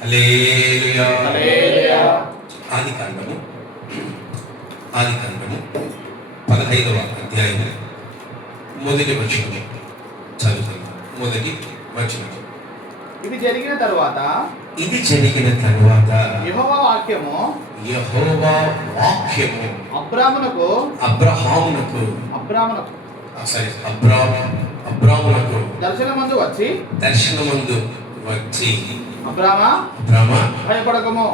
హల్లెలూయా. హల్లెలూయా. ఆదికాండము 15వ అధ్యాయము మొదటి వచనం చదువుతాను. మొదటి వచనం. ఇది జరిగిన తరువాత యెహోవా వాక్యము అబ్రామునకు దర్శనమందు వచ్చి అబ్రామా భయపడకము,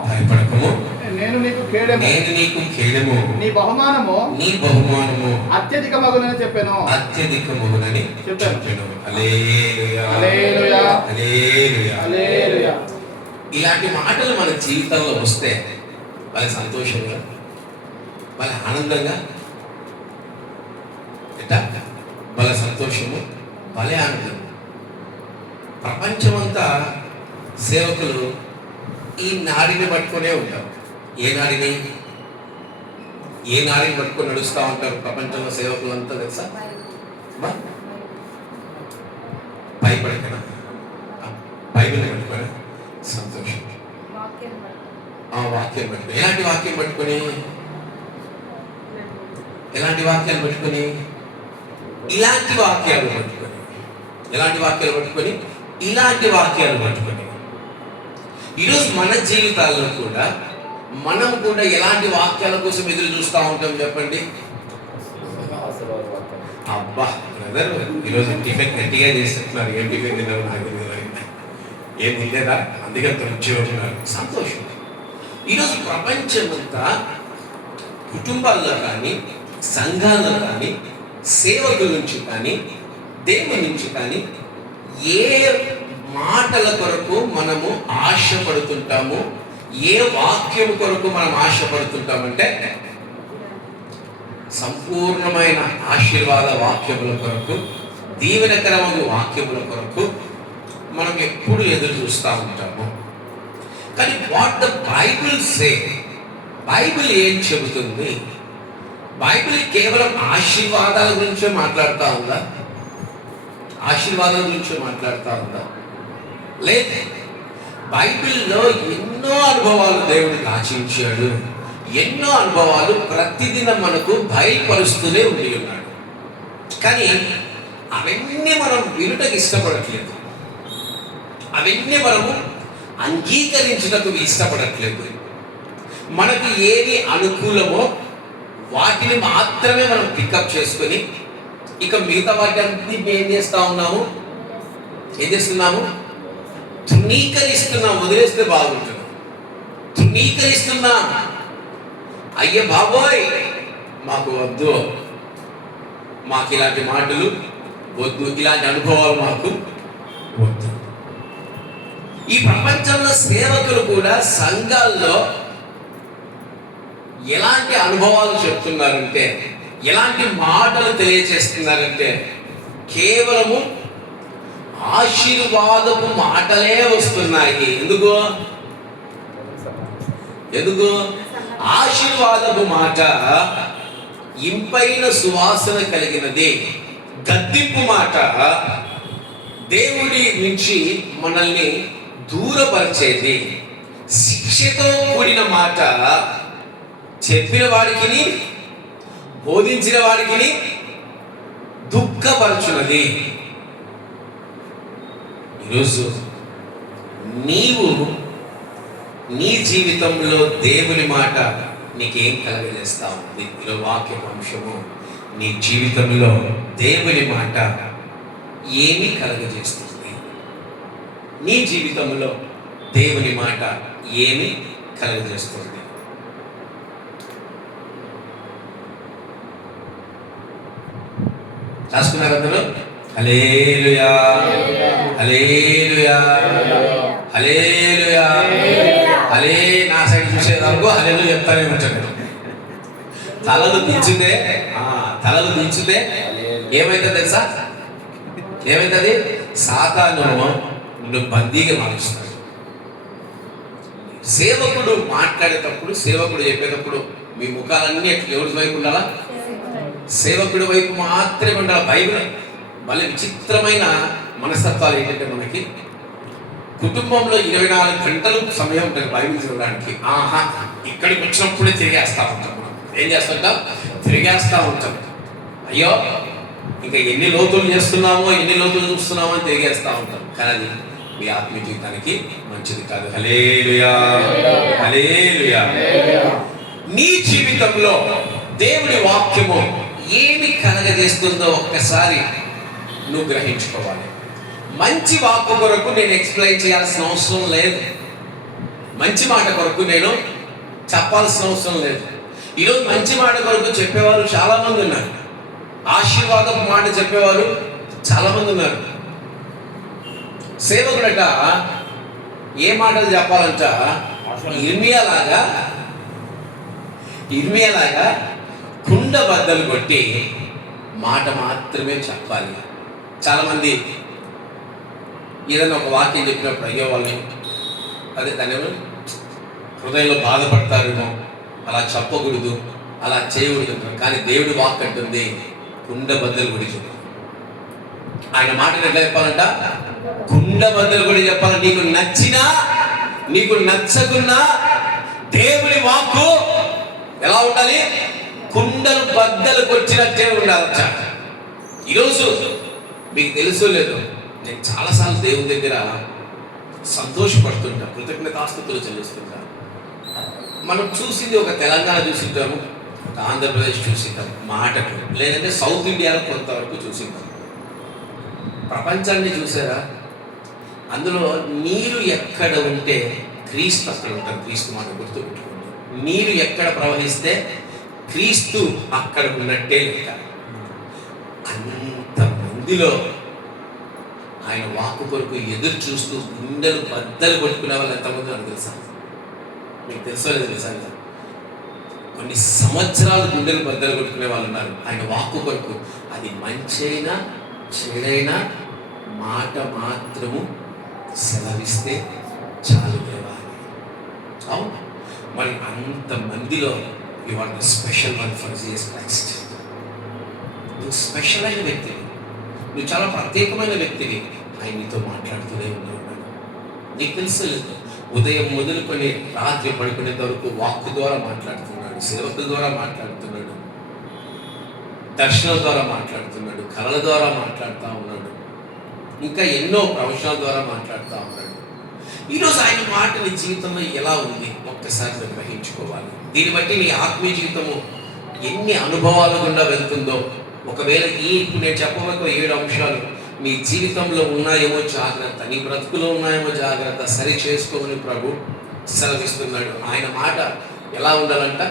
నేను నీకు కేడెము, నీ బహుమానము అత్యధికమగునని చెప్పాను. హల్లెలూయా. హల్లెలూయా. హల్లెలూయా. హల్లెలూయా. ఇలాంటి మాటలు మన జీవితంలో వస్తే వాళ్ళ సంతోషంగా, వాళ్ళ ఆనందంగా, వాళ్ళ సంతోషము, వాళ్ళ ఆనందం. ప్రపంచమంతా సేవకులు ఈ నాడిని పట్టుకునే ఉంటారు. ఏ నాడిని పట్టుకొని నడుస్తూ ఉంటారు ప్రపంచంలో సేవకులంతా తెలుసా? భయపడకనా? బైబిల్ పట్టుకొని సంతోషం. ఆ వాక్యం పట్టుకొని, ఎలాంటి వాక్యం పట్టుకొని, ఇలాంటి వాక్యాలు పట్టుకొని ఈరోజు మన జీవితాల్లో కూడా మనం కూడా ఎలాంటి వాక్యాల కోసం ఎదురు చూస్తూ ఉంటాం చెప్పండి. అబ్బా బ్రదర్, ఈరోజు టిఫిన్ గట్టిగా చేస్తున్నారు. ఏం టిఫిన్ తిన్నారు నాకు ఏం తినేదా, అందుకని తొలిచి ఉంటున్నారు. సంతోషం. ఈరోజు ప్రపంచమంతా కుటుంబాల్లో కానీ, సంఘాల్లో కానీ, సేవకుల నుంచి కానీ, దేవుని నుంచి కానీ ఏ మాటల కొరకు మనము ఆశపడుతుంటాము, ఏ వాక్యం కొరకు మనం ఆశపడుతుంటామంటే సంపూర్ణమైన ఆశీర్వాద వాక్యముల కొరకు, దీవెనకరమైన వాక్యముల కొరకు మనం ఎప్పుడు ఎదురు చూస్తూ ఉంటాము. కానీ what the Bible say, Bible ఏం చెబుతుంది? బైబిల్ కేవలం ఆశీర్వాదాల గురించే మాట్లాడుతూ ఉందా? లేదు. బైబిల్లో ఎన్నో అనుభవాలు దేవుడు ఆచరించాడు. ఎన్నో అనుభవాలు ప్రతిదినం మనకు బయలుపరుస్తూనే ఉండి ఉన్నాడు. కానీ అవన్నీ మనం వినుటకు ఇష్టపడట్లేదు, అవన్నీ మనము అంగీకరించుటకు ఇష్టపడట్లేదు. మనకు ఏది అనుకూలమో వాటిని మాత్రమే మనం పికప్ చేసుకొని ఇక మిగతా వాటిని ఏం చేస్తున్నాము? తృణీకరిస్తున్నాం. వదిలేస్తే బాగుంటుంది. తృణీకరిస్తున్నాం. అయ్యే బాబోయ్, మాకు వద్దు, మాకు ఇలాంటి మాటలు వద్దు, ఇలాంటి అనుభవాలు మాకు వద్దు. ఈ ప్రపంచంలో సేవకులు కూడా సంఘాల్లో ఎలాంటి అనుభవాలు చెప్తున్నారంటే, ఎలాంటి మాటలు తెలియజేస్తున్నారంటే కేవలము ఆశీర్వాదపు మాటలే వస్తున్నాయి. ఎందుకు? ఆశీర్వాదపు మాట ఇంపైన సువాసన కలిగినది. గద్దింపు మాట దేవుడి నుంచి మనల్ని దూరపరిచేది. శిక్షతో కూడిన మాట చెప్పిన వాడికి, బోధించిన వాడికి దుఃఖపరచున్నది. ఈరోజు నీవు నీ జీవితంలో దేవుని మాట నీకేం కలగజేస్తా ఉంది? ఈరోజు వాక్య అంశము, నీ జీవితంలో దేవుని మాట ఏమి కలగజేస్తుంది? నీ జీవితంలో దేవుని మాట ఏమి కలగజేస్తుంది? రాసుకున్నారు అందరూ? హల్లెలూయా. హల్లెలూయా. హల్లెలూయా. హల్లే నా సైడ్ చూసేదానికి హల్లెలూయా చెప్తానే ఉంటాను. తలలు దించితే ఏమైతుంది తెలుసా? ఏమైతుంది? సాతాను నిన్ను బందీగా మారుస్తాడు. సేవకుడు మాట్లాడేటప్పుడు, సేవకుడు చెప్పేటప్పుడు మీ ముఖాలన్నీ ఎవరి వైపు ఉండాలా? సేవకుడి వైపు మాత్రమే ఉండాలి. బైబిల్ మళ్ళీ విచిత్రమైన మనస్తత్వాలు ఏంటంటే మనకి కుటుంబంలో 24 గంటలు సమయం ఉంటుంది బైబిల్ చదవడానికి. ఆహా, ఇక్కడికి వచ్చినప్పుడే తిరిగేస్తా ఉంటాం. మనం ఏం చేస్తుంటాం? తిరిగేస్తా ఉంటాం. అయ్యో, ఇంకా ఎన్ని లోతులు చేస్తున్నామో, ఎన్ని లోతులు చూస్తున్నామో అని తిరిగేస్తా ఉంటాం. కానీ అది మీ ఆత్మీయ జీవితానికి మంచిది కాదు. హల్లెలూయా, హల్లెలూయా. నీ జీవితంలో దేవుని వాక్యము ఏమి కలగజేస్తుందో ఒక్కసారి నువ్వు గ్రహించుకోవాలి. మంచి వాక్కు కొరకు నేను ఎక్స్ప్లెయిన్ చేయాల్సిన అవసరం లేదు. మంచి మాట కొరకు నేను చెప్పాల్సిన అవసరం లేదు. ఈరోజు మంచి మాట కొరకు చెప్పేవారు చాలా మంది ఉన్నారు. ఆశీర్వాదం మాట చెప్పేవారు చాలా మంది ఉన్నారు. సేవకుడట ఏ మాటలు చెప్పాలంట, ఇర్మియాలాగా కుండ బద్దలు కొట్టి మాట మాత్రమే చెప్పాలి. చాలామంది ఏదైనా ఒక వాక్యం చెప్పినప్పుడు అయ్యో వాళ్ళు దాని హృదయంలో బాధపడతారేమో, అలా చెప్పకూడదు, అలా చేయకూడదు. కానీ దేవుడి వాక్ అంటుంది కుండ బద్దలు కొడి చెప్పు. ఆయన మాటను ఎట్లా చెప్పాలంట? కుండ బద్దలు కొడి చెప్పాలి. నీకు నచ్చినా నీకు నచ్చకున్నా దేవుడి వాక్కు ఎలా ఉండాలి? కుండలు బద్దలు కొట్టినట్టే ఉండాలట. ఈరోజు మీకు తెలుసో లేదు, నేను చాలాసార్లు దేవుని దగ్గర సంతోషపడుతుంటా, కృతజ్ఞతాస్తుతులు చెల్లిస్తుంటా. మనం చూసింది ఒక తెలంగాణ చూసింటాము, ఒక ఆంధ్రప్రదేశ్ చూసింటాం మాటకు, లేదంటే సౌత్ ఇండియాలో కొంతవరకు చూసింటాం. ప్రపంచాన్ని చూసారా? అందులో నీరు ఎక్కడ ఉంటే క్రీస్తు అక్కడ ఉంటారు. క్రీస్తు మాట గుర్తుపెట్టుకోండి. నీరు ఎక్కడ ప్రవహిస్తే క్రీస్తు అక్కడ ఉన్నట్టే లెక్క. అంతమందిలో ఆయన వాక్కు కొరకు ఎదురు చూస్తూ గుండెలు బద్దలు కొట్టుకునే వాళ్ళు ఎంతమంది నాకు తెలుసా? మీకు తెలుసో లేదు తెలుసా? కొన్ని సంవత్సరాలు గుండెలు బద్దలు కొట్టుకునే వాళ్ళు ఉన్నారు ఆయన వాక్కు కొరకు. అది మంచైనా చెడైనా మాట మాత్రము సెలవిస్తే చాలు దేవా. అవును, మరి అంతమందిలో you are the special one for Jesus Christ. నువ్వు స్పెషల్ అయిన వ్యక్తివి, నువ్వు చాలా ప్రత్యేకమైన వ్యక్తివి. ఆయన నీతో మాట్లాడుతూనే ఉన్నాడు. నీకు తెలుసు, ఉదయం మొదలుకొని రాత్రి పడుకునేంత వరకు వాక్కు ద్వారా మాట్లాడుతున్నాడు, సేవకుల ద్వారా మాట్లాడుతున్నాడు, దర్శనం ద్వారా మాట్లాడుతున్నాడు, కళల ద్వారా మాట్లాడుతూ ఉన్నాడు, ఇంకా ఎన్నో ప్రవచనాల ద్వారా మాట్లాడుతూ ఉన్నాడు. ఈరోజు ఆయన మాట నీ జీవితంలో ఎలా ఉంది ఒక్కసారి నువ్వు గ్రహించుకోవాలి. దీన్ని బట్టి నీ ఆత్మీయ జీవితము ఎన్ని అనుభవాల గుండా వెళ్తుందో, ఒకవేళ ఇప్పుడు నేను చెప్పబోయే 7 అంశాలు నీ జీవితంలో ఉన్నాయేమో జాగ్రత్త, నీ బ్రతుకులో ఉన్నాయేమో జాగ్రత్త, సరి చేసుకోమని ప్రభు సెలవిస్తున్నాడు. ఆయన మాట ఎలా ఉండాలంట?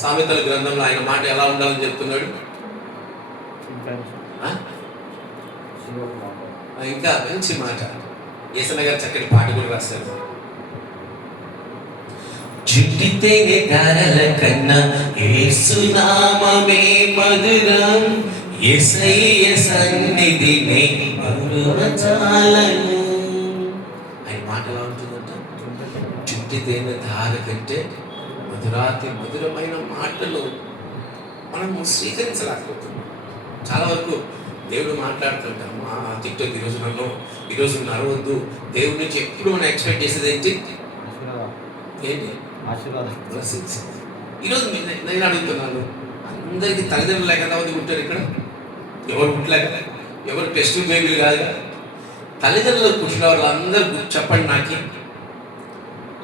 సామెతల గ్రంథంలో ఆయన మాట ఎలా ఉండాలని చెప్తున్నాడు. ఇంకా మంచి మాట యేసయ్య గారు చక్కటి పాట కూడా రాశారు. చుట్టితేనే ధరల కన్నా యేసునామమే మధురం, యేసయ్య సన్నిధినే మరువజాలను. ఆయన మాట ఎలా ఉంటుందంట? చుట్టితేనే ధార కంటే మధురాతి మధురమైన మాటలు మనం స్వీకరించలేకపోతున్నాం. చాలా వరకు దేవుడు మాట్లాడుతుంటాం, తిట్టొద్దు ఈరోజు నరవద్దు. దేవుడి నుంచి ఎప్పుడు మనం ఎక్స్పెక్ట్ చేసేది ఏంటి? ఈరోజు నేను అడుగుతున్నాను, అందరికీ తల్లిదండ్రులు లేక ఎంతమంది పుట్టారు ఇక్కడ? ఎవరు పుట్టలేక? ఎవరు టెస్ట్ బేబీలు కాదు. తల్లిదండ్రులకు పుట్టిన వాళ్ళు అందరూ చెప్పండి నాకు,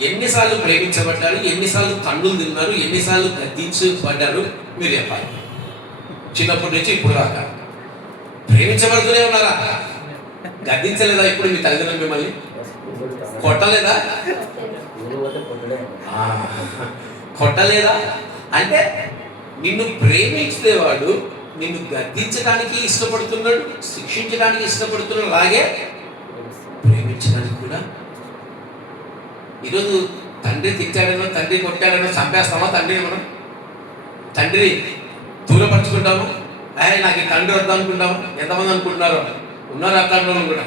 ఎన్నిసార్లు ప్రేమించబడ్డారు, ఎన్నిసార్లు తండ్రులు తిన్నారు, ఎన్నిసార్లు గద్దించబడ్డారు మీరు చెప్పాలి. చిన్నప్పటి నుంచి ఇప్పుడు దాకా ప్రేమించబడుతూనే ఉన్నారా? గద్దించలేదా? ఇప్పుడు మీ తల్లిదండ్రులు మిమ్మల్ని కొట్టలేదా? కొట్టలేదా? అంటే నిన్ను ప్రేమించేవాడు నిన్ను గద్దించడానికి ఇష్టపడుతున్నాడు, శిక్షించడానికి ఇష్టపడుతున్నాడు, అలాగే ప్రేమించడానికి కూడా. ఈరోజు తండ్రి తిట్టాడనో తండ్రి కొట్టాడనో చంపేస్తామా తండ్రిని? మనం తండ్రి దూరపరుచుకుంటాము. నాకు ఈ తండ్రి వద్దాం అనుకుంటాము. ఎంతమంది అనుకుంటున్నారో ఉన్నారు అట్లాంటి వాళ్ళు కూడా.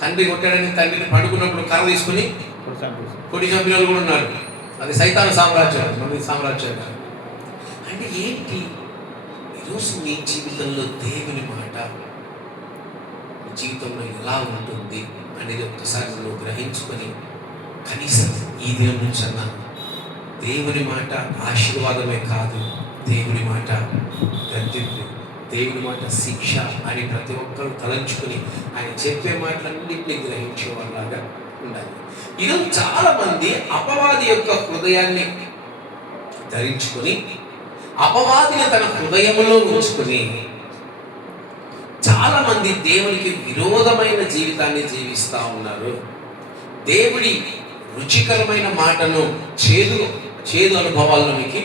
తండ్రి కొట్టాడని తండ్రిని పడుకున్నప్పుడు కర్ర తీసుకుని కొట్టి చంపిన వాళ్ళు కూడా ఉన్నారు. అది సైతాను సామ్రాజ్యం, మన సామ్రాజ్యం. అంటే ఏంటి? ఈరోజు నీ జీవితంలో దేవుని మాట నీ జీవితంలో ఎలా ఉంటుంది అనేది ఒక్కసారి నువ్వు గ్రహించుకొని కనీసం ఈ దినం నుంచి అన్నా దేవుని మాట ఆశీర్వాదమే కాదు, దేవుని మాట గద్దింపు, దేవుని మాట శిక్ష అని ప్రతి ఒక్కరు తలంచుకొని ఆయన చెప్పే మాటలన్నింటినీ గ్రహించేవాళ్ళలాగా ఉండాలి. ఈరోజు చాలా మంది అపవాది యొక్క హృదయాన్ని ధరించుకొని అపవాదిని తన హృదయంలో ఉంచుకొని చాలా మంది దేవునికి విరోధమైన జీవితాన్ని జీవిస్తూ ఉన్నారు. దేవుడి రుచికరమైన మాటను చేదు అనుభవాల్లోనికి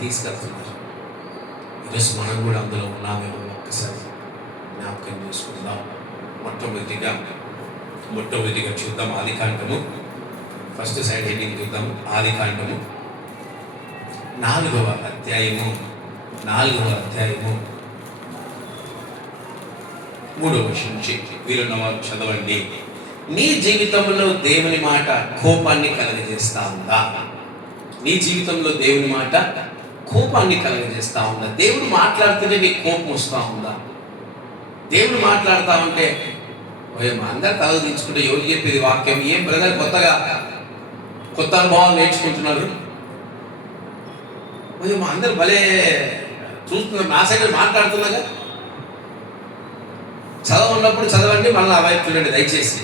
తీసుకెళ్తున్నారు. ఈరోజు మనం కూడా అందులో ఉన్నామేమో ఒక్కసారి జ్ఞాపకం చేసుకుందాం. మొట్టమొదటిగా చూద్దాం ఆదికాండము. ఫస్ట్ సైడ్ హెడ్డింగ్ చూద్దాం. ఆదికాండము 4వ అధ్యాయము 3వ వచనం నుంచి వీరున్న వారు చదవండి. నీ జీవితంలో దేవుని మాట కోపాన్ని కలగజేస్తా ఉందా? నీ జీవితంలో దేవుని మాట కోపాన్ని కలగజేస్తా ఉందా? దేవుడు మాట్లాడుతూనే నీకు కోపం వస్తూ ఉందా? దేవుడు మాట్లాడుతూ ఉంటే మా అందరు తల దించుకుంటే ఎవరు చెప్పేది వాక్యం? ఏం బ్రదర్ కొత్త అనుభవాలు నేర్చుకుంటున్నారు? మా అందరు భలే చూస్తున్నారు, నా సైడ్ మాట్లాడుతున్నాగా. చదవన్నప్పుడు చదవండి, మళ్ళీ అవాయిడ్ చూడండి దయచేసి.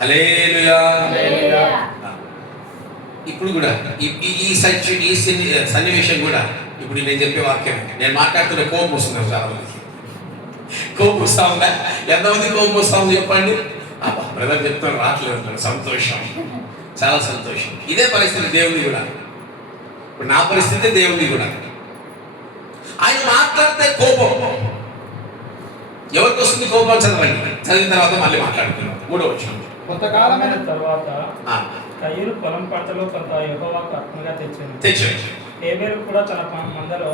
హల్లెలూయా. ఇప్పుడు కూడా ఈ సన్నివేశం కూడా ఇప్పుడు నేను చెప్పే వాక్యం, నేను మాట్లాడుతున్న కోపం వస్తుంది. చాలా మందికి కోపం వస్తా ఉందా? ఎంతమంది కోపం వస్తా ఉంది చెప్పండి. బ్రదర్ చెప్తాను రావట్లేదు, సంతోషం, చాలా సంతోషం. ఇదే పరిస్థితి దేవుని కూడా. ఇప్పుడు నా పరిస్థితి దేవుని కూడా. ఆయన మాట్లాడితే కోపం ఎవరికి వస్తుంది? కోపం చదవండి, చదివిన తర్వాత మళ్ళీ మాట్లాడుతున్నాం. 3వ వచనం. కొంతకాలమైన తర్వాత కయ్యూరు పొలం పంటలో కొంత యెహోవాకు అర్పణగా తెచ్చాను. హేబెలు కూడా తన మందలో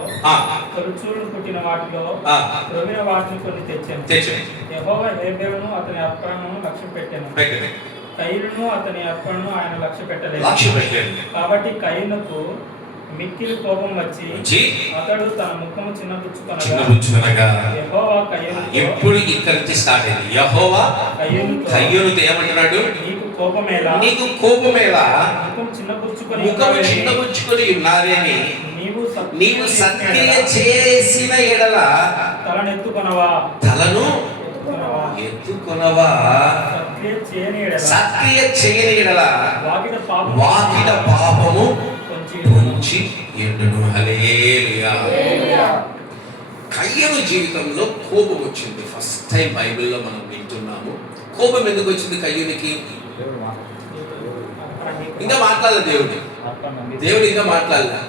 తొలిచూలు పుట్టిన వాటిలో త్రొమ్మిన వాటిని కొన్ని తెచ్చాను. యెహోవా హేబెలును అతని అర్పణను లక్ష్య పెట్టాను, కయ్యూరును అతని అర్పణను ఆయన లక్ష్య పెట్టలేదు. కాబట్టి కయ్యూరుకు మిక్కిలి కోపం వచ్చి అతడు తన ముఖము చిన్నబుచ్చుకొనగా యెహోవా కయ్యూరుతో, ఇప్పుడు ఇక్కడ నుంచి స్టార్ట్ అయింది. యెహోవా కయ్యూరుతో ఏమంటున్నాడు? నీకు కోపమేలా? ముఖం చిన్నబుచ్చుకొని ఉన్నారేని నీవు సత్క్రియ చేసిన ఎడల తలను ఎత్తుకొనవా? సత్క్రియ చేయని ఎడల వాకిట పాపము పొంచి ఎండును. హల్లెలూయా. కయ్యూరు జీవితంలో కోపం వచ్చింది. ఫస్ట్ టైం బైబిల్లో మనం వింటున్నాము. కోపం ఎందుకు వచ్చింది కయ్యూరికి? ఇంకా మాట్లాడలేదు దేవుడు ఇంకా మాట్లాడలే.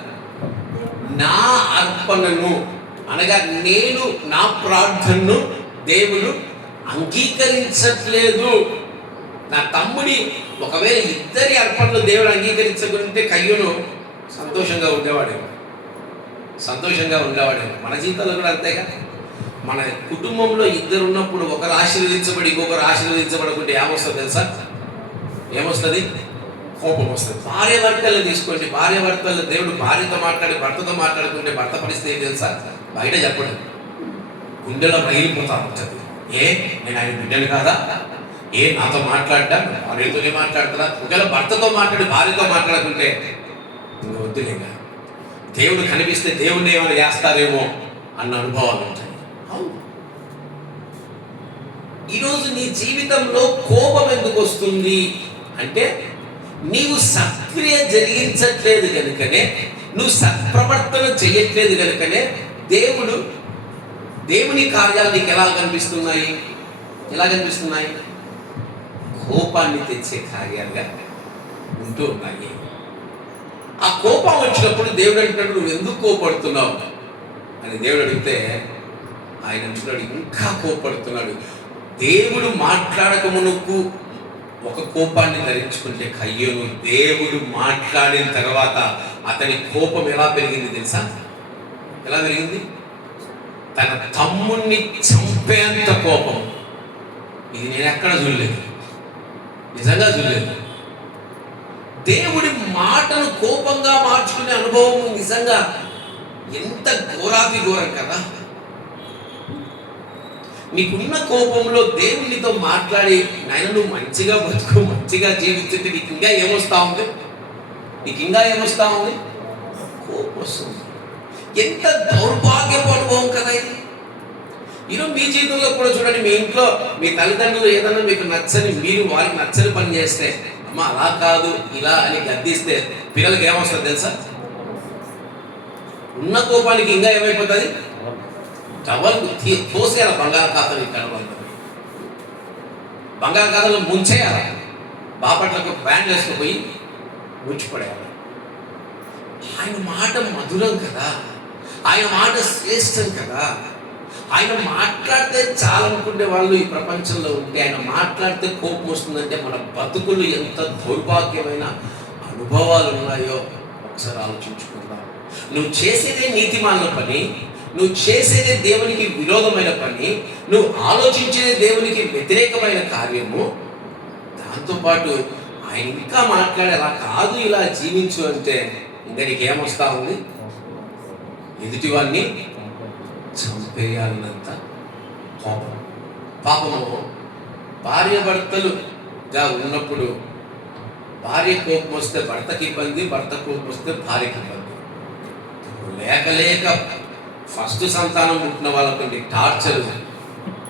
నా అర్పణను అనగా నేను నా ప్రార్థనను దేవుడు అంగీకరించట్లేదు. నా తమ్ముడి ఒకవేళ ఇద్దరి అర్పణలు దేవుడు అంగీకరించకుంటే కయ్యూరు సంతోషంగా ఉండేవాడేమో. మన జీవితంలో కూడా అంతేగా. మన కుటుంబంలో ఇద్దరు ఉన్నప్పుడు ఒకరు ఆశీర్వదించబడి ఇంకొకరు ఆశీర్వదించబడకుంటే ఏమొస్తుంది తెలుసా? ఏమొస్తుంది? కోపం వస్తుంది. భార్య భర్తలు తీసుకోండి. భార్య భర్తలు దేవుడు భార్యతో మాట్లాడి భర్తతో మాట్లాడుకుంటే భర్త పరిస్థితి ఏం తెలుసా? బయట చెప్పడం, గుండెలో రగిలిపోతా ఉంటుంది. నేను ఆయన బిడ్డను కాదా? నాతో మాట్లాడ్డా? భార్యతోనే మాట్లాడుతున్నా. ఒకవేళ భర్తతో మాట్లాడి భార్యతో మాట్లాడుకుంటే ఇంకా వద్దులేగా. దేవుడు కనిపిస్తే దేవుడిని ఏమైనా చేస్తారేమో అన్న అనుభవాలు ఉంటాయి. ఈరోజు నీ జీవితంలో కోపం ఎందుకు వస్తుంది అంటే నీవు సత్క్రియ జరిగించట్లేదు కనుకనే, నువ్వు సత్ప్రవర్తన చేయట్లేదు కనుకనే దేవుని కార్యాలు నీకు ఎలా కనిపిస్తున్నాయి? కోపాన్ని తెచ్చే కార్యాలుగా ఉంటూ ఉన్నాయి. ఆ కోపం వచ్చినప్పుడు దేవుడు అంటున్నాడు, నువ్వు ఎందుకు కోపడుతున్నావు అని దేవుడు అడిగితే ఆయన అంటున్నాడు, ఇంకా కోపడుతున్నాడు. దేవుడు మాట్లాడక మునుపు ఒక కోపాన్ని ధరించుకుంటే కయ్యూరు దేవుడు మాట్లాడిన తర్వాత అతని కోపం ఎలా పెరిగింది తెలుసా? ఎలా పెరిగింది? తన తమ్ముణ్ణి చంపేంత కోపం. ఇది నేను ఎక్కడ చూడలేదు, నిజంగా చూడలేదు. దేవుడి మాటను కోపంగా మార్చుకునే అనుభవం నిజంగా ఎంత ఘోరాతి ఘోరం కదా. నీకున్న కోపంలో దేవుడు నీతో మాట్లాడి నాయన నువ్వు మంచిగా బతుకు, మంచిగా జీవిస్తుంటే నీకు ఇంకా ఏమొస్తా ఉంది? నీకు ఇంకా ఏమొస్తా ఉంది? కోపం వస్తుంది. ఎంత దౌర్భాగ్యపు అనుభవం కదా ఇది. ఈరోజు మీ జీవితంలో కూడా చూడండి, మీ ఇంట్లో మీ తల్లిదండ్రులు ఏదన్నా మీకు నచ్చని, మీరు వారికి నచ్చని పని చేస్తే, అమ్మ అలా కాదు ఇలా అని గద్దిస్తే పిల్లలకి ఏమొస్తుంది తెలుసా? ఉన్న కోపానికి ఇంకా ఏమైపోతుంది? డబల్ తోసేయాల బంగాళాఖాతం. ఇక్కడ బంగాళాఖాతంలో ముంచేయాల, బాపట్లకు బ్యాండ్ వేసుకుపోయి ముంచిపడేయాలి. ఆయన మాట మధురం కదా, ఆయన మాట శ్రేష్టం కదా. ఆయన మాట్లాడితే చాలనుకునే వాళ్ళు ఈ ప్రపంచంలో ఉంటే, ఆయన మాట్లాడితే కోపం వస్తుందంటే మన బతుకులు ఎంత దౌర్భాగ్యమైన అనుభవాలు ఉన్నాయో ఒకసారి ఆలోచించుకుందాం. నువ్వు చేసేదే నీతిమాలిన పని, నువ్వు చేసేదే దేవునికి విరోధమైన పని, నువ్వు ఆలోచించేదే దేవునికి వ్యతిరేకమైన కార్యము. దాంతోపాటు ఆయన ఇంకా మాట్లాడే అలా కాదు ఇలా జీవించు అంటే ఇంకా నీకేమొస్తా ఉంది? ఎదుటివాన్ని చంపేయాలన్నంత కోపం. పాపము భార్యాభర్తలుగా ఉన్నప్పుడు భార్య కోపం వస్తే భర్తకి ఇబ్బంది, భర్త కోపం వస్తే భార్యకి ఇబ్బంది. లేక ఫస్ట్ సంతానం పుట్టిన వాళ్ళకి టార్చర్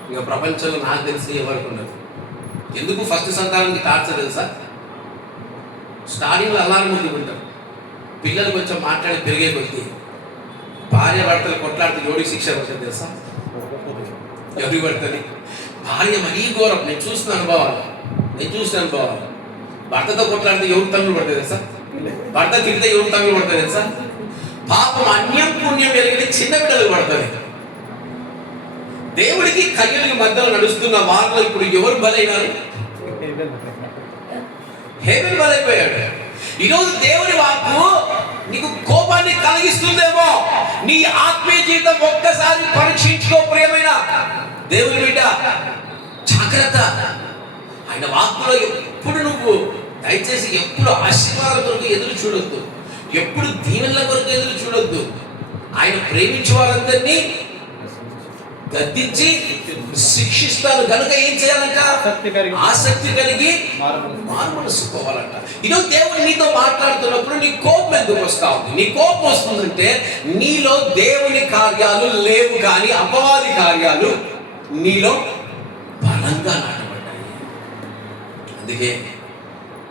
ఇంకా ప్రపంచంలో నాకు తెలిసి ఎవరికి ఉండదు. ఎందుకు ఫస్ట్ సంతానానికి టార్చర్ తెలుసా? స్టార్టింగ్లో అలారం ముందుకుంటారు, పిల్లలు కొంచెం మాట్లాడి పెరిగే కొద్దీ భార్య భర్తలు కొట్లాడితే ఎవరికి శిక్ష పడుతుంది తెలుసా? ఎవరికి పడుతుంది? భార్య మరీ ఘోరం. నేను చూసిన అనుభవాలు. భర్తతో కొట్లాడితే ఎవరు తమ్ముడు పడుతుంది తెలుసా? భర్త తిరిగితే ఎవరు తమ్ముడు పడుతుంది తెలుసా? పాపం అన్యం పుణ్యం వెలిగిన చిన్న బిడ్డలు పడుతుంది. దేవుడికి కయ్యలకి మధ్యలో నడుస్తున్న వారిలో ఇప్పుడు ఎవరు బలైనారు? హేబెల్ బలైపోయాడు. ఈరోజు దేవుడి వాక్కు నీకు కోపాన్ని కలిగిస్తుందేమో. నీ ఆత్మీయ జీవితం ఒక్కసారి పరీక్షించుకో ప్రియమైన దేవుని బిడ్డ. జాగ్రత్త. ఆయన వాక్కులో ఎప్పుడు నువ్వు దయచేసి ఎప్పుడు ఆశీర్వాదాల కొరకు ఎదురు చూడొద్దు, ఎప్పుడు దీవెనల కొరకు ఎదురు చూడొద్దు. ఆయన ప్రేమించే వారందరినీ గద్దించి శిక్షిస్తాను కనుక ఏం చేయాలంట? ఆసక్తి కలిగి మారుమనసుకోవాలంట. ఈరోజు దేవుడు నీతో మాట్లాడుతున్నప్పుడు నీ కోపం ఎందుకు వస్తా ఉంది? నీ కోపం వస్తుందంటే నీలో దేవుని కార్యాలు లేవు, కానీ అపవాది కార్యాలు నీలో బలంగా నాటబడ్డాయి. అందుకే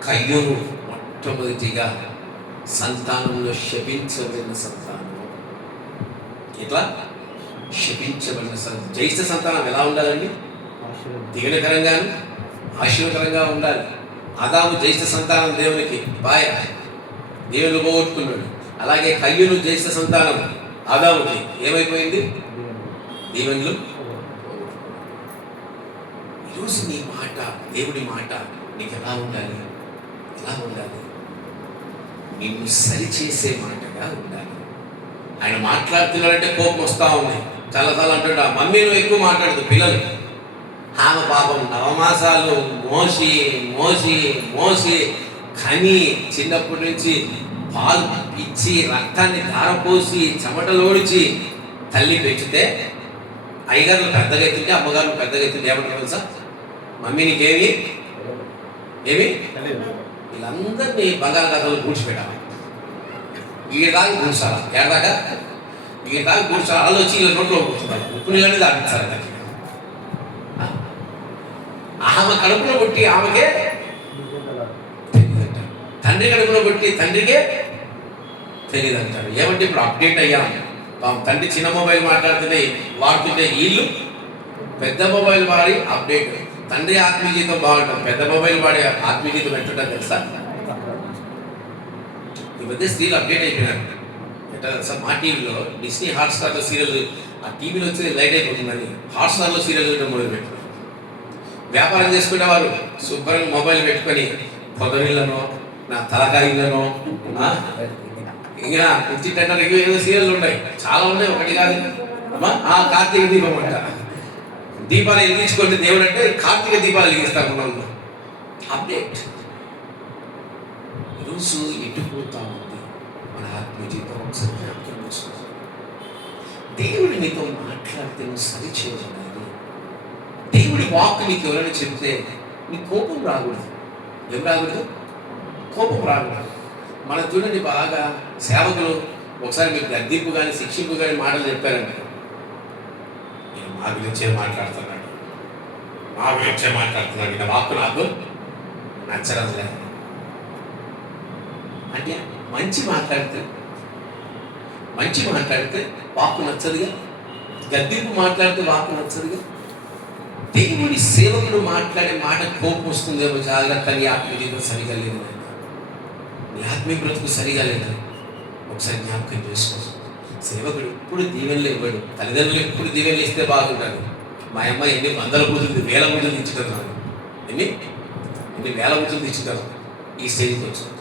కయ్యూను మొట్టమొదటిగా సంతానంలో శపించబడిన సంతానం. ఇట్లా శపించబడిన జ్యేష్ఠ సంతానం ఎలా ఉండాలండి? దీవెనకరంగాను ఆశీర్వకరంగా ఉండాలి. ఆదాము జ్యేష్ఠ సంతానం దేవునికి దేవుని పోగొట్టుకున్నాడు. అలాగే కయ్యూను జ్యేష్ఠ సంతానం ఆదాముకి ఏమైపోయింది? దీవెనలు. ఈరోజు నీ మాట, దేవుడి మాట నీకు ఎలా ఉండాలి? నిన్ను సరిచేసే మాటగా ఉండాలి. ఆయన మాట్లాడుతున్నారంటే కోపం వస్తూ ఉంది. చాలాసార్లు అంటాడు, మమ్మీ నువ్వు ఎక్కువ మాట్లాడదు. పిల్లలు ఆమె పాపం నవమాసాలు మోసి మోసి మోసి కని చిన్నప్పటి నుంచి పాలు ఇచ్చి రక్తాన్ని ధారపోసి చెమటలోడిచి తల్లి పెంచితే అయ్యగారులు పెద్దగా ఎత్తుంటే అమ్మగారులు పెద్దగా ఎత్తుంటే ఏమంటారు తెలుసా? మమ్మీ నీకేమి వీళ్ళందరినీ బంగాళాఖాతంలో కూర్చిపెట్టాలి. ఈడదాకా కూర్చాలి, ఏడాక ఈడదాకా కూర్చాలి. వాళ్ళు వచ్చి ఇలా నోట్లో కూర్చుంటారు. ఉప్పు నీళ్ళని దాటించాలి. దానికి ఆమె కడుపులో కొట్టి ఆమెకే తెలియదంటారు, తండ్రి కడుపులో కొట్టి తండ్రికే తెలియదంటారు. ఏమంటే ఇప్పుడు అప్డేట్ అయ్యాం. తండ్రి చిన్న మొబైల్ మాట్లాడుతుంటే వాడుతుంటే వీళ్ళు పెద్ద మొబైల్ వాడి అప్డేట్. తండ్రి ఆత్మీయ జీవితం బాగుంటాం, పెద్ద మొబైల్ వాడి ఆత్మీయ జీవితం ఎట్టుంటారు తెలుసా? ఈ మధ్య స్త్రీలు అప్డేట్ అయిపోయినారు. ఎట్లా తెలుసా? మా టీవీలో డిస్నీ హాట్స్టార్లో సీరియల్, ఆ టీవీలో వచ్చి లైట్ అయిపోతుందని హాట్స్టార్లో సీరియల్ చూడడం మొదలుపెట్టారు. వ్యాపారం చేసుకునే వారు శుభ్రంగా మొబైల్ పెట్టుకొని పొదరిళ్ళనో నా తలకాయిళ్ళనో ఇంకా ఇచ్చింటే ఏదో సీరియల్ ఉన్నాయి, చాలా ఉన్నాయి, ఒకటి కాదు. కార్తీక దీపం అంట. దీపాలు వెలిగించుకోండి దేవుడు అంటే కార్తీక దీపాలు వెలిగిస్తాను మనం. అప్డేట్. ఈరోజు ఎటుపోతా ఉంది మన ఆత్మీయ జీవితం? ఒకసారి జ్ఞాపకం చేసుకోవాలి. దేవుడు నీతో మాట్లాడితే నువ్వు సరి చేయాలి. దేవుడి వాక్ నీకు ఎవరైనా చెప్తే నీ కోపం రాకూడదు. ఏం రాకూడదు? కోపం రాకూడదు. మనం చూడండి, బాగా సేవకులు ఒకసారి మీకు గద్దింపు కానీ శిక్షింపు కానీ మాటలు చెప్పారంటే, నేను మా గురించే మాట్లాడుతున్నాడు, మా గురించే మాట్లాడుతున్నాడు, ఇలా వాక్కు నాకు నచ్చడం లేదు అంటే మంచి మాట్లాడితే వాక్కు నచ్చదుగా, గద్దింపు మాట్లాడితే వాక్కు నచ్చదుగా. దేవుడి సేవకుడు మాట్లాడే మాట కోపం వస్తుందేమో, జాగ్రత్త, నీ ఆత్మీయ జీవితం సరిగా లేదు, నీ ఆత్మీయ బ్రతుకు సరిగా లేదు, ఒకసారి జ్ఞాపకం చేసుకో. సేవకుడు ఎప్పుడు దీవెనలు ఇవ్వడు, తల్లిదండ్రులు ఎప్పుడు దీవెనలు ఇస్తే బాగుంటారు. మా అమ్మ ఎన్ని వందల బుద్ధులు, వేల బుద్ధులు ఇచ్చుతారు, ఎన్ని వేల బుద్ధులు ఇచ్చుతారు. ఈ స్టేజ్కి వచ్చారు.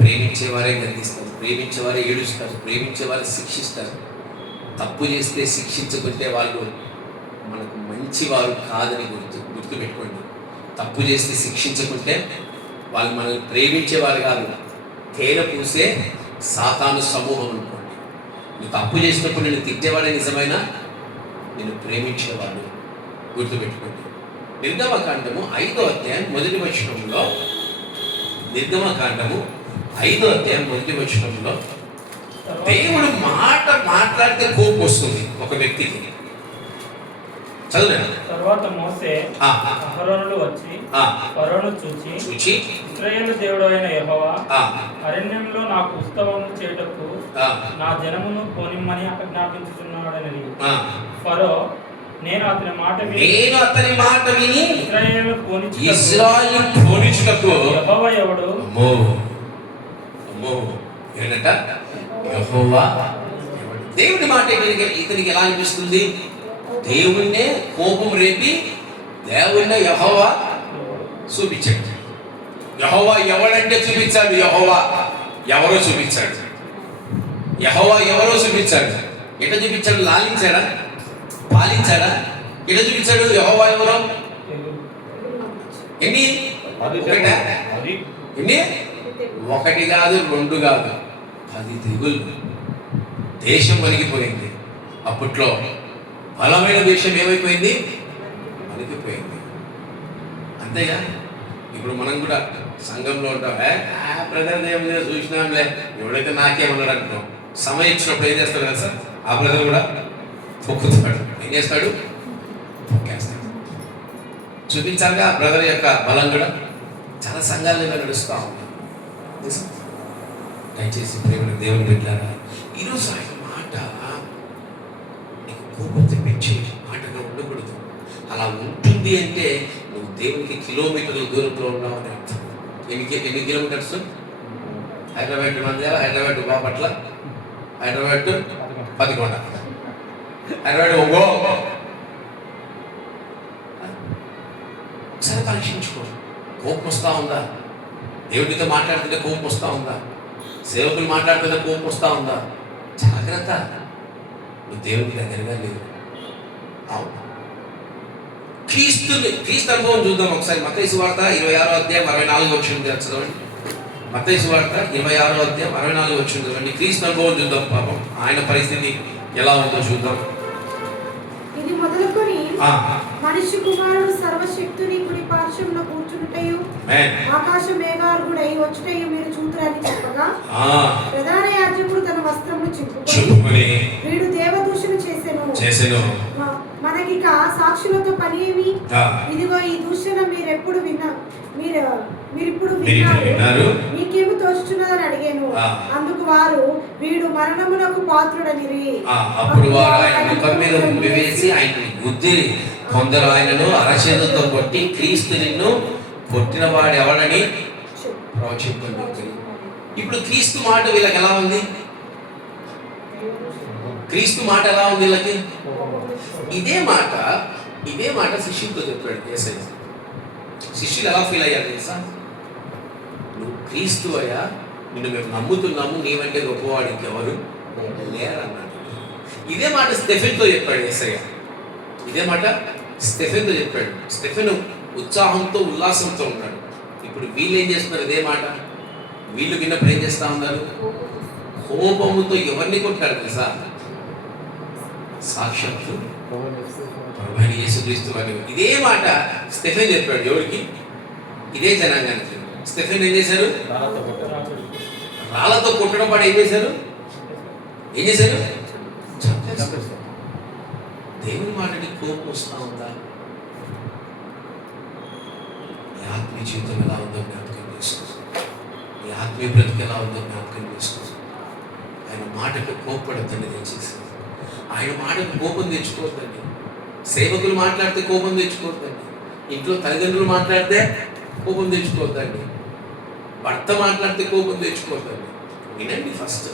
ప్రేమించేవారే గర్దిస్తారు, ప్రేమించేవారే ఏడుస్తారు, ప్రేమించేవారే శిక్షిస్తారు. తప్పు చేస్తే శిక్షించుకుంటే వాళ్ళు మనకు మంచివారు కాదని గుర్తుపెట్టుకోండి. తప్పు చేస్తే శిక్షించుకుంటే వాళ్ళు మనల్ని ప్రేమించేవారు కాదు, తేనె పూసే సాతాను సమూహం అనుకోండి. నువ్వు తప్పు చేసినప్పుడు నేను తిట్టేవాడే నిజమైన నేను ప్రేమించేవాడు, గుర్తుపెట్టుకోండి. నిర్గమకాండము 5వ అధ్యాయం 1వ వచనంలో, నిర్గమకాండము 5వ అధ్యాయం 1వ వచనంలో దేవుడు మాట్లాడితే కోపం వస్తుంది ఒక వ్యక్తికి. చదువు. తర్వాత మోసే అహరోనులు వచ్చి ఫరోను చూచి ఇశ్రాయేలు దేవుడు అయిన యెహోవా అరణ్యంలో నాకు ఉత్సవం చేయుటకు నా జనమును పోనిమ్మని ఆజ్ఞాపించుచున్నాడని. ఫరో, నేను అతని మాట విని ఇశ్రాయేలు పోనిచ్చుటకు యెహోవా ఎవడు? దేవుడి మాట ఇతనికి ఎలా అనిపిస్తుంది? దేవుణ్ణే కోపం రేపి దేవుణ్ణే యెహోవా చూపించాడు. యెహోవా ఎవడంటే చూపించాడు, యెహోవా ఎవరో చూపించాడు, ఎట చూపించాడు? లాలించాడా, పాలించాడా? ఎట చూపించాడు? యెహోవా ఎవరో ఎన్ని? ఒకటి కాదు, 2 కాదు, 10 తెగుళ్ళు. దేశం వణికిపోయింది. అప్పట్లో బలమైన దేశం ఏమైపోయింది? వణికిపోయింది. అంతేగా. ఇప్పుడు మనం కూడా సంఘంలో ఉంటాం, బ్రదర్ దేవుని చూసినాంలే, ఎవడైతే నాకేమన్నాడు అంటున్నాం. సమయం ఇచ్చినప్పుడు ఏం చేస్తాడు కదా సార్, ఆ బ్రదర్ కూడా పొక్కుతాడు. ఏం చేస్తాడు? పొక్కేస్తాడు. చూపించాలిగా బ్రదర్ యొక్క బలం కూడా. చాలా సంఘాలు నడుస్తూ ఉన్నాయి. దయచేసి ప్రేమ దేవుని బిడ్డలారా, ఈరోజు ఆయన మాట నీకు కోపం తెప్పించే మాటగా ఉండకూడదు. అలా ఉంటుంది అంటే నువ్వు దేవునికి కిలోమీటర్ల దూరంలో ఉన్నావు అని అర్థం. ఎన్ని కిలోమీటర్స్? హైదరాబాద్ మందిరా, హైదరాబాద్ బాపట్ల, హైదరాబాద్ 11, హైదరాబాద్ ఒంగో. ఒకసారి పరీక్షించుకో. కోపం వస్తూ ఉందా? దేవుడితో మాట్లాడుతుంటే కోపం వస్తూ ఉందా? సేవకులు మాట్లాడుతుంటే కోపం వస్తూ ఉందా? జాగ్రత్త, నువ్వు దేవునికి దగ్గరగా లేవు. అవును. క్రీస్తు అనుభవం చూద్దాం ఒకసారి. మత్తయి సువార్త 26వ అధ్యాయం 64వ వచనం చదవండి. మత్తయి సువార్త 26వ అధ్యాయం 64వ వచనం చదవండి. క్రీస్తు అనుభవం చూద్దాం. పాపం ఆయన పరిస్థితి ఎలా ఉందో చూద్దాం. ఇది మొదలుకొని మనిషి కుమారుడు సర్వశక్తుని కుడి పార్శ్వమున కూర్చుంటయు ఆకాశ మేఘార్గుడై వచ్చుటయు మీరు చూతురని చెప్పగా, ప్రధాన యాజకుడు తన వస్త్రమును చింపుకొని వీడు దేవదూషణ చేసెను, మనకిక సాక్షులతో పని ఏమి? ఇదిగో ఈ దూషణ మీరెప్పుడు మీరిప్పుడు విన్నారు, మీకేమి తోచుచున్నదని అడిగాను. అందుకు వారు, వీడు మరణమునకు పాత్రుడనిరి. అప్పుడు వారు ఆయన ముఖం మీద ఉమ్మివేసి ఆయనను గుద్దిరి. కొందరు ఆయనను అరచేతులతో కొట్టి, క్రీస్తు నిన్ను కొట్టిన వాడు ఎవడని ప్రవచింపండి. ఇప్పుడు క్రీస్తు మాట వీళ్ళకి ఎలా ఉంది? క్రీస్తు మాట ఎలా ఉంది వీళ్ళకి? ఇదే మాట శిష్యులతో చెప్పాడు యేసయ్య. శిష్యులు ఎలా ఫీల్ అయ్యారు తెలుసా? నువ్వు క్రీస్తు అయ్యా, నిన్ను మేము నమ్ముతున్నాము, నీవంటే గొప్పవాడికి ఎవరు లేరన్నాడు. ఇదే మాట స్టెఫెన్తో చెప్పాడు యేసయ్య. ఇదే మాట స్టెఫెన్తో చెప్పాడు. స్టెఫెన్ ఉత్సాహంతో ఉల్లాసంతో ఉన్నాడు. ఇప్పుడు వీళ్ళు ఏం చేస్తున్నారు? ఇదే మాట వీళ్ళు విన్నప్పుడు ఏం చేస్తా ఉన్నారు? కోపముతో ఎవరిని కొట్టాడు తెలుసా? సాక్షాత్తు ప్రభు యేసుక్రీస్తు వారు. ఇదే మాట స్టెఫెన్ చెప్పాడు. ఎవరికి? ఇదే జనాంగానికి. స్టెఫెన్ ఏం చేశారు? రాళ్ళతో కొట్టడం పాటు ఏం చేశారు? చంపేశారు. దేవుని మాటని కోపం వస్తూ ఉందా? నీ ఆత్మీయ జీవితం ఎలా ఉందో జ్ఞాపకం చేసుకో. నీ ఆత్మీయ బ్రతికి ఎలా ఉందో జ్ఞాపకం చేసుకో. ఆయన మాటకు కోపపడద్దండి దయచేసి. ఆయన మాటకు కోపం తెచ్చుకోవద్దండి. సేవకులు మాట్లాడితే కోపం తెచ్చుకోవద్దండి. ఇంట్లో తల్లిదండ్రులు మాట్లాడితే కోపం తెచ్చుకోవద్దండి. భర్త మాట్లాడితే కోపం తెచ్చుకోవద్దండి. వినండి. ఫస్ట్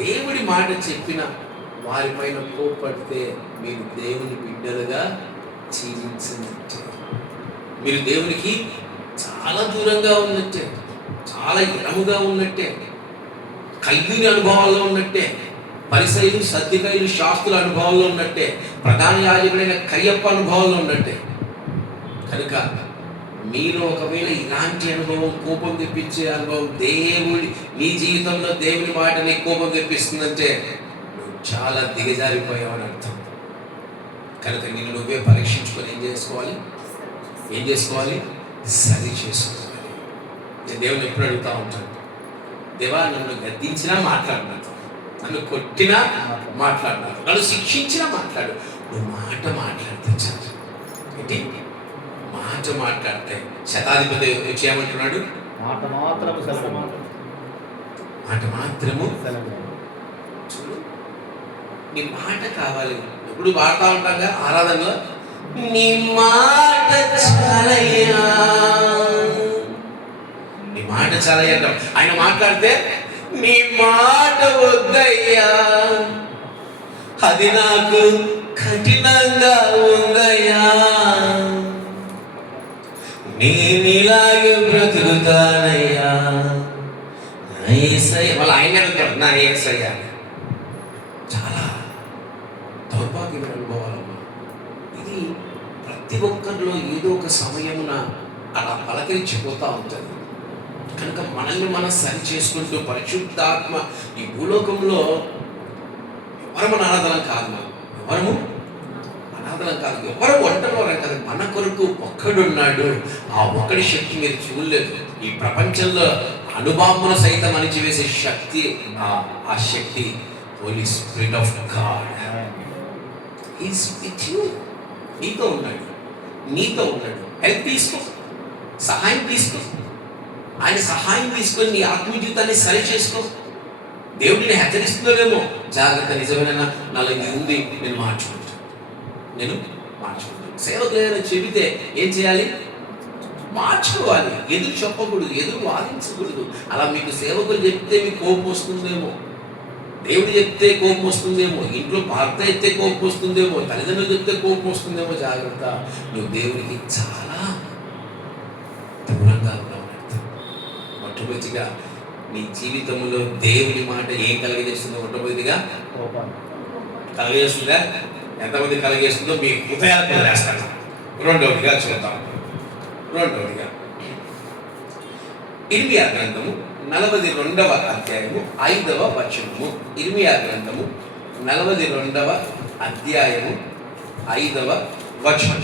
దేవుడి మాట చెప్పిన వారిపైన కోపడితే మీరు దేవుని బిడ్డలుగా జీవించినట్టే. మీరు దేవునికి చాలా దూరంగా ఉన్నట్టే, చాలా ఎడముగా ఉన్నట్టే, కల్వీని అనుభవాల్లో ఉన్నట్టే, పరిసయ్యులు సద్దికయ్యులు శాస్త్రుల అనుభవాల్లో ఉన్నట్టే, ప్రధాన యాజకుడైన కయ్యప్ప అనుభవాల్లో ఉన్నట్టే. కనుక మీరు ఒకవేళ ఇలాంటి అనుభవం, కోపం తెప్పించే అనుభవం, మీ జీవితంలో దేవుని మాటని కోపం తెప్పిస్తుందంటే నువ్వు చాలా దిగజారిపోయావని అర్థం. కనుక నిన్ను నువ్వే పరీక్షించుకొని ఏం చేసుకోవాలి? సరి చేసుకోవాలి. నేను దేవుని ఎప్పుడు అడుగుతూ ఉంటాను, దేవా నన్ను గద్దించినా మాట్లాడినాను, నన్ను కొట్టినా మాట్లాడినాను, నన్ను శిక్షించినా మాట్లాడు. నువ్వు మాట్లాడితే చాలు. ఏంటి మాట్లాడితే? శతాధిపతి వచ్చి ఏమంటున్నాడు? మాట మాత్రము. చూడు, నీ మాట కావాలి. ఎప్పుడు వాడుతూ ఉంటాగా ఆరాధనలో, నీ మాట చాలయ్యా, నీ మాట చాలయ్యా అంటాం. ఆయన మాట్లాడితే నీ మాట వద్దయ్యా, అది నాకు కఠినంగా ఉందయ్యా, నేనిలాగే బ్రతుకుతానయ్యా, వాళ్ళు ఆయన అడుగుతారు నా ఏసయ్యా. చాలా దౌర్భాగ్యమైన అనుభవాలమ్మా. ఇది ప్రతి ఒక్కరిలో ఏదో ఒక సమయమున అలా పలకరించిపోతూ ఉంటుంది. కనుక మనల్ని మనం సరి చేసుకుంటూ పరిశుద్ధాత్మ ఈ భూలోకంలో ఎవరము అనాథలం కాదు. ఎవరు ఒంటరి కాదు. మన కొరకు ఒక్కడున్నాడు. ఆ ఒక్కడి శక్తి మీరు చూడలేదు. ఈ ప్రపంచంలో అణుబాంబును సైతం అణిచివేసే శక్తి, ఆ శక్తి holy spirit of God is with you. నీతో ఉన్నాడు. హెల్ప్ తీసుకో, సహాయం తీసుకో. ఆయన సహాయం తీసుకొని నీ ఆత్మీయ జీవితాన్ని సరి చేసుకో. దేవుడిని హెచ్చరిస్తున్నాడేమో, జాగ్రత్త, నిజమైన నాలో ఉంది, నేను మార్చుకుంటాను. సేవకులు చెబితే ఏం చేయాలి? మార్చుకోవాలి. ఎదురు చెప్పకూడదు, ఎదురు వాదించకూడదు. అలా మీకు సేవకులు చెప్తే మీకు కోపం వస్తుందేమో, దేవుడు చెప్తే కోపం వస్తుందేమో, ఇంట్లో భర్త చెప్తే కోపం వస్తుందేమో, తల్లిదండ్రులు చెప్తే కోపం వస్తుందేమో. జాగ్రత్త, నువ్వు దేవుడికి చాలా దూరంగా ఉన్నావు. మొట్టమొదటిగా నీ జీవితంలో దేవుని మాట ఏం కలిగజేస్తుందో? మొట్టమొదటిగా కలిగజేస్తుందా? ఎంతమంది కలిగేస్తుందో మీ హృదయాలకు వదిలేస్తాను. రెండవదిగా చూద్దాం. ఇర్మియా గ్రంథము 42వ అధ్యాయము 5వ వచనము. ఇర్మియా గ్రంథము 42వ అధ్యాయము 5వ వచనం.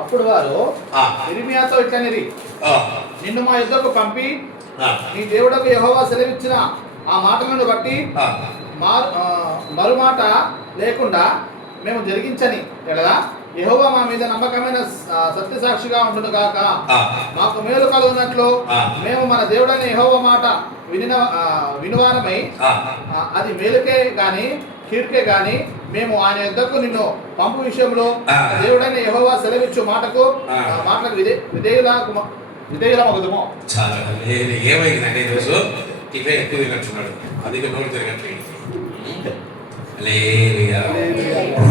అప్పుడు వారు ఇర్మియాతో ఇట్లనిరి, నిన్ను మా యుద్ధకు పంపి నీ దేవుడకు యెహోవా సెలవిచ్చిన ఆ మాటలను బట్టి మరుమాట లేకుండా మేము జరిగించని ఎడలా యెహోవా మా మీద నమ్మకమైన సత్యసాక్షిగా ఉండును గాక. మాకు మేలు కలుగునట్లు మేము మన దేవుడైన యెహోవా మాట వినువారమై అది మేలుకే గాని కీర్కే గాని మేము ఆయన యుద్ధకు నిన్ను పంపు విషయంలో దేవుడైన యెహోవా సెలవిచ్చు మాటలకు విధేయులమగుదుము. చాలా ఏమైందండి ఈరోజు ఇవే ఎక్కువ వినట్టున్నాడు. అది నోరు తిరగట్లేదు.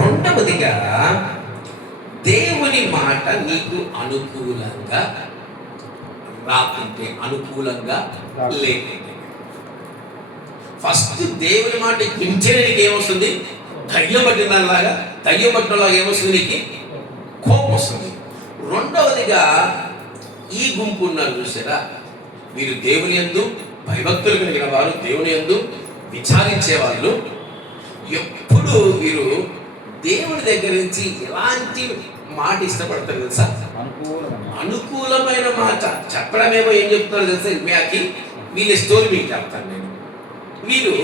రెండవదిగా దేవుని మాట నీకు అనుకూలంగా రాకుంటే, అనుకూలంగా లేకుంటే, ఫస్ట్ దేవుని మాట హింసనే నీకు ఏమొస్తుంది? ధైర్యం పట్టినలాగా, ధైర్యం పట్టినలాగా ఏమొస్తుంది? నీకు కోపం వస్తుంది. రెండవదిగా ఈ గుంపు ఉన్నారు చూసారా, వీరు దేవుని యందు భయభక్తులు కలిగిన వారు, దేవుని యందు విచారించే వాళ్ళు. ఎప్పుడు వీరు దేవుడి దగ్గర నుంచి ఎలాంటి మాట ఇష్టపడతారు తెలుసా? అనుకూలమైన మాట చెప్పడమేమో. ఏం చెప్తున్నారు తెలుసా ఇర్మియాకి? వీళ్ళ స్టోరీ మీకు చెప్తాను నేను. వీరు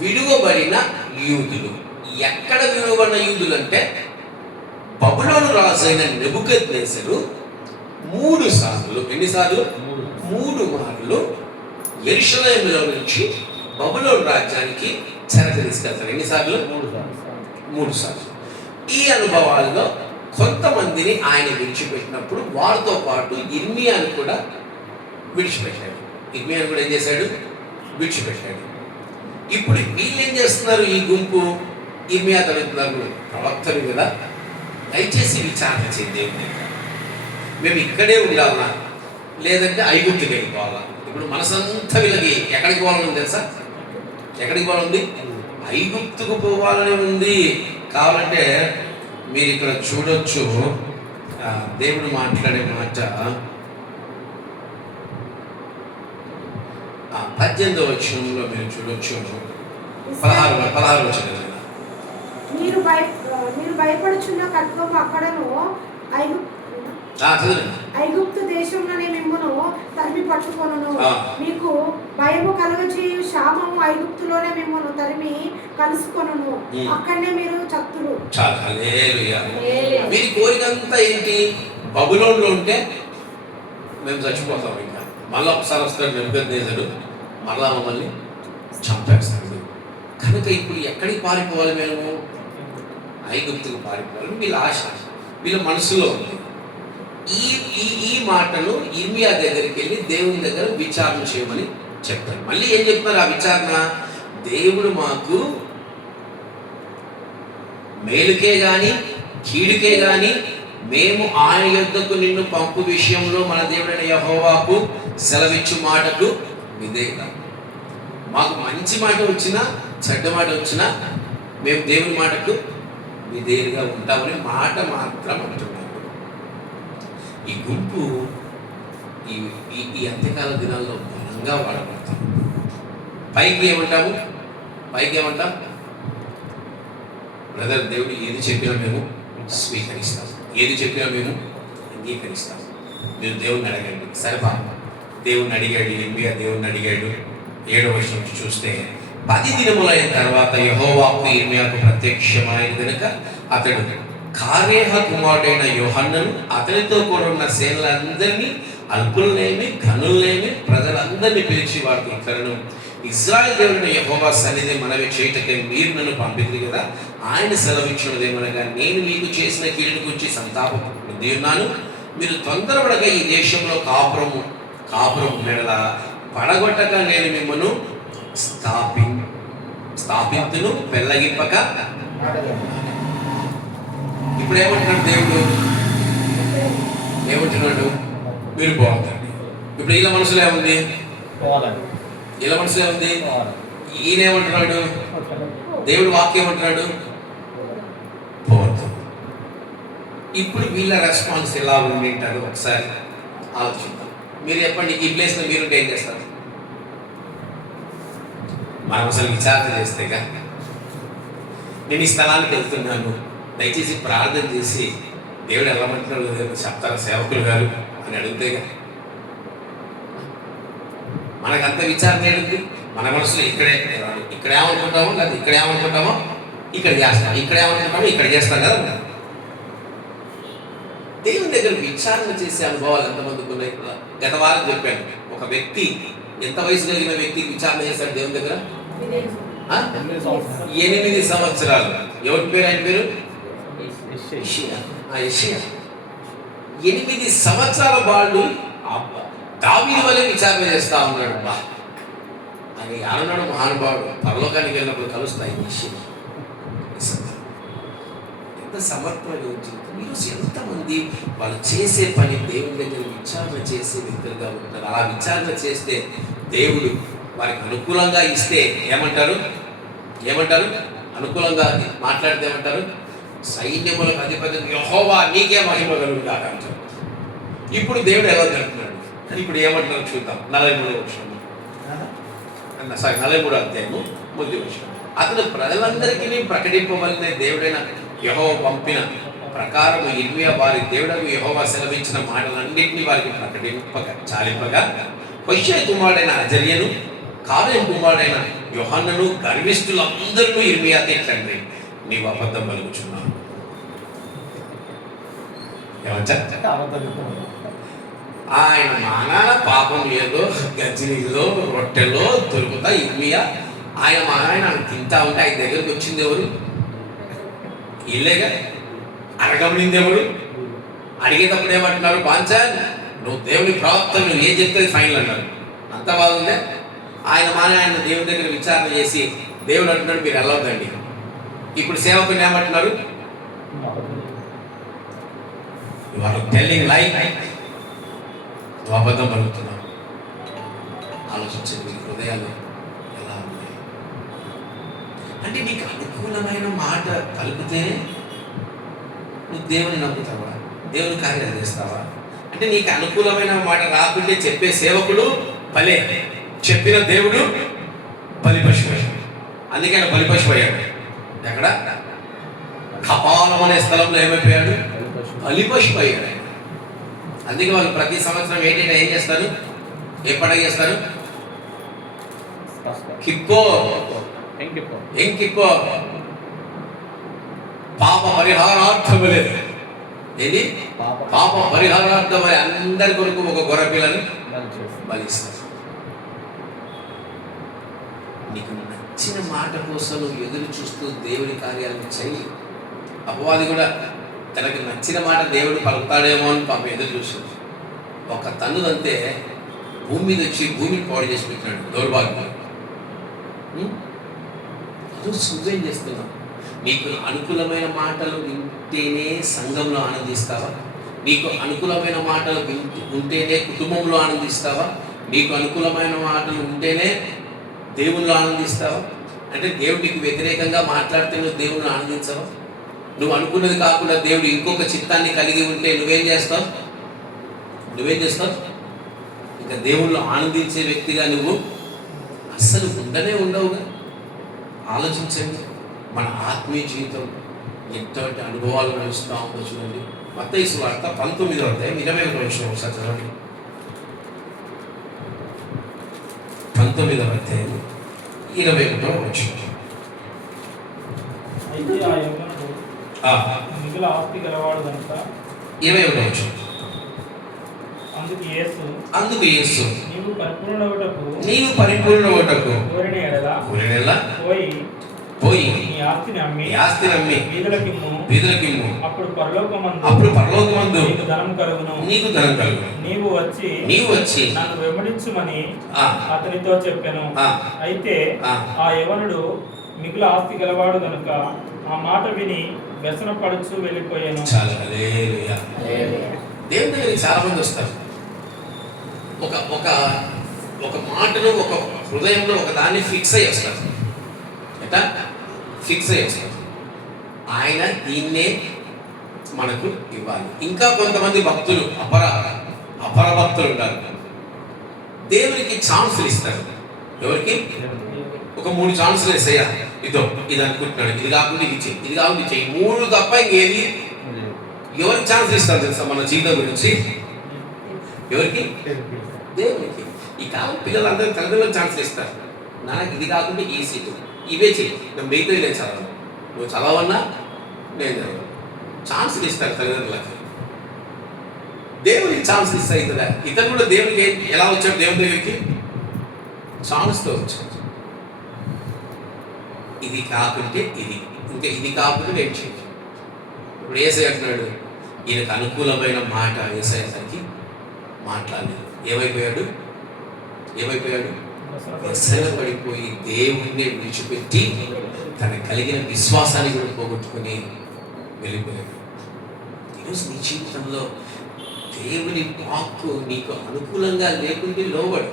విడువబడిన యూదులు. ఎక్కడ విడువబడిన యూదులు అంటే, బబులోను రాజు అయిన నెబుకద్నెజరు 3 సార్లు, ఎన్నిసార్లు? 3 మార్లు యెరూషలేములో నుంచి బబులోను రాజ్యానికి చెరక తీసుకెళ్తారు. ఎన్నిసార్లు? 3 సార్లు. ఈ అనుభవాల్లో కొంతమందిని ఆయన విడిచిపెట్టినప్పుడు వారితో పాటు ఇర్మియాను కూడా విడిచిపెట్టాడు. ఇర్మియాను కూడా ఏం చేశాడు? విడిచిపెట్టాడు. ఇప్పుడు వీళ్ళు ఏం చేస్తున్నారు? ఈ గుంపు ఇర్మియా తడుతున్నారు, ప్రవక్తలు కదా, దయచేసి విచారణ చేయండి. మేము ఇక్కడే ఉండాలన్నా లేదంటే ఐగుప్తుకి వెళ్ళిపోవాలా? ఇప్పుడు మనసంతా వీళ్ళకి ఎక్కడికి పోవాలని తెలుసా? ఎక్కడికి పోవాలంది? ఐగుప్తుకు పోవాలని ఉంది. కావాలంటే మీరు ఇక్కడ చూడొచ్చు, దేవుడు మాట్లాడే మాట 18వ వచనంలో మీరు చూడొచ్చు. 16 వచనం. మీరు భయపడుచున్న ఖడ్గము అక్కడను ఐగుప్తు దేశంలోనే మిమ్మును తరిమి పట్టుకొనును. మీకు భయము కలుగజేయు శామము ఐగుప్తులోనే మిమ్మును తరిమి కలుసుకొనును. అక్కడనే మీరు చత్తురు. మీ కోరికంతా ఏంటి? బబులోన్లో ఉంటే మేము చచ్చిపోతాం. ఇంకా మళ్ళీ ఒకసారి వస్తాడు నెబుకద్నెజరు, మళ్ళా మమ్మల్ని చంపేస్తాడు. కనుక ఇప్పుడు ఎక్కడికి పారిపోవాలి? మేము ఐగుప్తుకు పారిపోవాలి. వీళ్ళ ఆశ, వీళ్ళ మనసులో ఉంది. ఈ మాటను ఇర్మియా దగ్గరికి వెళ్ళి దేవుని దగ్గర విచారణ చేయమని చెప్తారు. మళ్ళీ ఏం చెప్తున్నారు ఆ విచారణ? దేవుడు మాకు మేలుకే గాని కీడుకే గాని మేము ఆయన యొద్దకు నిన్ను పంపు విషయంలో మన దేవుడైన యెహోవాకు సెలవిచ్చు మాటకు విధేయులం. మాకు మంచి మాట వచ్చినా చెడ్డ మాట వచ్చినా మేము దేవుని మాటకు విధేయులుగా ఉంటామని మాట మాత్రం అంటున్నారు. ఈ గుంపు ఈ అంత్యకాల దినాల్లో బలంగా వాడబడతాం. పైకి ఏమంటాం? బ్రదర్, దేవుడు ఏది చెప్పినా మేము స్వీకరిస్తాం, ఏది చెప్పినా మేము అంగీకరిస్తాం. మీరు దేవుణ్ణి అడగండి. సరిపా దేవుణ్ణి అడిగాడు ఇర్మియా, దేవుణ్ణి అడిగాడు. 7వ వచనం చూస్తే 10 దినములైన తర్వాత యెహోవాకు ఇర్మియాకు ప్రత్యక్షమైన గనుక అతడు కారేహ కుమారుడైన యోహన్నను అతనితో కూడా ఉన్న సేనలందరినీ, అల్పులనేమి ఘనులనేమి ప్రజలందరినీ పిలిచి వారికి ఇతరులను, ఇశ్రాయేలు దేవుడైన యెహోవా సన్నిధి మనవి చేయటకే మీరు నన్ను పంపిద్ది కదా, ఆయన సెలవిచ్చినదేమనగా, నేను మీకు చేసిన కీడును గురించి సంతాపపడి ఉన్నాను. మీరు తొందరపడగా ఈ దేశంలో కాపురం మెడల పడగొట్టక నేను మిమ్మల్ని స్థాపింతును పెళ్ళగింపక. ఇప్పుడు ఏమంటున్నాడు దేవుడు? ఏమంటున్నాడు? మీరు బాగుందండి. ఇప్పుడు వీళ్ళ మనసులో ఏముంది? వీళ్ళ మనసులో ఏముంది? ఈయనేమంటున్నాడు? దేవుడు వాక్యం ఏమంటున్నాడు? పోవద్దు. ఇప్పుడు వీళ్ళ రెస్పాన్స్ ఎలా ఉండింటారు ఒకసారి ఆలోచిద్దాం. మీరు చెప్పండి, ఈ ప్లేస్లో మీరు ఏం చేస్తారు? మనం అసలు విచారణ చేస్తేగా, నేను ఈ స్థలానికి వెళ్తున్నాను, దయచేసి ప్రార్థన చేసి దేవుడు ఎలా అంటున్నాడు చెప్తారు సేవకులు గారు అని అడిగితేగా. మనకంత విచారణ ఏంటి? మన మనసులో ఇక్కడ ఏమనుకుంటామో లేదా ఇక్కడ ఏమనుకుంటామో ఇక్కడ చేస్తాం, ఇక్కడ ఏమనుకుంటామో ఇక్కడ చేస్తాం కదా. దేవుని దగ్గర విచారణ చేసే అనుభవాలు ఎంతమందికి ఉన్నాయి? గత వారం చెప్పాను, ఒక వ్యక్తి ఎంత వయసు కలిగిన వ్యక్తికి విచారణ చేశాడు దేవుని దగ్గర? 8 సంవత్సరాలు. ఎవరి పేరు? ఆయన పేరు యెషయా. 8 సంవత్సరాల వాళ్ళు దావీదు వలె విచారణ చేస్తా ఉన్నాడు. బా అని అన్నాడు మహానుభావుడు. పరలోకానికి వెళ్ళినప్పుడు కలుస్తాయి. ఎంత సమర్పణ జీవితం. ఈరోజు ఎంతమంది వాళ్ళు చేసే పని దేవుని దగ్గర విచారణ చేసే వ్యక్తులుగా ఉంటారు. అలా విచారణ చేస్తే దేవుడు వారికి అనుకూలంగా ఇస్తే ఏమంటారు? అనుకూలంగా మాట్లాడితే ఏమంటారు? సైన్యములకు అధిపతి యెహోవా నీకే మహిమ కలుగుగాక అంటారు. ఇప్పుడు దేవుడు ఎలా అంటున్నాడు? ఇప్పుడు ఏమంటున్నాడు చూద్దాం. 43వ వచనం 43వ అధ్యాయము 9వ వచనం. అతను ప్రజలందరికీ ప్రకటింపవలనే దేవుడైన యెహోవా పంపిన ప్రకారం ఇర్మియా వారి దేవుడకు యెహోవా సెలవిచ్చిన మాటలన్నింటినీ వారికి చాలింపగా హోషేయ కుమారుడైన అజర్యను, కాలేబు కుమారుడైన యోహానును గర్విష్ఠులందరూ ఇర్మియాతో ఇట్లండి, నీవు అబద్ధం పలుకుచున్నావు. ఏమంటా? ఆయన మానాన పాపం ఏదో గజ్జిలో రొట్టెలో దొరుకుతా ఇర్మియా ఆయన మానాయన తింటా ఉంటే ఆయన దగ్గరికి వచ్చింది ఎవరు? ఇల్లేగా. అడగబడింది ఎవరు? అడిగేటప్పుడు ఏమంటున్నారు? బాంచా నువ్వు దేవుని ప్రవక్త, నువ్వు ఏం చెప్తే ఫైనల్ అన్నారు. అంత బాగుందే. ఆయన మానాయన దేవుని దగ్గర విచారణ చేసి దేవుడు అంటున్నాడు మీరు వెళ్ళొద్దండి. ఇప్పుడు సేవకుని ఏమంటున్నారు? వాళ్ళు టెల్లింగ్ లైఫ్, నువ్వు అబద్ధం పలుకుతున్నావు. ఆలోచించండి, మీ హృదయాలు ఎలా ఉన్నాయి. అంటే నీకు అనుకూలమైన మాట పలికితే నువ్వు దేవుని నమ్ముతావా? దేవుని కార్యాలు చేస్తావా? అంటే నీకు అనుకూలమైన మాట రాకుంటే చెప్పే సేవకుడు భలే, చెప్పిన దేవుడు బలిపశువు. అందుకే ఆయన బలిపశువు అయ్యాడు. ఎక్కడ? కపాలం అనే స్థలంలో ఏమైపోయాడు? బలిపశువు అయ్యాడు. అందుకే వాళ్ళు ప్రతి సంవత్సరం ఏంటంటే ఏం చేస్తారు? ఏ పండుగ చేస్తారు? ఎంకిప్పో పాప పరిహారార్థము లేదు. ఏది? పాప పరిహారార్థం. అందరి కొరకు ఒక గొర్రె పిల్లని బలిస్తారు. నీకు నచ్చిన మాట కోసం నువ్వు ఎదురు చూస్తూ దేవుని కార్యాలను చెయ్యి. అపవాది కూడా తనకు నచ్చిన మాట దేవుడు పలుకుతాడేమో అని పాపం ఎదురు చూస్తుంది. ఒక తన్నుదంతే భూమి మీద వచ్చి భూమిని పాడు చేసి పెట్టినాడు దౌర్భాగ్యం. నువ్వు సుజయం చేస్తున్నావు. నీకు అనుకూలమైన మాటలు వింటేనే సంఘంలో ఆనందిస్తావా? నీకు అనుకూలమైన మాటలు ఉంటేనే కుటుంబంలో ఆనందిస్తావా? నీకు అనుకూలమైన మాటలు ఉంటేనే దేవుళ్ళు ఆనందిస్తావా? అంటే దేవుడికి వ్యతిరేకంగా మాట్లాడితే నువ్వు దేవుని ఆనందించవా? నువ్వు అనుకున్నది కాకుండా దేవుడు ఇంకొక చిత్తాన్ని కలిగి ఉంటే నువ్వేం చేస్తావు? ఇంకా దేవుళ్ళు ఆనందించే వ్యక్తిగా నువ్వు అస్సలు ఉండవుగా. ఆలోచించండి, మన ఆత్మీయ జీవితం ఎంతటి అనుభవాలు నడుస్తూ ఉందో చూడండి. మత్తయి సువార్త 19వ అధ్యాయం 21వ వచనం ఒకసారి చదవండి. 19వ అధ్యాయం 21వ వచనం. అయితే ఆ యవ్వనుడు మిగుల ఆస్తి గలవాడు కనుక 21వ వచనం. అందుకు యేసు నీవు పరిపూర్ణుడవుటకు కోరిన ఎడల పోయి నీ ఆస్తిని అమ్మి వీధులకిమ్ము, అప్పుడు పరలోకమందు నీకు ధనం కలుగును. నీవు వచ్చి నన్ను వెంబడించుమని అతనితో చెప్పాను. అయితే ఆ యవనుడు మిగుల ఆస్తి గలవాడు గనుక ఆ మాట విని వ్యసనపడుచు వెళ్ళిపోయాను. దేవుని దగ్గరికి చాలా మంది వస్తారు. ఒక మాటను ఒక హృదయంలో ఒక దాన్ని ఫిక్స్ అయ్యి వస్తారు. ఫిక్స్ అయ్యి వస్తారు. ఆయన దీన్నే మనకు ఇవ్వాలి. ఇంకా కొంతమంది భక్తులు అపర భక్తులు ఉంటారు. దేవునికి ఛాన్సులు ఇస్తారు. ఎవరికి? ఒక 3 ఛాన్సులు వేసయ్యా, ఇది అనుకుంటున్నాడు, ఇది కాకుండా ఇది చెయ్యి, ఇది కాకుండా చెయ్యి, 3 తప్ప ఇంకేది. ఎవరికి ఛాన్స్ ఇస్తారు తెలుసా మన జీవితం గురించి? ఎవరికి? దేవునికి. ఈ కాలం పిల్లలందరూ తల్లిదండ్రులకు ఛాన్సులు ఇస్తారు. నాకు ఇది కాకుండా ఈ సీటు, ఇవే చెయ్యి, నేను మిగతా లేదు చదవను, నువ్వు చదవన్నా నేను చదవను. ఛాన్సులు ఇస్తారు తల్లిదండ్రులకి. దేవునికి ఛాన్సులు ఇస్తాయి కదా. ఇతను కూడా దేవునికి ఎలా వచ్చాడు? దేవుని దగ్గరికి ఛాన్స్తో వచ్చాడు. ఇది కాకుంటే ఇది, ఇంకా ఇది కాకుండా నేను చెయ్యి. ఇప్పుడు ఏసై అంటున్నాడు, ఈయనకు అనుకూలమైన మాట ఏసయ్యకి మాట్లాడలేదు. ఏమైపోయాడు? వ్యసనపడిపోయి దేవుణ్ణి విడిచిపెట్టి తన కలిగిన విశ్వాసాన్ని కూడా పోగొట్టుకుని వెళ్ళిపోయాడు. ఈరోజు నీ జీవితంలో దేవుని వాక్కు నీకు అనుకూలంగా లేకుంటే లోబడు.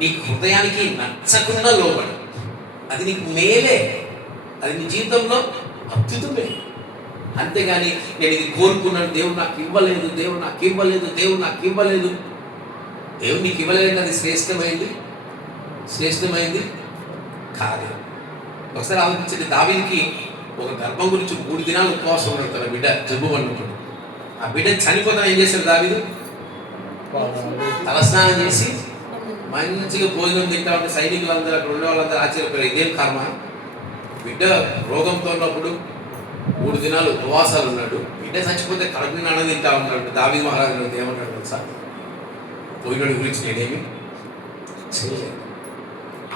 నీకు హృదయానికి నచ్చకుండా లోబడు. అది నీకు మేలే, అది నీ జీవితంలో అద్భుతమే. అంతేగాని నేను ఇది కోరుకున్నాను, దేవుడు నాకు ఇవ్వలేదు, దేవుడు నాకు ఇవ్వలేదు, దేవుడు నాకు ఇవ్వలేదు. దేవుడు నీకు ఇవ్వలేదు, అది శ్రేష్టమైంది కాదు. ఒకసారి ఆలోచించండి, దావీదుకి ఒక గర్భం గురించి 3 దినాలు ఉపవాసం ఉన్నాడు తన బిడ్డ జబ్బు పడినప్పుడు. ఆ బిడ్డ చనిపోతాను ఏం చేశాడు దావీదు? తలస్నానం చేసి మంచిగా భోజనం తింటా ఉంటే సైనికులందరూ అక్కడ ఉండే వాళ్ళందరూ ఆశ్చర్యపోయారు, ఇదేం కర్మ, బిడ్డ రోగంతో ఉన్నప్పుడు 3 దినాలు ఉపవాసాలు ఉన్నాడు, బిడ్డ చచ్చిపోతే కడుపు నిండా అన్నం తింటా ఉంటాడు. దావీదు మహారాజు ఏమంటాడు తెలుసా? పోయినోడి గురించి నేనేమి చేయలేదు.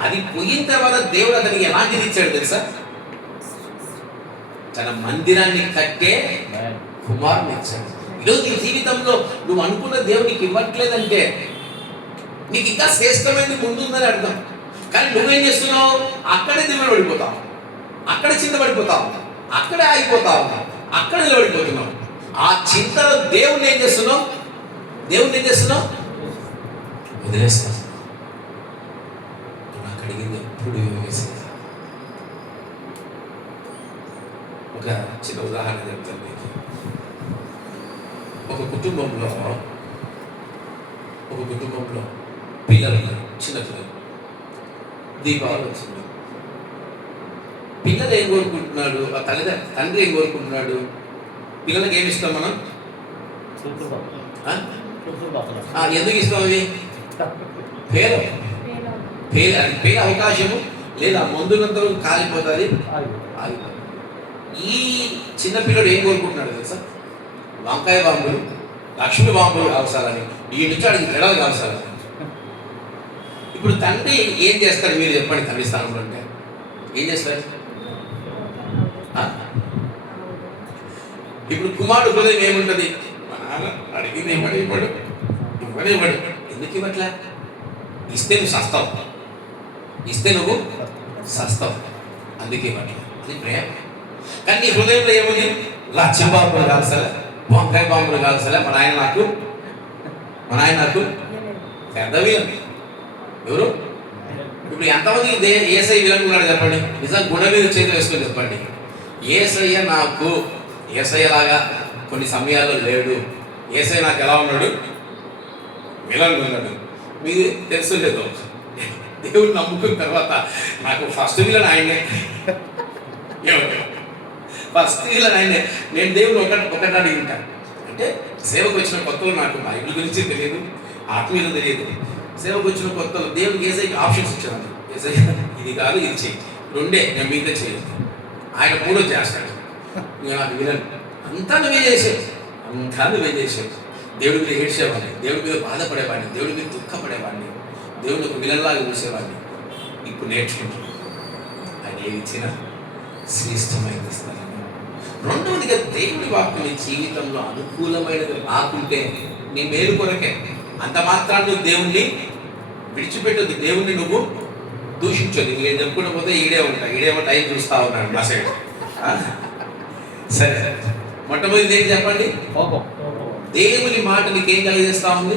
అది పోయిన తర్వాత దేవుడు అతనికి ఎలాంటిది ఇచ్చాడు తెలుసా? తన మందిరాన్ని కట్టే కుమారుని ఇచ్చాడు. ఈరోజు నీ జీవితంలో నువ్వు అనుకున్న దేవునికి ఇవ్వట్లేదంటే నీకు ఇంకా శ్రేష్టమైనది ముందుందని అర్థం. కానీ నువ్వేం చేస్తున్నావు? అక్కడే దిమ్మబడిపోతావు, అక్కడే చింతపడిపోతావు, అక్కడే ఆగిపోతావు, అక్కడ నిలబడిపోతున్నావు. ఆ చింతలో దేవుణ్ణి ఏం చేస్తున్నావు? వదిలేస్తావు. నాకు అడిగింది ఎప్పుడు యోగేశ్వర. ఒక చిన్న ఉదాహరణ చెప్తాను మీకు. ఒక కుటుంబంలో పిల్లలు ఉన్నారు, చిన్న పిల్లలు. దీపావళి వచ్చింది. పిల్లలు ఏం కోరుకుంటున్నాడు? ఆ తండ్రి ఏం కోరుకుంటున్నాడు? పిల్లలకి ఏమి ఇస్తాం మనం? ఎందుకు ఇస్తాం అవి? పేల అవకాశము లేదా ముందున్నంత కాలిపోతుంది, ఆగిపోతుంది. ఈ చిన్నపిల్లడు ఏం కోరుకుంటున్నాడు తెలుసా? వంకాయ బాంబులు, లక్ష్మీ బాంబులు కావసాలని, ఈ నుంచి అడిగి జడాలు కావసాలని. ఇప్పుడు తండ్రి ఏం చేస్తాడు? మీరు చెప్పండి. తండ్రి స్థానంలో అంటే ఏం చేస్తాడు? ఇప్పుడు కుమారుడు హృదయం ఏముంటుంది? మా నాన్న అడిగింది ఇవ్వడు. ఎందుకు ఇవ్వట్లే? ఇస్తే నువ్వు సస్తావు, అందుకే ఇవ్వట్లే. అది ప్రేమ. కానీ నీ హృదయంలో ఏముంది? లక్ష్యం బాంబులు కాల్సలే, వంకాయ బాంబులు కాల్సలే. మా నాయన నాకు పెద్దవి. ఎవరు? ఇప్పుడు ఎంతమంది ఏసై విలనుకున్నాడు చెప్పండి? నిజంగా గుణ మీద చేతులు వేసుకొని చెప్పండి. ఏసయ్య నాకు ఏసయ్యలాగా కొన్ని సమయాల్లో లేడు. ఏసయ్య నాకు ఎలా ఉన్నాడు? విలనుకున్నాడు. మీకు తెలుసు లేదు, దేవుడు నమ్ముకున్న తర్వాత నాకు ఫస్ట్ విలన్ ఆయనే. నేను దేవుడు ఒకటి అడిగింటా. అంటే సేవకు వచ్చిన కొత్తలో నాకు బైబిల్ గురించి తెలియదు, ఆత్మీయత తెలియదు. సేవకు వచ్చిన కొత్తలో దేవుడికి ఏసైకి ఆప్షన్స్ ఇచ్చాను. ఏసై ఇది కాదు, ఇది చెయ్యి, రెండే, నేను మీదే చేయదు. ఆయన 3 చేస్తాడు. నాకు వినను. అంతా నువ్వే చేసావు. దేవుడి మీద ఏడ్చేవాడిని, దేవుడి మీద బాధపడేవాడిని, దేవుడి మీద దుఃఖపడేవాడిని, దేవుడిని ఒక విలన్లాగా చూసేవాడిని. ఇప్పుడు నేర్చుకుంటున్నాను. ఆయన ఏది ఇచ్చినా శ్రేష్టమైనది ఇస్తాను. రెండవదిగా దేవుడి వాక్కు నీ జీవితంలో అనుకూలమైనది రాకుంటే నీ మేలు కొరకే. అంత మాత్రాన్ని నువ్వు దేవుణ్ణి విడిచిపెట్టద్దు, దేవుణ్ణి నువ్వు దూషించదు. నేను చెప్పుకుంటూ పోతే ఈడేమో టైం చూస్తా ఉన్నాడు మా సైడ్. సరే, మొట్టమొదటి ఏంటి చెప్పండి? దేవుని మాట నీకేం కలిగేస్తా ఉంది?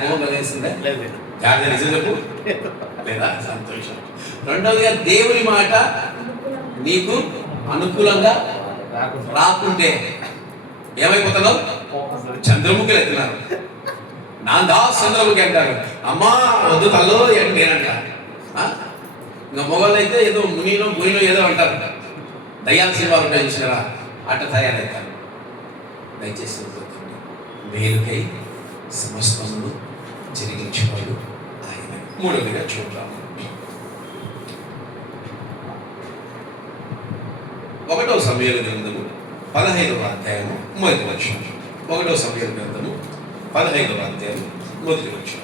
కోపం కలిగేస్తుందా? నిజం చెప్పు. లేదా? సంతోషం. రెండవదిగా దేవుని మాట నీకు అనుకూలంగా రాకుంటే ఏమైపోతున్నావు? చంద్రముఖి ఎత్తున్నారు. నా దాస్ చంద్రముఖి అంటారు. అమ్మా వద్దు తల్లో నేనంట. ఇంకా మొగళ్ళు అయితే ఏదో మునిలో గునిలో ఏదో అంటారు. దయ్యాల సినిమాలు ఉంటాయి చూసినారా? అట్ట తయారవుతారు. దయచేసి మేలుకై సమస్తమును జరిగించేవాడు ఆయన. మూడవదిగా చూద్దాం. 1వ సమూయేలు గ్రంథము 15వ అధ్యాయము 1వ వచనం. 1వ సమూయేలు గ్రంథము 15వ అధ్యాయము 1వ వచనం.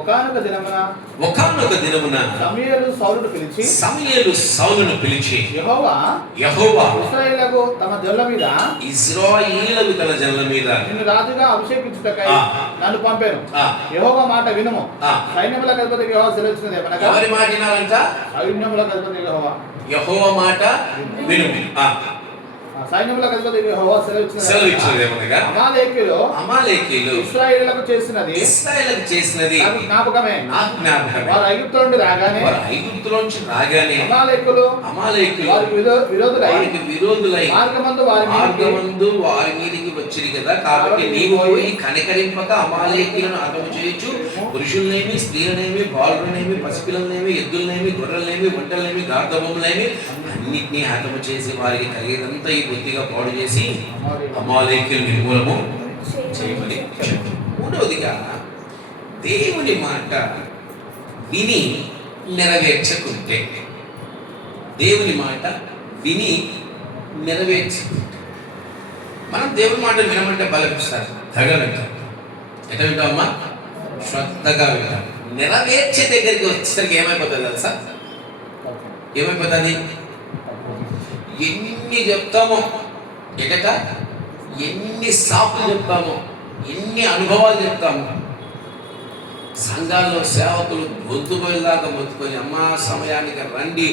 ఒకానొక దినమున సమూయేలు సౌలును పిలిచి యెహోవా ఇశ్రాయేలుకు తమ జనుల మీద నిన్ను రాజుగా అభిషేకించుటకై నన్ను పంపాను. యెహోవా మాట వినుము. సైన్యములకు అధిపతి యెహోవా సెలవిచ్చినది ఏమనగా, ఎవరి మాట వినాలంట? సైన్యములకు అధిపతి యెహోవా మాట వినుము. సైన్యములకు అధిపతి యెహోవా సెలవిచ్చినది ఏమనగా అమాలేకీయులు ఇశ్రాయేలులకు చేసినది నాకు జ్ఞాపకమే. వారు ఐగుప్తు నుండి రాగానే అమాలేకులు వారికి విరోధులై మార్గమందు వారి మీదికి వచ్చింది కదా. కాబట్టి నీవు పోయి కనికరింపక అమాలేకీయులను హతము చేయొచ్చు, పురుషులనేమి, స్త్రీలనేమి, బాలులనేమి, పసిపిల్లలనేమి, ఎద్దులనేమి, గొర్రెలనేమి, ఒంటలనేమి, గార్ధబొమ్మలనేమి అన్నిటినీ హతము చేసి వారికి కలిగేదంతా ఈ బుద్ధిగా పాడు చేసి అమాలేకీయులు నిర్మూలము చేయమని చెప్పు. మూడవదిగా దేవుని మాట విని నెరవేర్చకుంటే, దేవుని మాట విని నెరవేర్చకుంటే, మనం దేవుని మాట వినమంటే బలపిస్తారు, తెగ వింటాం. ఎట్లా వింటామమ్మా? శ్రద్ధగా వింటాం. నెరవేర్చే దగ్గరికి వచ్చేసరికి ఏమైపోతుంది తెలుసా? ఏమైపోతుంది? ఎన్ని చెప్తామో ఎటట, ఎన్ని సాకులు చెప్తామో, ఎన్ని అనుభవాలు చెప్తామో, సంఘాల్లో సేవకులు గొంతుపోయేదాకా మొత్తుకొని అమ్మా సమయానికి రండి,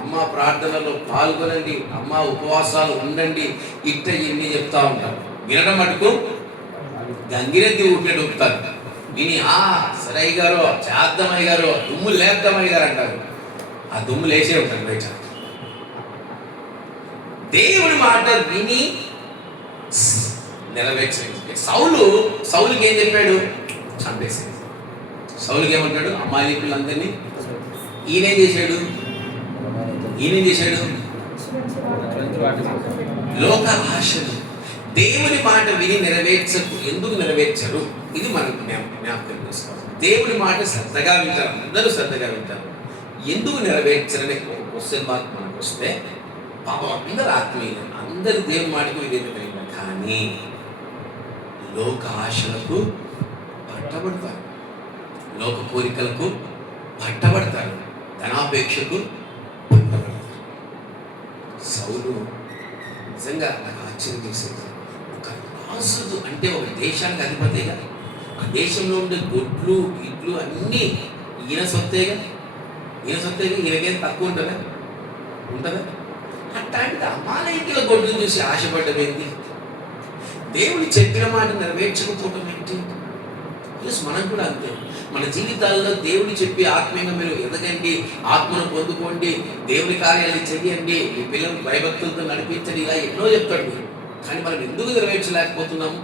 అమ్మ ప్రార్థనలో పాల్గొనండి, అమ్మ ఉపవాసాలు ఉండండి, ఇట్ట ఎన్ని చెప్తా ఉంటారు. వినడం మటుకు గంగిరెద్ది ఊపినట్టు ఊపుతారు. విని సరే అయ్యగారు, చేద్దాం అయ్యగారు, దుమ్ము లేద్దాం అయ్యగారు అంటారు. ఆ దుమ్ము లేచే ఉంటారు బయట. దేవుని మాట విని నెరవేర్చే సౌలుకి ఏం చెప్పాడు? చంపేసాడు. సౌలుకి ఏమంటాడు? అమాలేకీయులందరినీ ఈయనేం చేశాడు? లోక ఆశలు. దేవుని మాట విని ఎందుకు నెరవేర్చరు? ఇది మనం జ్ఞాపకం చేసుకోవాలి. దేవుని మాట శ్రద్ధగా వింటారు, అందరూ శ్రద్ధగా వింటారు. ఎందుకు నెరవేర్చరనే క్వశ్చన్ మార్క్ మనకు వస్తే, పాపం అందరు ఆత్మీయులు, అందరు దేవుని మాటకు విధేయత, కానీ లోక ఆశలకు పట్టబడతారు, లోక కోరికలకు పట్టబడతారు, ధనాపేక్షకు పట్టబడతారు. సౌలు నిజంగా నాకు ఆశ్చర్యం చేసేది. ఒక రాజు అంటే ఒక దేశానికి అధిపతిగా, ఆ దేశంలో ఉండే గొడ్లు గిడ్లు అన్నీ ఈయన సొత్తేగా. ఈయనకేం తక్కువ ఉంటుందా? అట్లాంటిది అమాలేకీయుల గొడ్లను చూసి ఆశపడ్డమేంటి? దేవుడు చెప్పిన మాట నెరవేర్చకపోవటం ఏంటి? ప్లస్ మనం కూడా అంతే. మన జీవితాల్లో దేవుడు చెప్పి ఆత్మీయంగా మీరు ఎదగండి, ఆత్మను పొందుకోండి, దేవుని కార్యాలు చెయ్యండి, మీ పిల్లలు భయభక్తులతో నడిపించండి, ఇలా ఎన్నో చెప్తాడు. కానీ మనం ఎందుకు నెరవేర్చలేకపోతున్నాము?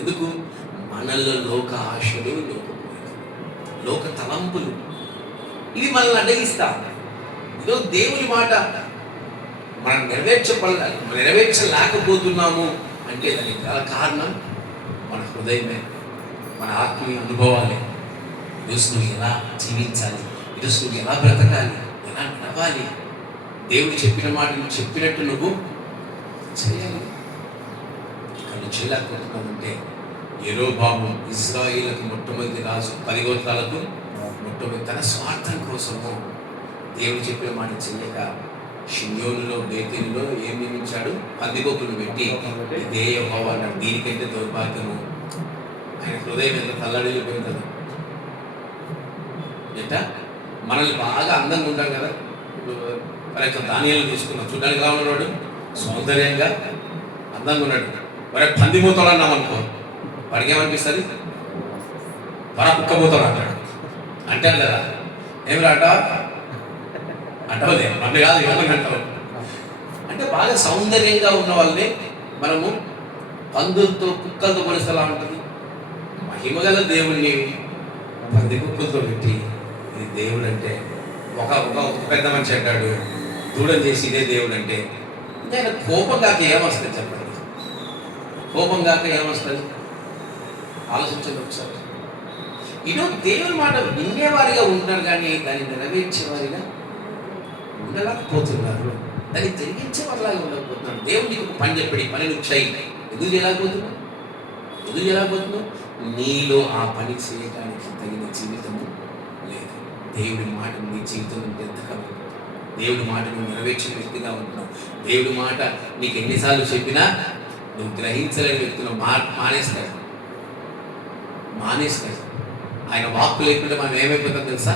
ఎందుకు? మనలో లోక ఆశలు, లోక తలంపులు ఇవి మనల్ని అడ్డగిస్తా. ఇదో దేవుని మాట మనం నెరవేర్చలేకపోతున్నాము అంటే దానికి గల కారణం మన హృదయమే, మన ఆత్మీయ అనుభవాలే. ఈరోజు నువ్వు ఎలా జీవించాలి, ఈరోజు నువ్వు ఎలా బ్రతకాలి, ఎలా నడవాలి, దేవుడు చెప్పిన మాట నువ్వు చెప్పినట్టు నువ్వు చేయాలి. కానీ చేయలేకపోతున్నామంటే, యెరోబాము ఇశ్రాయేలుకు మొట్టమొదటి రాజు, 10 గోత్రాలకు మొట్టమొదటి తన స్వార్థం కోసము దేవుడు చెప్పిన మాట చెయ్యక షిమ్యోనులో, బేతేలులో ఏం నియమించాడు? పందికొక్కులు పెట్టి ఇదే యెహోవా అన్నాడు. దీనికంటే దౌర్భాగ్యము. ఆయన హృదయం ఎంత తల్లడిల్లిపోయింది కదా. మనల్ని బాగా అందంగా ఉంటాం కదా. ఇప్పుడు దానియాలు తీసుకున్నాం, చూడడానికి ఎలా ఉన్నాడు? సౌందర్యంగా అందంగా ఉన్నాడు. మరి పందిమూతలు అన్నాం అనుకో, వాడికి ఏమనిపిస్తుంది? కుక్కబోతాడు అంటాడు. అంటారు కదా, ఏమి అంటవలే, మన కాదు ఎవరిని అంటావు. అంటే బాగా సౌందర్యంగా ఉన్న వాళ్ళని మనము పందులతో, కుక్కలతో పోలిస్తే ఎలా ఉంటుంది? మహిమగల దేవుణ్ణి పంది కుక్కలతో పెట్టి, ఇది దేవుడు అంటే ఒక పెద్ద మనిషి అంటాడు, దూడం చేసి ఇదే దేవుడు అంటే, ఆయన కోపం కాక ఏమొస్తుంది చెప్పండి? కోపం కాక ఏమొస్తుంది? ఆలోచించండి ఒకసారి. ఈరోజు దేవుని మాట వినేవారిగా ఉంటున్నారు, కానీ దాన్ని నెరవేర్చేవారిగా ఉండలేకపోతున్నారు. దాన్ని జరిగించేవారిలాగా ఉండకపోతున్నారు. దేవుడు నీకు పని చెప్పాడు, ఈ పని నువ్వు చేయి. ఎందుకు చేయలేకపోతున్నావు? నీలో ఆ పని చేయడానికి తగిన జీవితము లేదు. దేవుడి మాట నీ జీవితం ఎంతకాలం, దేవుడి మాట నువ్వు నెరవేర్చిన వ్యక్తిగా ఉంటున్నావు. దేవుడి మాట నీకు ఎన్నిసార్లు చెప్పినా నువ్వు గ్రహించలేని వ్యక్తులు మానేస్తాడు. ఆయన వాక్కు లేకుండా మనం ఏమైపోతాం తెలుసా?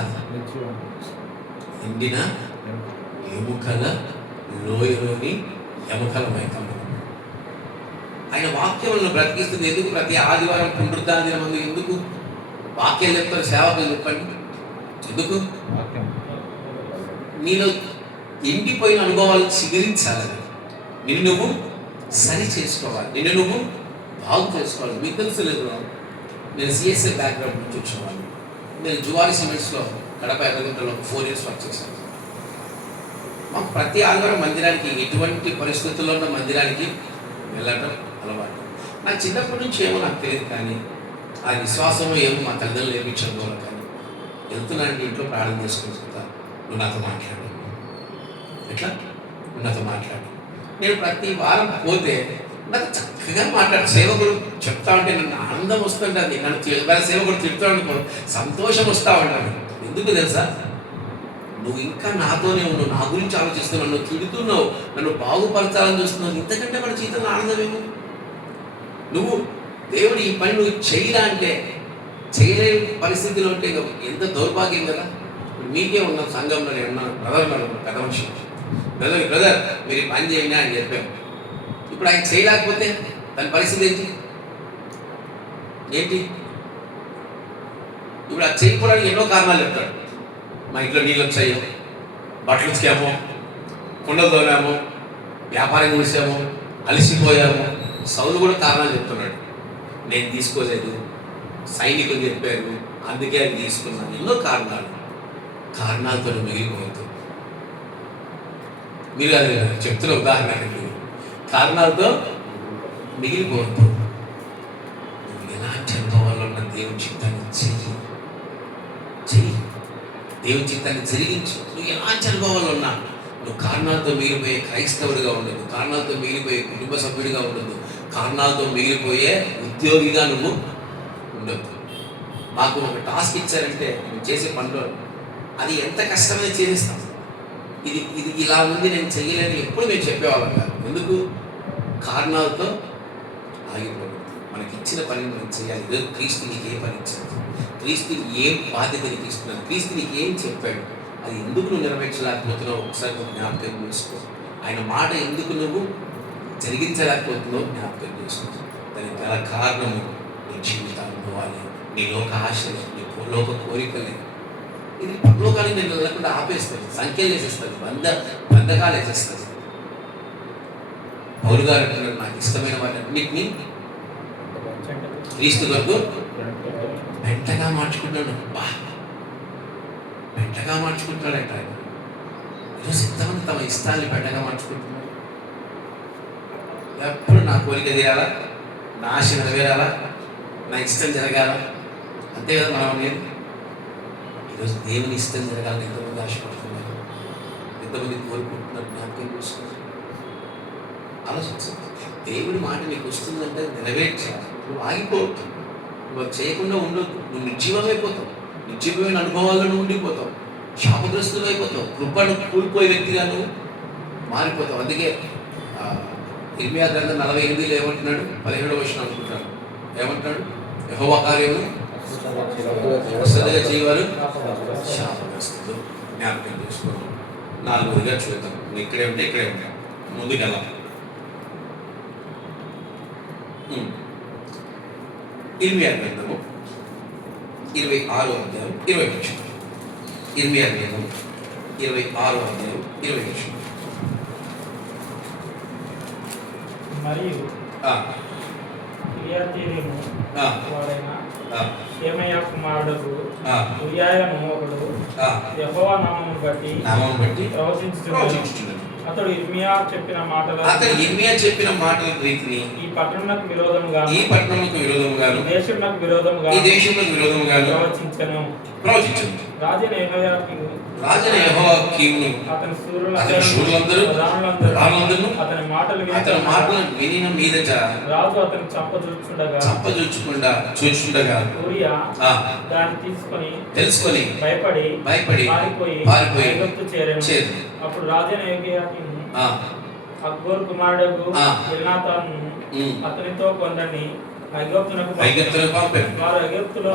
ఎండిన ఎముకల లోయలోని ఎముకలమై కమ్మును. ఆయన వాక్యములను బ్రతికిస్తుంది. ఎందుకు ప్రతి ఆదివారం పునరుద్ధరణ దినం ఎందుకు వాక్యం చెప్తారు? సేవకులు చెప్పండి ఎందుకు? నీలో ఎండిపోయిన అనుభవాలు చిగురించాలని, నిన్ను నువ్వు సరి చేసుకోవాలి, నిన్ను నువ్వు బాగు చేసుకోవాలి. మీకు తెలుసు లేదు, నేను సిఎస్ఐ బ్యాక్గ్రౌండ్ నుంచి వచ్చేవాడిని. నేను జువారి సిమెంట్స్లో కడప ఎర్రగుంటలో 4 years వర్క్ చేశాను. మాకు ప్రతి ఆదివారం మందిరానికి, ఎటువంటి పరిస్థితుల్లో ఉన్న మందిరానికి వెళ్ళటం అలవాటు. నాకు చిన్నప్పటి నుంచి ఏమో నాకు తెలియదు, కానీ ఆ విశ్వాసమో ఏమో మా తల్లిదండ్రులు నేర్పించడం ద్వారా కానీ వెళ్తున్నానంటే ఇంట్లో ప్రార్థన చేసుకుని చెప్తాను, నువ్వు నాతో మాట్లాడు, ఎట్లా నువ్వు నాతో మాట్లాడు. నేను ప్రతి వారం పోతే నాకు చక్కగా మాట్లాడు. సేవకుడు చెప్తా ఉంటే నన్ను ఆనందం వస్తుంటుంది, నన్ను సేవకుడు తిడుతూ అనుకో సంతోషం వస్తూ ఉంటాను. ఎందుకు తెలుసా? నువ్వు ఇంకా నాతోనే ఉన్నావు, నా గురించి ఆలోచిస్తున్నావు, నువ్వు తిడుతున్నావు, నన్ను బాగుపరచాలని చూస్తున్నావు. ఇంతకంటే మన జీవితంలో ఆనందమేమో. నువ్వు దేవుడు ఈ పని నువ్వు చేయరా అంటే చేయలేని పరిస్థితిలో ఉంటే ఎంత దౌర్భాగ్యం కదా. మీకే ఉన్నాం సంఘంలో, నేను ఉన్నాను, బ్రదర్ పెద్ద మనిషి, బ్రదర్ మీరు ఈ పని చేయండి అని చెప్పాము. ఇప్పుడు ఆయన చేయలేకపోతే దాని పరిస్థితి ఏంటి? ఇప్పుడు అది చేయకపోవడానికి ఎన్నో కారణాలు చెప్తాడు. మా ఇంట్లో నీళ్ళు వచ్చాయో, బట్టలు ఉతికామో, కుండలు తోమాము, వ్యాపారం చేసాము, అలసిపోయాము. సౌలు కూడా కారణాలు చెప్తున్నాడు. నేను తీసుకోలేదు, సైనికులు చెప్పారు, అందుకే అది తీసుకున్నాను. ఎన్నో కారణాలతో మిగిలిపోతుంది. మీరు అది చెప్తున్న ఉదాహరణకి కారణాలతో మిగిలిపోతుంది. నువ్వు ఎలాంటి అనుభవాల్లో ఉన్న దేవుని చిత్తాన్ని చెయ్యి, దేవుని చిత్తాన్ని జరిగించు. నువ్వు ఎలాంటి అనుభవాలు ఉన్నా నువ్వు కారణాలతో మిగిలిపోయే క్రైస్తవుడిగా ఉండదు, కారణాలతో మిగిలిపోయే కుటుంబ సభ్యుడిగా ఉండదు, కారణాలతో మిగిలిపోయే ఉద్యోగిగా నువ్వు ఉండదు. మాకు ఒక టాస్క్ ఇచ్చారంటే నువ్వు చేసే పనిలో అది ఎంత కష్టమైనా చేసేస్తాం. ఇది ఇది ఇలా ఉంది, నేను చెయ్యలేని ఎప్పుడు మేము చెప్పేవాళ్ళం కాదు. ఎందుకు? కారణాలతో ఆగిపోవద్దు. మనకి ఇచ్చిన పని మనం చేయాలి. ఈరోజు క్రీస్తు నీకు ఏ పని ఇచ్చాడు, క్రీస్తు ఏం బాధ్యత నీకు ఇస్తున్నాడు, క్రీస్తు నీకు ఏం చెప్పాడు, అది ఎందుకు నువ్వు నెరవేర్చలేకపోతున్నావు ఒకసారి నువ్వు జ్ఞాపకం చేసుకో. ఆయన మాట ఎందుకు నువ్వు జరిగించలేకపోతున్నావు జ్ఞాపకం చేసుకో. దానికి గల కారణము నీ జీవిత అనుభవాలే, నీ లోక ఆశలే, నీ లోక కోరికలే. ఇది పరలోకానికి నేను వెళ్ళకుండా ఆపేస్తుంది, సంఖ్యలు వేసేస్తుంది, బంధకాలు వేసేస్తుంది. పౌలు గారు అంటున్నాడు, నాకు ఇష్టమైన వాటన్నిటినీ క్రీస్తు కొరకు వెంటగా మార్చుకుంటాడు. వెంటగా మార్చుకుంటాడట ఆయన. ఈరోజు ఎంతమంది తమ ఇష్టాన్ని వెంటగా మార్చుకుంటున్నారు? ఎప్పుడు నా కోరిక తీరాలా, నా ఆశ నెరవేరాలా, నా ఇష్టం జరగాల, అంతే కదా మనం అనేది. ఈరోజు దేవుని ఇష్టం జరగాలని ఎంతమంది ఆశపడుతున్నారు, ఎంతమంది కోరుకుంటున్నారు? జ్ఞాపకం చూసుకున్నారు, ఆలోచించండి. దేవుడి మాట నీకు వస్తుందంటే నెరవేర్చాలి. నువ్వు ఆగిపోవద్దు, నువ్వు చేయకుండా ఉండొద్దు. నువ్వు నిర్జీవమైపోతావు, నిర్జీవమైన అనుభవాల్లో నువ్వు ఉండిపోతావు, శాపగ్రస్తులు అయిపోతావు, కృపను కూలిపోయే వ్యక్తిగా నువ్వు మారిపోతావు. అందుకే ఇర్మియా గ్రంథం 48 ఏమంటున్నాడు? 17వ వచనం అనుకుంటాడు. ఏమంటున్నాడు? యెహోవా కార్యమును శ్రద్ధగా చేయవారు శాపగ్రస్తులు. జ్ఞాపకం చేసుకోండి. 4గా చూద్దాం. ఇక్కడే ఉంటే ఇక్కడే ఉంటాం, ముందుకు వెళ్ళాం. ఇర్మియా గ్రంథము 26వ అధ్యాయం 20వ వచనం. ఇర్మియా గ్రంథము 26వ అధ్యాయం 20వ వచనం. మరియు కిర్యతీయీము వాడైన షేమయ్య కుమారుడు ఉరియాయను ఒకడు యెహోవా నామమును బట్టి ప్రవచించుచున్నాడు. అతడు ఇర్మియా చెప్పిన మాటల రీతిని ఈ పట్టణమునకు విరోధముగా ఈ దేశమునకు విరోధముగా ప్రవచించెను. రాజైన యెహోయాకీమును అతని శూరులందరూ అతని మాటలు వినిన మీదట రాజు అతని చంపజూచుచుండగా దాన్ని తెలుసుకొని భయపడి పారిపోయి ఐగుప్తు చేరెను. అప్పుడు రాజైన యెహోయాకీము అక్బోరు కుమారుడు ఎల్నాతాను అతనితో కొందరిని ఐగుప్తునకు పంపారు. ఐగుప్తులో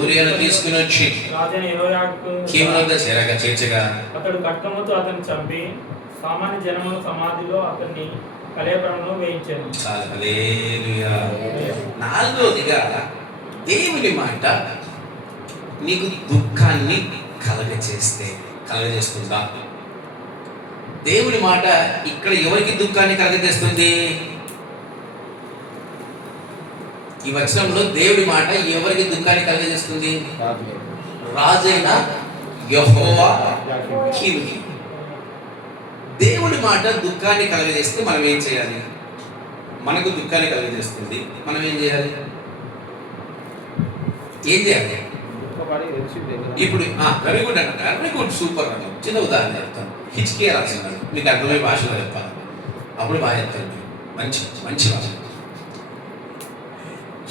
ఊరియాను తీసుకుని వచ్చి రాజైన యెహోయాకీము చేర్చగా అతడు ఖడ్గముతో అతన్ని చంపి సామాన్య జనమును సమాధిలో అతన్ని కళేబరంలో వేయించాను. హల్లెలూయా. నాలుగోదిగా దేవుని మాట నీకు దుఃఖాన్ని కలగజేస్తుందా? దేవుని మాట ఇక్కడ ఎవరికి దుఃఖాన్ని కలగజేస్తుంది? ఈ వచనంలో దేవుడి మాట ఎవరికి దుఃఖాన్ని కలగజేస్తుంది? రాజైన యెహోవా కీలుకి. దేవుడి మాట దుఃఖాన్ని కలగజేస్తే మనం ఏం చేయాలి? మనకు దుఃఖాన్ని కలగజేస్తుంది, మనం ఏం చేయాలి? ఇప్పుడు వెరీ గుడ్ అంట, వెరీ గుడ్, సూపర్ అంట. చిన్న ఉదాహరణ చెప్తాను. హిజ్కియా రాసినాడు, మీకు అర్థమయ్యే భాషలో చెప్పాలి, అప్పుడు బాగా చెప్తాను. మంచి మంచి భాష.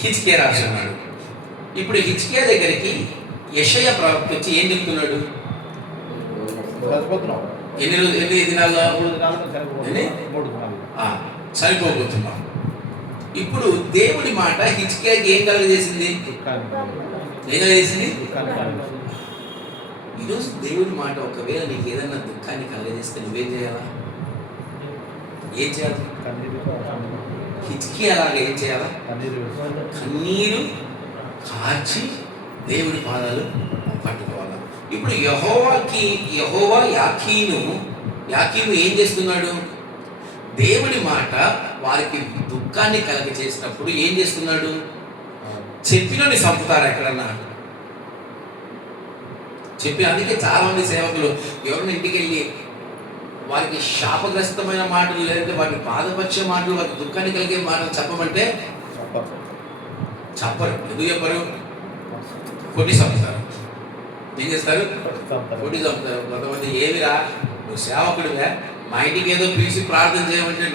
హిజ్కియా రాసినాడు. ఇప్పుడు హిజ్కియా దగ్గరికి యెషయా ప్రవక్త వచ్చి ఏం చెప్తున్నాడు? ఎన్ని దినాల్లో చనిపోబోతున్నాం. ఇప్పుడు దేవుడి మాట హిజ్కియాకి ఏం కలుగజేసింది? ఏం కలుగజేసింది? ఈరోజు దేవుడి మాట ఒకవేళ నీకు ఏదన్నా దుఃఖాన్ని కలగజేస్తే నువ్వేం చేయాలా? ఏం చేయాలి? హిజ్కియా అలాగా ఏం చేయాలా? కన్నీరు కార్చి దేవుడి పాదాలు పట్టుకోవాలా. ఇప్పుడు యెహోవా యాకీను ఏం చేస్తున్నాడు? దేవుడి మాట వారికి దుఃఖాన్ని కలగజేసినప్పుడు ఏం చేస్తున్నాడు? చెప్పినని చంపుతారు ఎక్కడన్నా చెప్పి. అందుకే చాలా మంది సేవకులు ఎవరిని ఇంటికి వెళ్ళి వారికి శాపగ్రస్తమైన మాటలు, లేదంటే వారికి బాధపరిచే మాటలు, వారికి దుఃఖాన్ని కలిగే మాటలు చెప్పమంటే చెప్పరు. ఎందుకు చెప్పరు? కొట్టి చంపుతారు. ఏం చేస్తారు? కొట్టి చంపుతారు. కొంతమంది ఏమిరా నువ్వు సేవకుడివే, మా ఇంటికి ఏదో పిలిచి ప్రార్థన చేయమంటే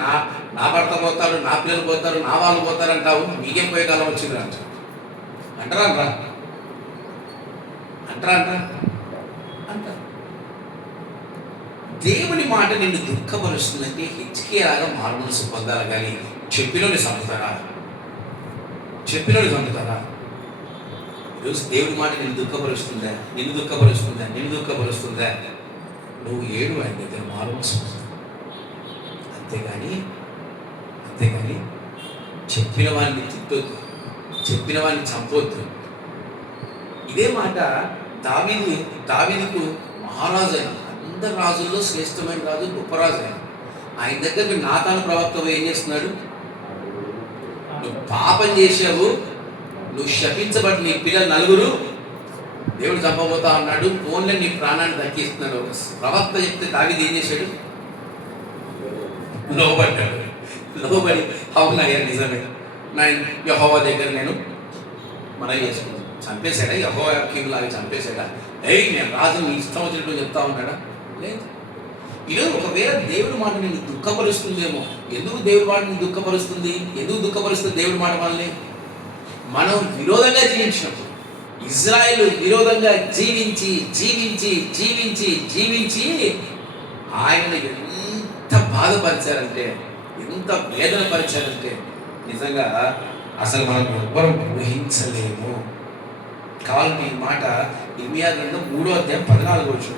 నా భర్త పోతారు, నా పిల్లలు పోతారు, నా వాళ్ళు పోతారు అంటావు, మీకేం పోయే కాలం వచ్చింది అంటారా అంటారా. దేవుని మాట నిన్ను దుఃఖపరుస్తుందంటే హిజ్కియాగా మారుమనసు పొందాలి. కానీ చెప్పినోని చంపుతారా? ఈరోజు దేవుడి మాట నిన్ను దుఃఖపరుస్తుందా? నువ్వు ఏడు ఆయన దగ్గర మారుమనసు పొందాలి. అంతేగాని చెప్పిన వాడిని తిట్టొద్దు, చెప్పిన వాడిని చంపొద్దు. ఇదే మాట దావీదుకు మహారాజు అయిన, అందరు రాజుల్లో శ్రేష్టమైన రాజు, గొప్ప రాజు అయిన ఆయన దగ్గరికి నాతాను ప్రవక్త ఏం చేస్తున్నాడు? నువ్వు పాపం చేసావు, నువ్వు శపించబడి నీ పిల్లలు నలుగురు దేవుడు చంపబోతా అన్నాడు, ఫోన్లో నీ ప్రాణాన్ని దక్కిస్తున్నాడు. ఒక ప్రవక్త చెప్తే దావీదు ఏం చేశాడు? లోబడి అవునయ్యా నిజమే, నా యెహోవా దగ్గర నేను మనవి చేసుకున్నాను. చంపేశాడా? యెహోవా కీలులాగా చంపేశాడా? నేను రాజు నీ ఇష్టం వచ్చినట్టు చెప్తా ఉన్నాడా? లేదు. ఈరోజు ఒకవేళ దేవుడి మాట నిన్ను దుఃఖపరుస్తుందేమో. ఎందుకు దేవుడి మాట నిన్ను దుఃఖపరుస్తుంది? దేవుడి మాట మనల్ని మనం విరోధంగా జీవించినప్పుడు, ఇజ్రాయేలు విరోధంగా జీవించి ఆయన ఎంత బాధపరిచారంటే, ఎంత వేదన పరిచారంటే నిజంగా అసలు మనం ఎవ్వరం ఊహించలేము. కావాలంటే ఈ మాట ఇర్మియా గ్రంథం 3వ అధ్యాయం 14వ వచనం.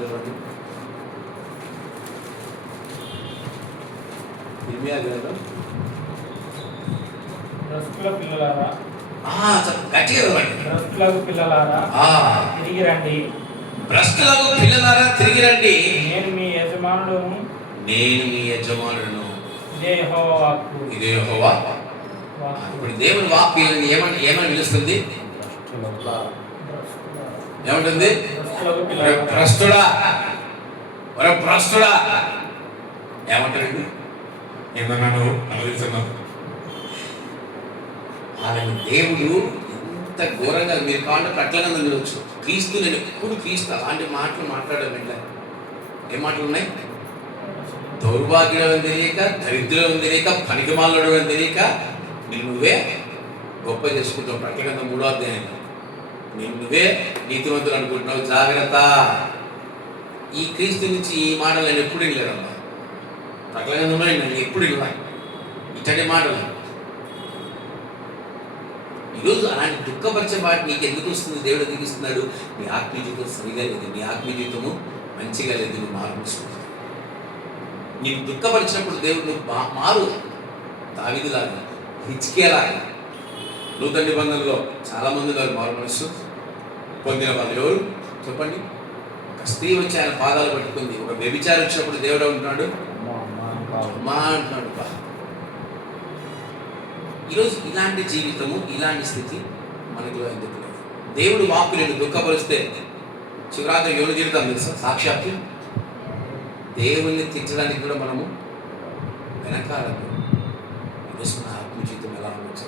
ఇర్మియా గ్రంథం గట్టిగా భ్రష్టులకు పిల్లలారా తిరిగి రండి, నేను మీ యజమానుడును. ఇదే యెహోవా. ఇప్పుడు దేవుని వాక్కు ఏమని పిలుస్తుంది? ఏమంటుంది? భ్రష్టుడా ఏమంటాడు? ఏమన్నాను అనుభవిస్తున్నాను. ఆయన దేవుడు ఎంత ఘోరంగా, మీరు కావాలంటే ప్రకటన చూడవచ్చు. క్రీస్తు, నేను ఎప్పుడు క్రీస్తు అలాంటి మాటలు మాట్లాడడం ఏంట? ఏం మాటలు ఉన్నాయి? దౌర్భాగ్యం అని తెలియక, దరిద్రం అని తెలియక, పనికిమాలడు అని తెలియక నువ్వే గొప్ప చేసుకుంటావు. ప్రకటన 3వ అధ్యాయం. నువ్వే నీతివంతులు అనుకుంటున్నావు, జాగ్రత్త. ఈ క్రీస్తు నుంచి ఈ మాటలు నేను ఎప్పుడు వినలేదమ్మా. ప్రకటన నేను ఎప్పుడు వినలే ఇచ్చటి మాటలు. ఈరోజు అలాంటి దుఃఖపరిచే మాట నీకు ఎందుకు వస్తుంది? దేవుడు ఎందుకు ఇస్తున్నాడు? నీ ఆత్మీయ జీవితం సరిగా లేదు, నీ ఆత్మీయ జీవితము మంచిగా లేదు, నువ్వు నీకు దుఃఖపరిచినప్పుడు దేవుడు నువ్వు మారు. దావీదులాగా, హిజ్కియాలాగా. నూతన నిబంధనలో చాలామంది ఉన్నారు మారు మనస్సు పొందిన వాళ్ళు. ఎవరు చెప్పండి? ఒక స్త్రీ వచ్చి ఆయన పాదాలు పట్టుకుంది. ఒక వ్యభిచారి వచ్చినప్పుడు దేవుడు ఉంటున్నాడు, మా అంటున్నాడు. ఈరోజు ఇలాంటి జీవితము, ఇలాంటి స్థితి మనలో ఎందుకు లేదు? దేవుడు వాక్కు నేను దుఃఖపరిస్తే చివరాత్రి ఎవరు జీవితం తెలుసా? సాక్షాత్తు దేవుణ్ణి తీర్చడానికి కూడా మనము వెనకాలకు. ఈరోజు మన ఆత్మ జీవితం ఎలా ఉండొచ్చు?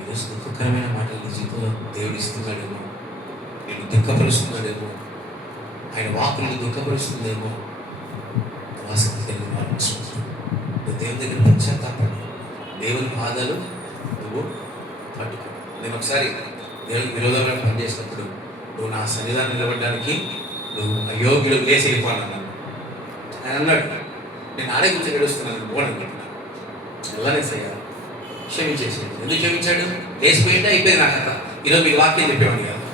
ఈరోజు దుఃఖకరమైన మాటలు నీ జీవితంలో దేవుడు ఇస్తున్నాడేమో, నేను దుఃఖపరుస్తున్నాడేమో, ఆయన వాక్కుని దుఃఖపరుస్తుందేమో. వాసన తెలియని నువ్వు దేవుని దగ్గర పశ్చాత్తాపడు. దేవుని పాదాలు నువ్వు పట్టుకో. నేను ఒకసారి దేవునికి విరోధంగా పనిచేసినప్పుడు నువ్వు నా సన్నిధానం నిలబడడానికి నువ్వు అయోగ్యుడు లేచి వెళ్ళిపోవాలన్నాను. ఆయన అన్నాడు, నేను ఆడే కూర్చొని గడుస్తున్నాను పోనని చెప్పిన. అలానే సయ్యాలి, క్షమించేసాడు. ఎందుకు క్షమించాడు? లేచిపోయింటే అయిపోయింది నా కథ. ఈరోజు మీకు వాక్యం చెప్పేవాడిని కాదు,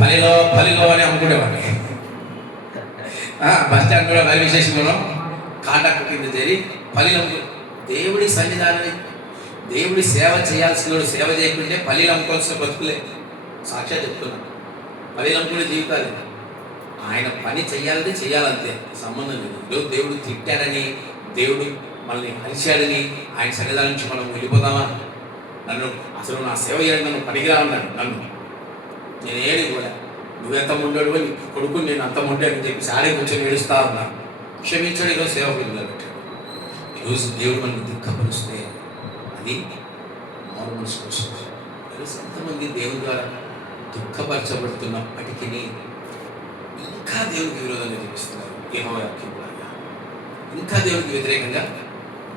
పనిలో అని అమ్ముకునేవాడిని. బస్ స్టాండ్ కూడా రైల్వే స్టేషన్లో కాంటాక్ట్ కింద చేరి పల్లీలు అమ్ముకు. దేవుడి సన్నిధానాన్ని, దేవుడి సేవ చేయాల్సిన సేవ చేయకుంటే పల్లీలు అమ్ముకోవాల్సిన బతుకులే. సాక్షాత్ చెప్తున్నాను, పల్లీలు అమ్ముకునే జీవితాలు. ఆయన పని చెయ్యాలంటే చెయ్యాలంతే, సంబంధం లేదు. ఈరోజు దేవుడు తిట్టాడని, దేవుడు మనల్ని కలిశాడని ఆయన సన్నిధానం నుంచి మనం వెళ్ళిపోదామా? నన్ను అసలు నా సేవ చేయాలని నన్ను పనికిరామన్నాడు. నన్ను నేను ఏడి కూడా నువ్వెంత ఉండడు అని కొడుకుని నేను అంత ఉండే అని చెప్పి సాడే కూర్చొని ఏడుస్తా ఉన్నాను. క్షమించాడు. ఈరోజు సేవ పెట్టాడు. ఈరోజు దేవుడు మనల్ని దుఃఖపరుస్తే అది మారు మనసు కోసం. ఈరోజు ఎంతమంది దేవుని ద్వారా దుఃఖపరచబడుతున్నప్పటికీ ఇంకా దేవునికి విరోధంగా జీవిస్తున్నారు. యెహోవా ఇంకా దేవునికి వ్యతిరేకంగా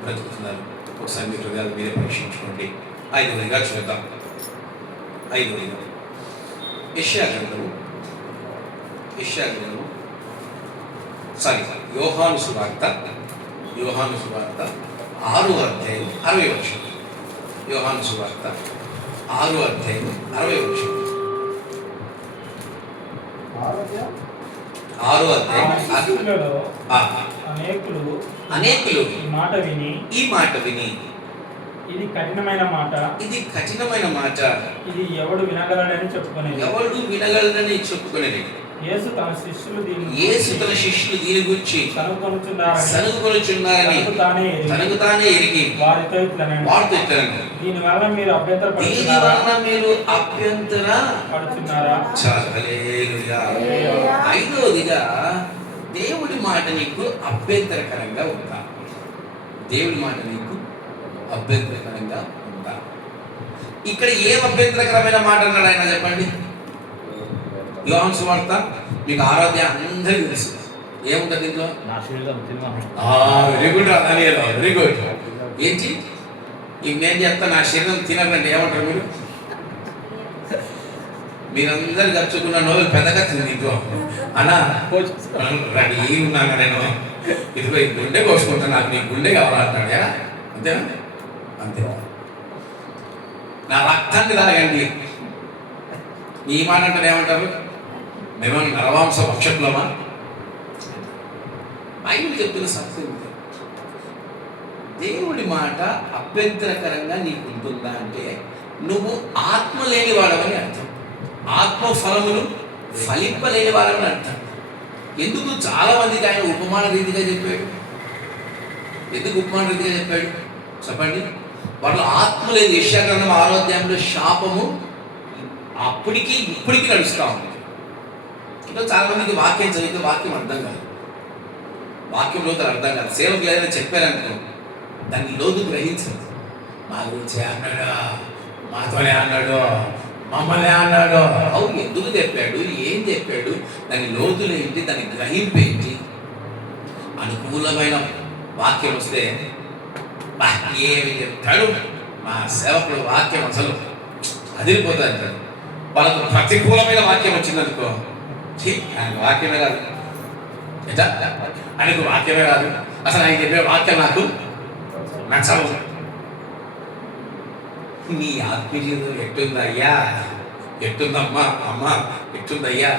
బ్రతుకుతున్నారు. ఒకసారి మీ హృదయాలు మీరే పరీక్షించుకోండి. 5వదిగా చూద్దాం. 5వదిగా యెషయా గ్రంథము యోహాను సువార్త 6వ అధ్యాయం 60వ వచనం. యోహాను సువార్త 6వ అధ్యాయం 60వ వచనం. 6వ అధ్యాయం. అనేకులు ఈ మాట విని ఇది కఠినమైన మాట, ఇది ఎవడు వినగలడని చెప్పుకునేది. యేసు తన శిష్యులు దీని గురించి సనుగుకొనుచున్నారని తనకు తానే ఎరిగి వారితో ఇట్లనెను, దీని వలన మీరు అభ్యంతర పడుచున్నారా? హల్లెలూయా. 5వదిగా దేవుడి మాట నీకు అభ్యంతరకరంగా ఉందా? దేవుడి మాట నీకు అభ్యంతరకరంగా ఉందా? ఇక్కడ ఏం అభ్యంతరకరమైన మాట అన్నాడు ఆయన చెప్పండి? యోహాను సువార్త మీకు ఆరాధ్య అందరికీ తెలుసు. ఏముంటుంది దీంట్లో? వెరీ గుడ్ రాదానియలో, వెరీ గుడ్. ఏంటి నేను చెప్తా, నా శరీరం తినకండి ఏమంటారు మీరు? మీరందరు ఖర్చుకున్న నోరు పెద్దగా తింది ఇంట్లో అన్నా రెడీ ఉన్నాను నేను. ఇదిగో ఈ గుండె కోసుకుంటాను, నాకు నీ గుండె కావాలంటాడా? అంతేనా? అంతే. నా రక్తాన్ని తాగండి. ఈ మాట అంటే ఏమంటారు? మేము నరవాంస పక్షకులమా? బైబిల్ చెప్తున్న సత్యం దేవుడి మాట అభ్యంతరకరంగా నీకు ఉంటుందా అంటే నువ్వు ఆత్మ లేని వాడవని అర్థం. ఆత్మ ఫలములు ఫలింపలేని వాడవని అర్థం. ఎందుకు చాలా మందికి ఆయన ఉపమాన రీతిగా చెప్పాడు? ఎందుకు ఉపమాన రీతిగా చెప్పాడు చెప్పండి? వాళ్ళు ఆత్మ లేదు. యెషయా గ్రంథం 6వ అధ్యాయంలో శాపము అప్పటికి ఇప్పటికీ నడుస్తూ ఉంది. ఇంకా చాలా మందికి వాక్యం చదివితే వాక్యం అర్థం కాదు, వాక్యం లోతు అర్థం కాదు. సేవకు ఏదైనా చెప్పారనుకో దాన్ని లోతు గ్రహించదు. మా గురించే అన్నాడు, మాతోనే అన్నాడు, మమ్మల్ని అన్నాడు. అవును, ఎందుకు చెప్పాడు, ఏం చెప్పాడు, దాని లోతులు ఏంటి, దాని గ్రహింపు ఏంటి? అనుకూలమైన వాక్యం వస్తే ఏమి చెప్తాడు మా సేవకుడు, వాక్యం అసలు అదిరిపోతుంది అంటాడు. వాళ్ళకు ప్రతికూలమైన వాక్యం వచ్చిందనుకో, ఆయన వాక్యమే కాదు, ఎట్లా ఆయనకు వాక్యమే కాదు, అసలు ఆయన చెప్పే వాక్యం నాకు నచ్చవు. నీ ఆత్మీయ జీవితం ఎట్టుందయ్యా, ఎట్టుందమ్మా, అమ్మ ఎట్టుందయ్యా?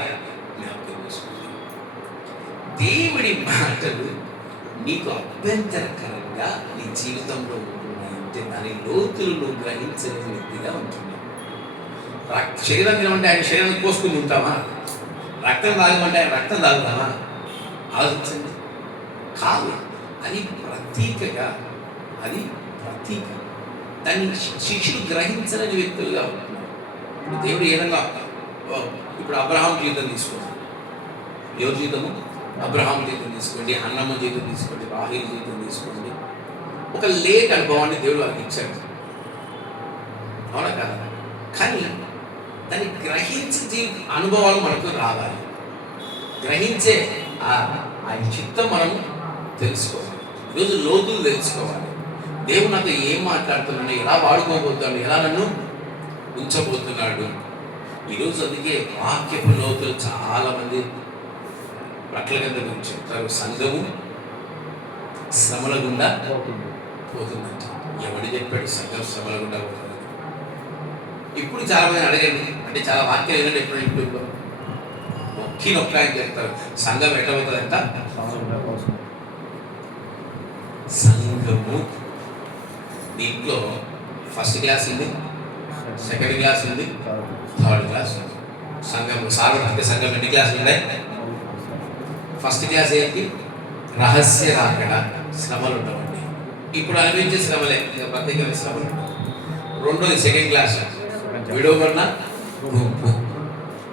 దేవుడి కొన్ని మాటలు నీకు అభ్యంతరకరంగా నీ జీవితంలో ఉంటున్నాయంటే దాని లోతులు నువ్వు గ్రహించలేని వ్యక్తిగా ఉంటున్నావు. శరీరం తినమంటే ఆయన శరీరం కోసుకుని ఉంటామా? రక్తం తాగమంటే ఆయన రక్తం తాగుతామా? ఆలోచించండి. కాదు, అది ప్రతీకగా, అది ప్రతీక. దాన్ని శిష్యులు గ్రహించలేని వ్యక్తులుగా ఉంటున్నారు. దేవుడు ఏ విధంగా ఇప్పుడు అబ్రహాం జీవితం తీసుకోండి, ఎవరి జీవితము? అబ్రహాం జీవితం తీసుకోండి, అన్నమ్మ జీవితం తీసుకోండి, రాహేల్ జీవితం తీసుకోండి. ఒక లేట్ అనుభవాన్ని దేవుడు వాళ్ళకి ఇచ్చాడు, అవునా కదా? కానీ దాన్ని గ్రహించే అనుభవాలు మనకు రావాలి. గ్రహించే ఆయన చిత్తం మనం తెలుసుకోవాలి. ఈరోజు లోతులు తెలుసుకోవాలి. దేవుడు నాతో ఏం మాట్లాడుతున్నాడు, ఎలా వాడుకోబోతున్నాడు, ఎలా నన్ను ఉంచబోతున్నాడు. ఈరోజు అందుకే వాక్యపు లోతులు చాలామంది ప్రకల కింద గురించి చెప్తారు. సంఘము శ్రమల గుండా పోతుందంట. ఎవడు చెప్పాడు సంఘం శ్రమల గుండా పోతుంది? ఇప్పుడు చాలా మంది అడగండి, అంటే చాలా వాక్యాలు ఏంటంటే ఎప్పుడు యూట్యూబ్లో నొక్క అని చెప్తారు. సంఘం ఎట్లా పోతుందంట? సంఘము దీంట్లో ఫస్ట్ క్లాస్ ఉంది, సెకండ్ క్లాస్ ఉంది, థర్డ్ క్లాస్ ఉంది. సంఘం సార్వత్రిక సంఘం ఎన్ని క్లాసులు ఉన్నాయి? ఫస్ట్ క్లాస్ ఏంటి? రహస్య రాకడ, శ్రమలు ఉండవండి. ఇప్పుడు అనిపించే శ్రమలే, ప్రత్యేకమైన శ్రమలు. రెండోది సెకండ్ క్లాస్, విడవబడిన గుంపు.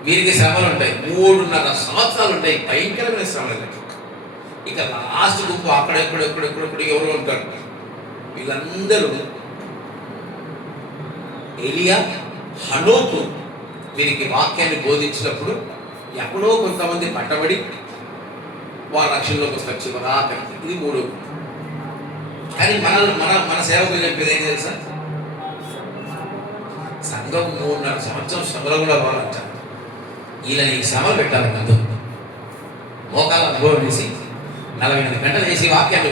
వీరికి శ్రమలు ఉంటాయి, 3.5 సంవత్సరాలు ఉంటాయి, భయంకరమైన శ్రమలు. ఇక లాస్ట్ గుంపు అక్కడెక్కడెక్కడెక్కడెక్కడ ఎవరు ఉంటారు? వీళ్ళందరూ ఎలియా, హనోకు వీరికి వాక్యాన్ని బోధించినప్పుడు ఎక్కడో కొంతమంది పట్టబడి వారు రక్షణలోకి వస్తారు. చివరాక ఇది 3. కానీ మన సేవకులు చెప్పేది ఏం తెలుసా? సంఘం 3.5 సంవత్సరం శ్రమలో కూడా పోవాలంటారు. ఇలా నీకు శ్రమలు పెట్టాలి. ముందు మోకాల అనుభవం చేసి 48 గంటలు చేసి వాక్యాన్ని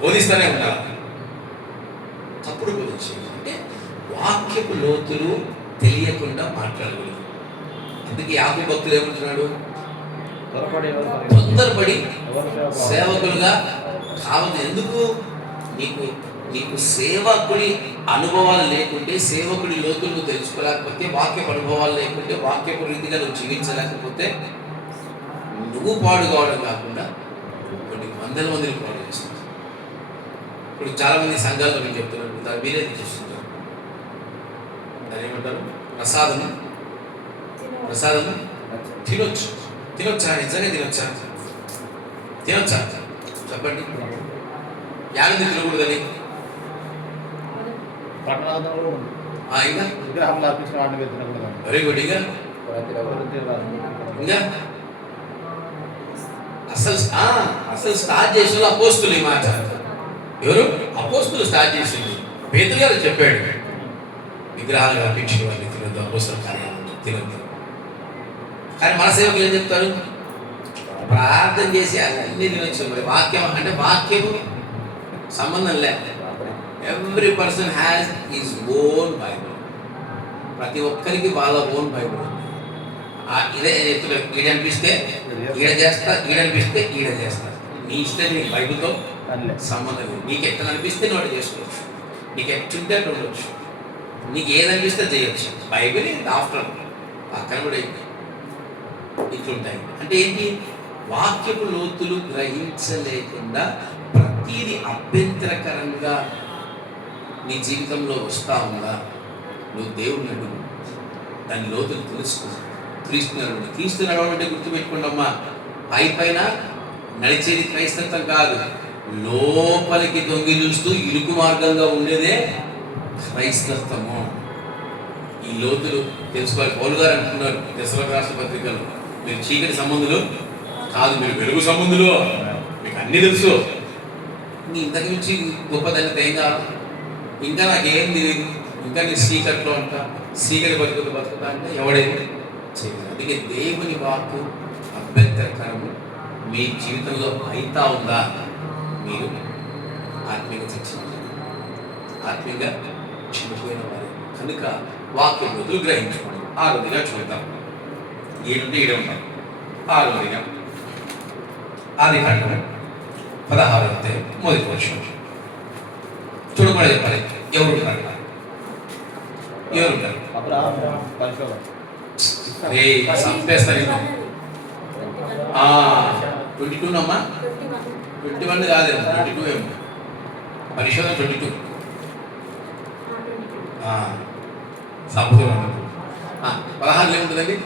బోధిస్తూనే ఉంటారు. తప్పుడు గురించి అంటే వాక్యపు లోతులు తెలియకుండా మాట్లాడకూడదు. అందుకే యాకోబు భక్తులు ఏమంటున్నాడు? తొందరపడి సేవకులుగా కావాలి. ఎందుకు? నీకు సేవకుడి అనుభవాలు లేకుంటే, సేవకుడి లోతులు తెలుసుకోలేకపోతే, వాక్యపు అనుభవాలు లేకుంటే, వాక్యపు రీతిగా నువ్వు జీవించలేకపోతే నువ్వు పాడు కావడం కాకుండా కొన్ని వందల మందిని పాడు చేస్తున్నారు. ఇప్పుడు చాలామంది సంఘాల్లో నేను చెప్తున్నారు, మీరే చూస్తుంటారు. దాని ఏమంటారు? ప్రసాదము తినొచ్చు. తినొచ్చా? నిజంగా తినొచ్చా? చెప్పండి. యాగంది తినకూడదని వెరీ గుడ్. ఇంకా అసలు స్టార్ట్ చేసిన అపోస్తులు. ఈ మాట ఎవరు? అపోస్తులు స్టార్ట్ చేసింది. పేతురు గారు చెప్పాడు, విగ్రహాలు అర్పించిన వారిని తినద్దు, అపోస్తుల కార్యాలను తినద్దు. కానీ మన సేవకులు ఏం చెప్తారు? ప్రార్థన చేసి అన్నీ తినొచ్చు. మరి వాక్యం అంటే వాక్యము సంబంధం లేదు. Every person has his own Bible. ప్రతి ఒక్కరికి వాళ్ళ ఓన్ బైబుల్ ఉంది. ఇదే చెప్తున్నారు, ఈడ అనిపిస్తే ఈడ చేస్తా, ఈడ అనిపిస్తే ఈడ చేస్తా. నీ ఇస్తే నీ బైబుల్తో సంబంధం లేదు. నీకు ఎట్లా అనిపిస్తే నువ్వు చేసుకోవచ్చు, నీకు ఎట్టుంటే అట్లా ఉండొచ్చు, నీకు ఏదనిపిస్తే చేయొచ్చు. బైబిల్ ఆఫ్టర్ పక్కన కూడా ఇట్లుంటాయి. అంటే ఏంటి? వాక్యపు లోతులు గ్రహించలేకుండా ప్రతిదీ అభ్యంతరకరంగా నీ జీవితంలో వస్తూ ఉందా? నువ్వు దేవుడిని అడుగు, దాని లోతులు తెలుసుకో. క్రీస్తు నడవడం అంటే గుర్తుపెట్టుకోండమ్మా, పైన నడిచేది క్రైస్తత్వం కాదు, లోపలికి తొంగి చూస్తూ ఇరుకు మార్గంగా ఉండేదే క్రైస్తత్వము. ఈ లోతులు తెలుసుకోవాలి. పౌలు గారు అంటున్నారు తెస్సలోనిక రాష్ట్ర పత్రికలో, మీరు చీకటి సంబంధులు కాదు, మీరు వెలుగు సంబంధులు, మీకు అన్నీ తెలుసు. నీ ఇంతకు మించి గొప్పదాన్ని ఏం కాదు, ఇంకా నాకేం తెలియదు, ఇంకా నీ చీకట్లో అంట, చీకటి బతుకుతా అంటే ఎవడేమి చేయలేదు. అందుకే దేవుని వాక్కు అభ్యంతరకరము మీ జీవితంలో అయితా ఉందా? మీరు ఆత్మీయంగా చనిపోయిన వారు కనుక వాక్యం రోజులు గ్రహించుకోండి. 6వదిగా చూద్దాం. 7 నుండి 7 ఉంటాం. 6వదిగా ఆదికాండం 16వ అధ్యాయం మొదటి వచనం చూడకుండా చెప్పాలి. ఎవరుంటారు? చంపేస్తారు. 22 అమ్మా, 21 కాదేమో, 22 ఏమో, పరిశోధన 22 సంపూర్ణ 16 ఏముంటుందండి?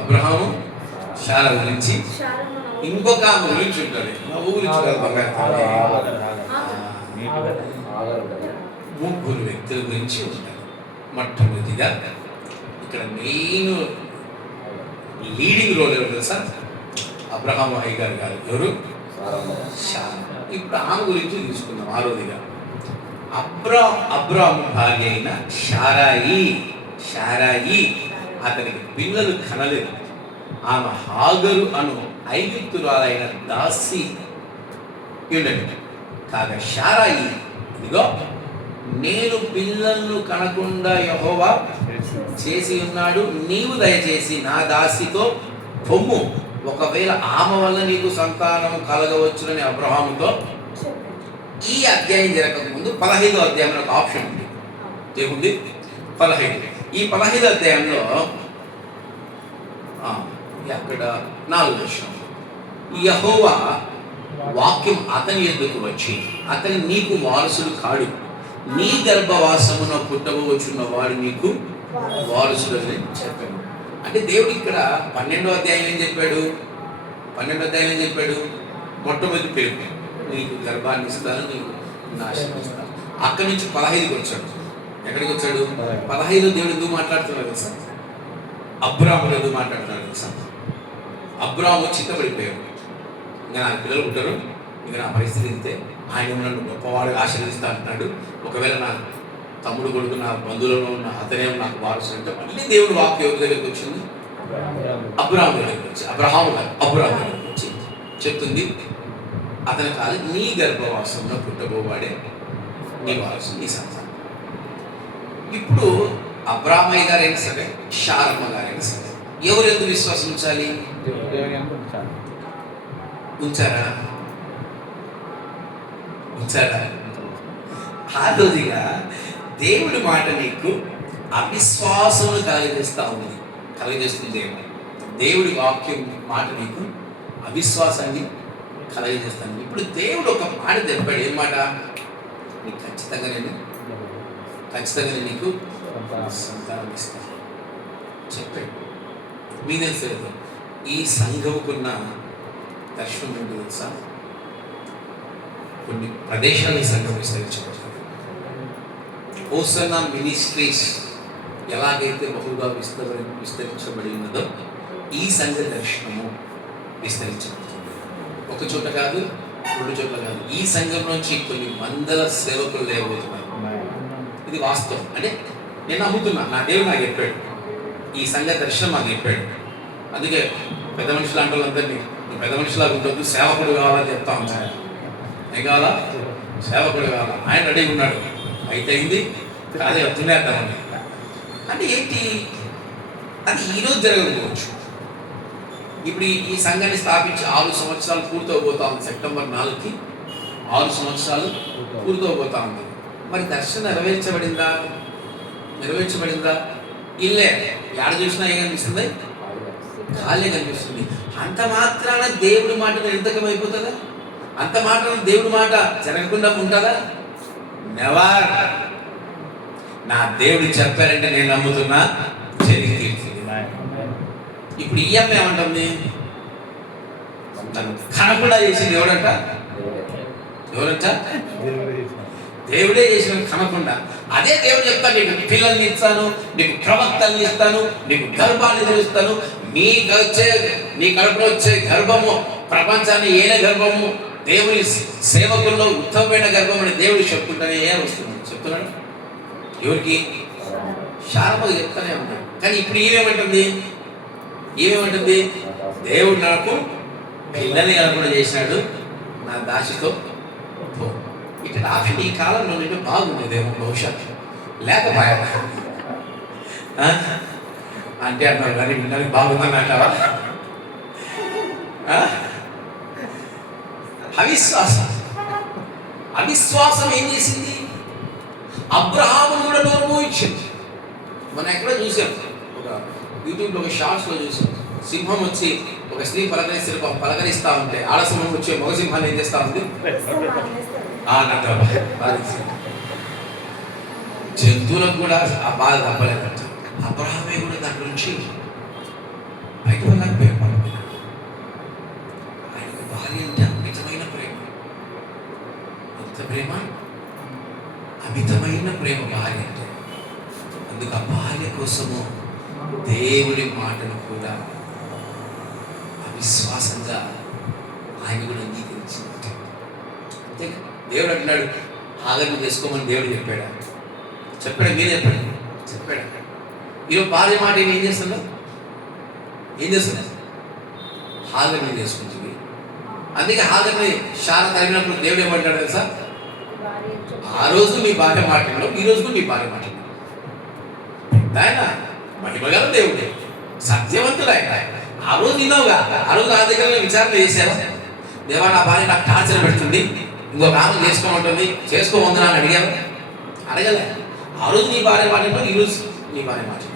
అబ్రహాము శారా గురించి, ఇంకొక ఆమె గురించి ఉంటాడు. నవ్వు గురించి కాదు, బంగారు ముగ్గురు వ్యక్తుల గురించి ఉంటారు. మొట్టమొదటిగా ఇక్కడ మెయిన్ లీడింగ్ రోల్ ఎవరు తెలుసా? అబ్రహాము అయ్యగారు కాదు, ఎవరు? శారా. ఇప్పుడు ఆమె గురించి తీసుకుందాం. ఆరోదిగా అబ్రాము భార్య అయిన శారాయి అతనికి పిల్లలు కనలేదు. ఆమె హాగరు అను ఐగుప్తురాలైన దాసి ఉండేది. కాగా శారాయి, ఇదిగో నేను పిల్లలను కనకుండా యెహోవా చేసి ఉన్నాడు, నీవు దయచేసి నా దాసితో పొమ్ము, ఒకవేళ ఆమె వల్ల నీకు సంతానం కలగవచ్చునని అబ్రహాముతో. ఈ అధ్యాయం జరగక ముందు 15వ అధ్యాయంలో ఒక ఆప్షన్ ఉంది. ఏముంది? 15. ఈ 15వ అధ్యాయంలో అక్కడ 4వ వచనం, యెహోవా వాక్యం అతని ఎద్దుకు వచ్చి, అతని నీకు వారసుడు కాడు, నీ గర్భవాసమున పుట్టవచ్చున్న వాడు నీకు వారసుడు అని చెప్పాడు. అంటే దేవుడు ఇక్కడ 12వ అధ్యాయం ఏం చెప్పాడు? 12వ అధ్యాయం ఏం చెప్పాడు? మొట్టమొదటి పిలుపు, నీకు గర్భాన్ని ఇస్తాను, నీకు నాశనం ఇస్తాను. అక్కడి నుంచి 15కి వచ్చాడు. ఎక్కడికి వచ్చాడు? 15 దేవుడు ఎందుకు మాట్లాడుతున్నాడు కదా సార్? అబ్రాముడు ఎందుకు మాట్లాడుతున్నాడు కదా సార్? అబ్రాము చిత్తపడిపోయాడు. ఇంకా నాకు పిల్లలు పుట్టారు, ఇంకా నా పరిస్థితి ఇంతే, ఆయన నన్ను గొప్పవాడుగా ఆశీర్వదిస్తా అంటున్నాడు, ఒకవేళ నా తమ్ముడు కొడుకు నా బంధువులలో ఉన్న అతనే నాకు వారసు అంటే మళ్ళీ దేవుడు వాక్యం ఎవరి దగ్గరికి వచ్చింది? అబ్రాము దగ్గరికి వచ్చి, అబ్రహాము దగ్గరికి వచ్చి చెప్తుంది, అతని కాదు, నీ గర్భవాసంలో పుట్టబోవాడే నీ వారసు, నీ సంతానం. ఇప్పుడు అబ్రామయ్య గారైనా సరే, శారమ్మ గారైనా సరే, ఎవరు ఎందుకు విశ్వాసం ఉంచాలి? ఉంచారా? ఆరోదిగా దేవుడి మాట నీకు అవిశ్వాసమును కలగజేస్తుంది. దేవుడి వాక్యం మాట నీకు అవిశ్వాసాన్ని కలగజేస్తాను. ఇప్పుడు దేవుడు ఒక మాట చెప్పాడు. ఏం మాట? నీకు ఖచ్చితంగా నీకు సంతానం ఇస్తాను చెప్పాడు. మీ తెలుసు ఈ సంఘముకున్న దర్శనం ఏంటి తెలుసా? కొన్ని ప్రదేశాన్ని సంఘం విస్తరించబడుతుంది. హోసన్నా మినిస్ట్రీస్ ఎలాగైతే బహుగా విస్తరించబడి ఉన్నదో ఈ సంఘ దర్శనము విస్తరించబడుతుంది. ఒక చోట కాదు, 2 చోట్ల కాదు, ఈ సంఘం నుంచి కొన్ని వందల సేవకులు లేకపోతున్నారు. ఇది వాస్తవం. అంటే నేను నమ్ముతున్నా, నా దేవుడు నాకు చెప్పాడు, ఈ సంఘ దర్శనం నాకు చెప్పాడు. అందుకే పెద్ద మనుషులు అంటే వాళ్ళందరినీ పెద్ద మనుషులాగా ఉంటుంది, సేవకుడు కావాలని చెప్తా ఉంటాను. ఏం కావాలా? సేవకుడు కావాలా. ఆయన రెడీగా ఉన్నాడు, అయితే అయింది, అదే తునేద్దామని. అంటే ఏంటి? అది ఈరోజు జరగకపోవచ్చు. ఇప్పుడు ఈ సంఘాన్ని స్థాపించి 6 సంవత్సరాలు పూర్తవబోతా ఉంది. సెప్టెంబర్ 4కి 6 సంవత్సరాలు పూర్తవబోతా ఉంది. మరి దర్శనం నెరవేర్చబడిందా? ఇల్లే ఎక్కడ చూసినా ఏం కనిపిస్తుంది? ఖాళీ కనిపిస్తుంది. అంత మాత్రాన దేవుడి మాట నిరర్ధకం అయిపోతుందా? అంత మాత్రాన దేవుడి మాట జరగకుండా ఉంటుందా? నెవర్. నా దేవుడు చెప్పారంటే నేను నమ్ముతున్నా, జరిగి తీరుతుంది. ఇప్పుడు ఈ అమ్మ ఏమంటుంది? కనకుండా చేసింది ఎవరంట? దేవుడే చేసిన కనకుండా. అదే దేవుడు చెప్తాను, నీకు పిల్లల్ని ఇస్తాను, నీకు ప్రవక్తల్ని ఇస్తాను, నీకు గర్భాన్ని తెలుస్తాను, నీ కడుపులో వచ్చే గర్భము ప్రపంచాన్ని ఏలే గర్భము, దేవుని సేవకుల్లో ఉత్తమమైన గర్భం అని దేవుడు చెప్పుకుంటానే వస్తుంది. చెప్తున్నాడు ఎవరికి? శారమ్మకు చెప్తానే ఉన్నాడు. కానీ ఇప్పుడు ఏమేమంటుంది? దేవుడు నాకు పిల్లని కలపడం చేసినాడు, నా దాసితో పో. ఇక్కడ ఆప్షన్ ఈ కాలంలో నేను బాగుండేదేమో, బహుశా లేకపోయా అంటే అన్నారు కానీ వినడానికి బాగుందని అంటావా? అవిశ్వాసం. అవిశ్వాసం ఏం చేసింది? అబ్రహాము కూడా నోరు మూయించింది. మనం ఎక్కడ చూసాం, ఒక యూట్యూబ్లో ఒక షార్ట్స్లో చూసాం. సింహం వచ్చి ఒక స్త్రీ పలకరిస్తా ఉంటే ఆడసింహం వచ్చే మగ సింహాన్ని ఏం చేస్తా ఉంది? జంతువులకు కూడా ఆ బాధ తప్పలేదంట. అబ్రహామే కూడా దాని నుంచి బయట వెళ్ళకపోయాడు. ఆయనకు భార్య అంటే అమితమైన ప్రేమ. ఎంత ప్రేమ? అమితమైన ప్రేమ భార్య అంటే. అందుకు ఆ భార్య కోసము దేవుడి మాటను కూడా అవిశ్వాసంగా ఆయన కూడా అంగీకరించింది. అంతేగా దేవుడు అంటున్నాడు, ఆగర్ని చేసుకోమని దేవుడు చెప్పాడు. మీరు చెప్పాడు. ఈరోజు భార్య మాట ఏం చేస్తుందో? ఏం చేస్తున్నా? హాగర్ని చేసుకుంటుంది. అందుకే హాగర్ని శార తగినప్పుడు దేవుడు ఏమంటాడు తెలుసా? ఆ రోజు నీ భార్య మాట్లాడలో ఈ రోజు కూడా నీ భార్య మాట్లాడు. ఆయన మహిమగల దేవుడే, సత్యవంతుడు ఆయన. ఆ రోజు విన్నావుగా, ఆ రోజు నా దగ్గర విచారణ చేసావా? దేవా, నా భార్య నాకు టార్చర్ పెడుతుంది, ఇంకొక ఆమె చేసుకోమంటుంది, చేసుకోమంది అని అడిగావు? అడగలే. ఆ రోజు నీ భార్య మాట్లాడో ఈ రోజు నీ భార్య మాట్లాడు.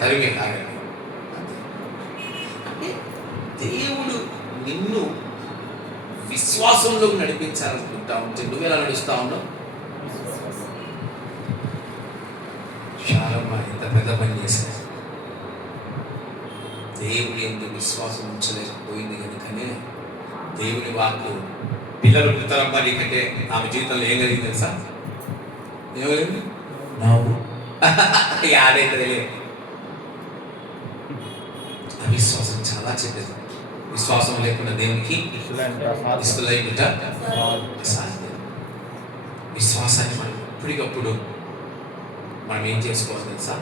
తరిమే కాగలి. అంటే దేవుడు నిన్ను విశ్వాసంలోకి నడిపించాలనుకుంటా ఉంటే నువ్వు ఎలా నడుస్తా ఉన్నావు? శారమ్మ ఎంత పెద్ద పని చేశారు. దేవుని ఎందుకు విశ్వాసం ఉంచలేకపోయింది కనుకనే దేవుని వాక్కు పిల్లలు పుడతారమ్మా నీకంటే ఆమె జీవితంలో ఏం కలిగింది తెలుసా? ఏమైంది? నవ్వు. యాడైతే అవిశ్వాసం చాలా చెడ్డది. విశ్వాసం లేకుండా దేవునికి ఇష్టలైనట అసాధ్యం. విశ్వాసాన్ని మనం ఎప్పటికప్పుడు మనం ఏం చేసుకోవాలి తెలుసా?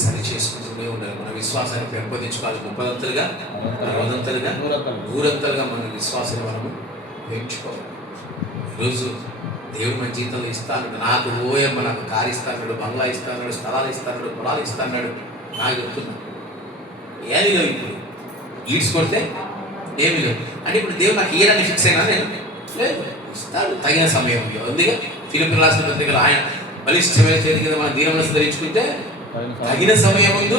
సరి చేసుకుంటూనే ఉండాలి. మన విశ్వాసాన్ని పెంపొందించుకోవాలి. 30 60 100 మన విశ్వాసాన్ని మనము పెంచుకోవాలి. ఈరోజు దేవుడు మన జీవితంలో ఇస్తాడు. నాకు ఓయమ్మ నాకు కారు ఇస్తాడు, బంగ్లా ఇస్తాడు, స్థలాలు ఇస్తాడు, పొలాలు ఇస్తాడు. నాకు చెప్తున్నాను ఏమి లేవు. ఇప్పుడు ఈడ్స్ కొడితే ఏమి లేవు అంటే ఇప్పుడు దేవుడు నాకు ఏదని ఫిక్స్ అయినా నేను లేదు, ఇస్తాడు తగిన సమయంలో. అందుకే ఫిలిప్పీయులకు రాసిన పత్రికలో ఆయన బలిష్టమైన చేతి కింద మన దీనమనస్సు ధరించుకుంటే తగిన సమయం ముందు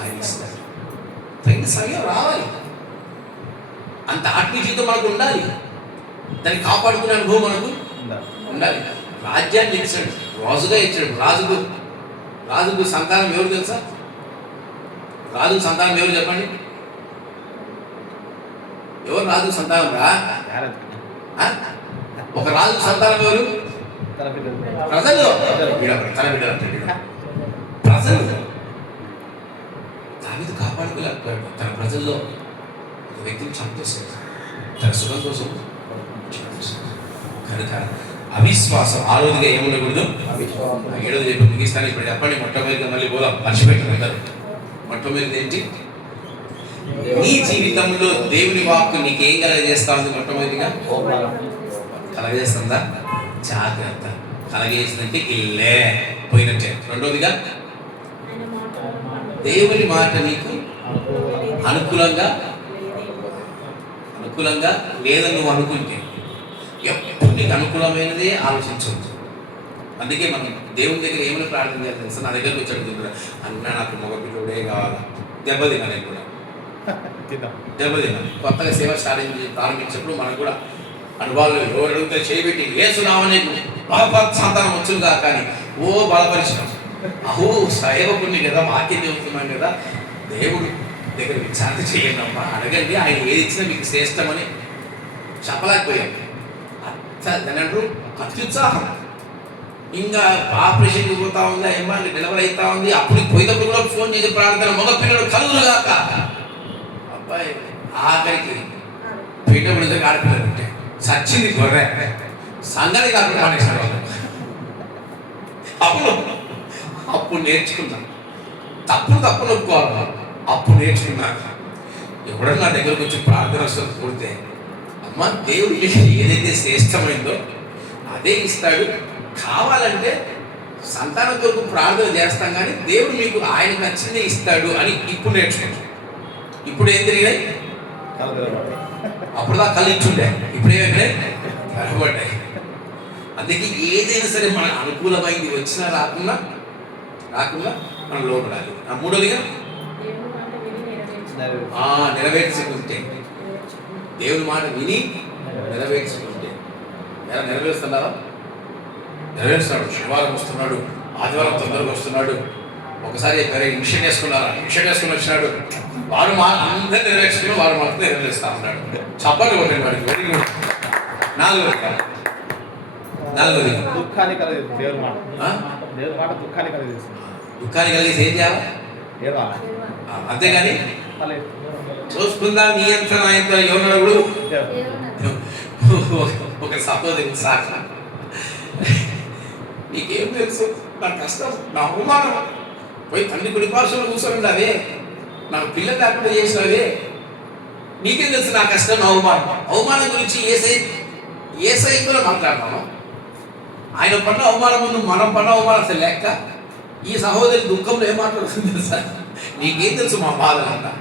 ఆయన ఇస్తాడు. తగిన సమయం రావాలి. అంత ఆత్మీయ జీవితం మనకు ఉండాలి. దాన్ని కాపాడుకునే అనుభవం మనకు ఉండాలి. రాజ్యాన్ని ఇచ్చాడు, రాజుగా ఇచ్చాడు. రాజుకు సంతానం ఎవరు తెలుసా? రాజుకు సంతానం ఎవరు చెప్పండి? ఎవరు రాజు సంతానం రా? ఒక రాజు సంతానం ఎవరు? ప్రజలు. ప్రజలు. దావీదు కాపాడుకోలేకపోయాడు. తన ప్రజల్లో ఒక వ్యక్తిని చంపేశాడు తన సుఖం కోసం. కనుక అవిశ్వాసం ఆ రోజుగా ఏముండకూడదు. 7వ చెప్పి ముగిస్తాను. ఇప్పుడు చెప్పండి. మొట్టమొదటిగా మళ్ళీ పోదాం, మర్చిపెట్టారు. మొట్టమొదటిది ఏంటి? నీ జీవితంలో దేవుని వాక్కు నీకేం కలగజేస్తా ఉంది? మొట్టమొదటిగా కలగజేస్తుందా? జాగ్రత్త. కలగజేసిందంటే ఇల్లే పోయినట్టే. రెండవదిగా దేవుని మాట నీకు అనుకూలంగా లేదని నువ్వు అనుకుంటే ఎప్పుడు నీకు అనుకూలమైనదే ఆలోచించవచ్చు. అందుకే మనం దేవుని దగ్గర ఏమైనా ప్రార్థన చేయాలి తెలుసా? నా దగ్గరకు వచ్చి అడుగుతుంటారు, అన్న నాకు మగ పిల్లడే కావాలి. దెబ్బతిన్నా నేను కూడా దెబ్బతిన్నాను. కొత్తగా సేవ ప్రారంభించినప్పుడు మనకు కూడా అనుభవాలు ఎవరు అడిగితే చేయబెట్టి వేసునామని సంతానం వచ్చుగా కానీ బలపరిచినాం. అహో సేవకుని కదా, వాక్యం చెబుతున్నాం కదా, దేవుడు దగ్గర విచారణ చేయండమ్మా, అడగండి, ఆయన ఏది ఇచ్చినా మీకు శ్రేష్టమని చెప్పలేకపోయాం. దాని అంటారు అత్యుత్సాహం. ఇంకా ఆపరేషన్కి పోతా ఉంది, అమ్మా డెలివరీ అవుతా ఉంది. అప్పుడు పోయినప్పుడు కూడా ఫోన్ చేసి ప్రార్థన, మగ పిల్లలు కలుగులుగాక. అబ్బాయి ఆఖరికి పీఠబడి దగ్గర ఆడపిల్లలు ఉంటే సచ్చింది గొర్రె సంగతి కాకుండా మానేశారు. అప్పుడు నేర్చుకున్నాను. తప్పులు ఒప్పుకోవాలి. అప్పుడు నేర్చుకున్నాను. ఎవడన్నా నా దగ్గరకు వచ్చి ప్రార్థన కోరితే, అమ్మ దేవుడు ఏదైతే శ్రేష్టమైందో అదే ఇస్తాడు. కావాలంటే సంతానం కొరకు ప్రార్థన చేస్తాం, కానీ దేవుడు మీకు ఆయనకు నచ్చిందే ఇస్తాడు అని ఇప్పుడు నేర్చుకుంటాం. ఇప్పుడు ఏం తిరిగాయి? అప్పుడు దాకా కళ్ళు ఇచ్చుండే, ఇప్పుడేమైనా కనబడ్డాయి. అందుకే ఏదైనా సరే మన అనుకూలమైంది వచ్చినా రాకుండా మనం లోపడాలి. మూడోదిగా నెరవేర్చుకుంటే, దేవుని మాట విని నెరవేర్చుకుంటే. ఎలా నెరవేరుస్తున్నారా? నెరవేరుస్తున్నాడు. శనివారం వస్తున్నాడు, ఆదివారం తొందరగా వస్తున్నాడు. ఒకసారి మిషన్ వేసుకున్నారా, మిషన్ వేసుకుని వచ్చినాడు, వారు అందరూ నెరవేర్చుకుని వారు మాత్రం నెరవేరుస్తా ఉన్నాడు. చప్పట్లు కొట్టండి వాడికి. Very good. నాలుగోది దుఃఖాన్ని కలిగేది దేవుని మాట. దేవుని మాట దుఃఖాన్ని కలిగేస్తుంది. దుఃఖాన్ని కలిగేసి ఏం చేయాలి? అంతేగాని చూసుకుందాం నీ ఎంత నా ఎంత ఎవరు ఒక సపోజింగ్ సార్, నీకేం తెలుసు నా కష్టం, నా అవమానం, పోయి తండ్రి కుడి పార్శ్వలో కూర్చొని అదే నాకు పిల్లలు లేకుండా చేసినవే, నీకేం తెలుసు నా కష్టం, నా అవమానం గురించి ఏసై కూడా మాట్లాడతాము. ఆయన పడిన అవమానం ముందు మనం పడిన అవమానం అసలు లేక ఈ సహోదరి దుఃఖంలో ఏం మాట్లాడుతుంది తెలుసా? నీకేం తెలుసు మా బాధలు అంతా,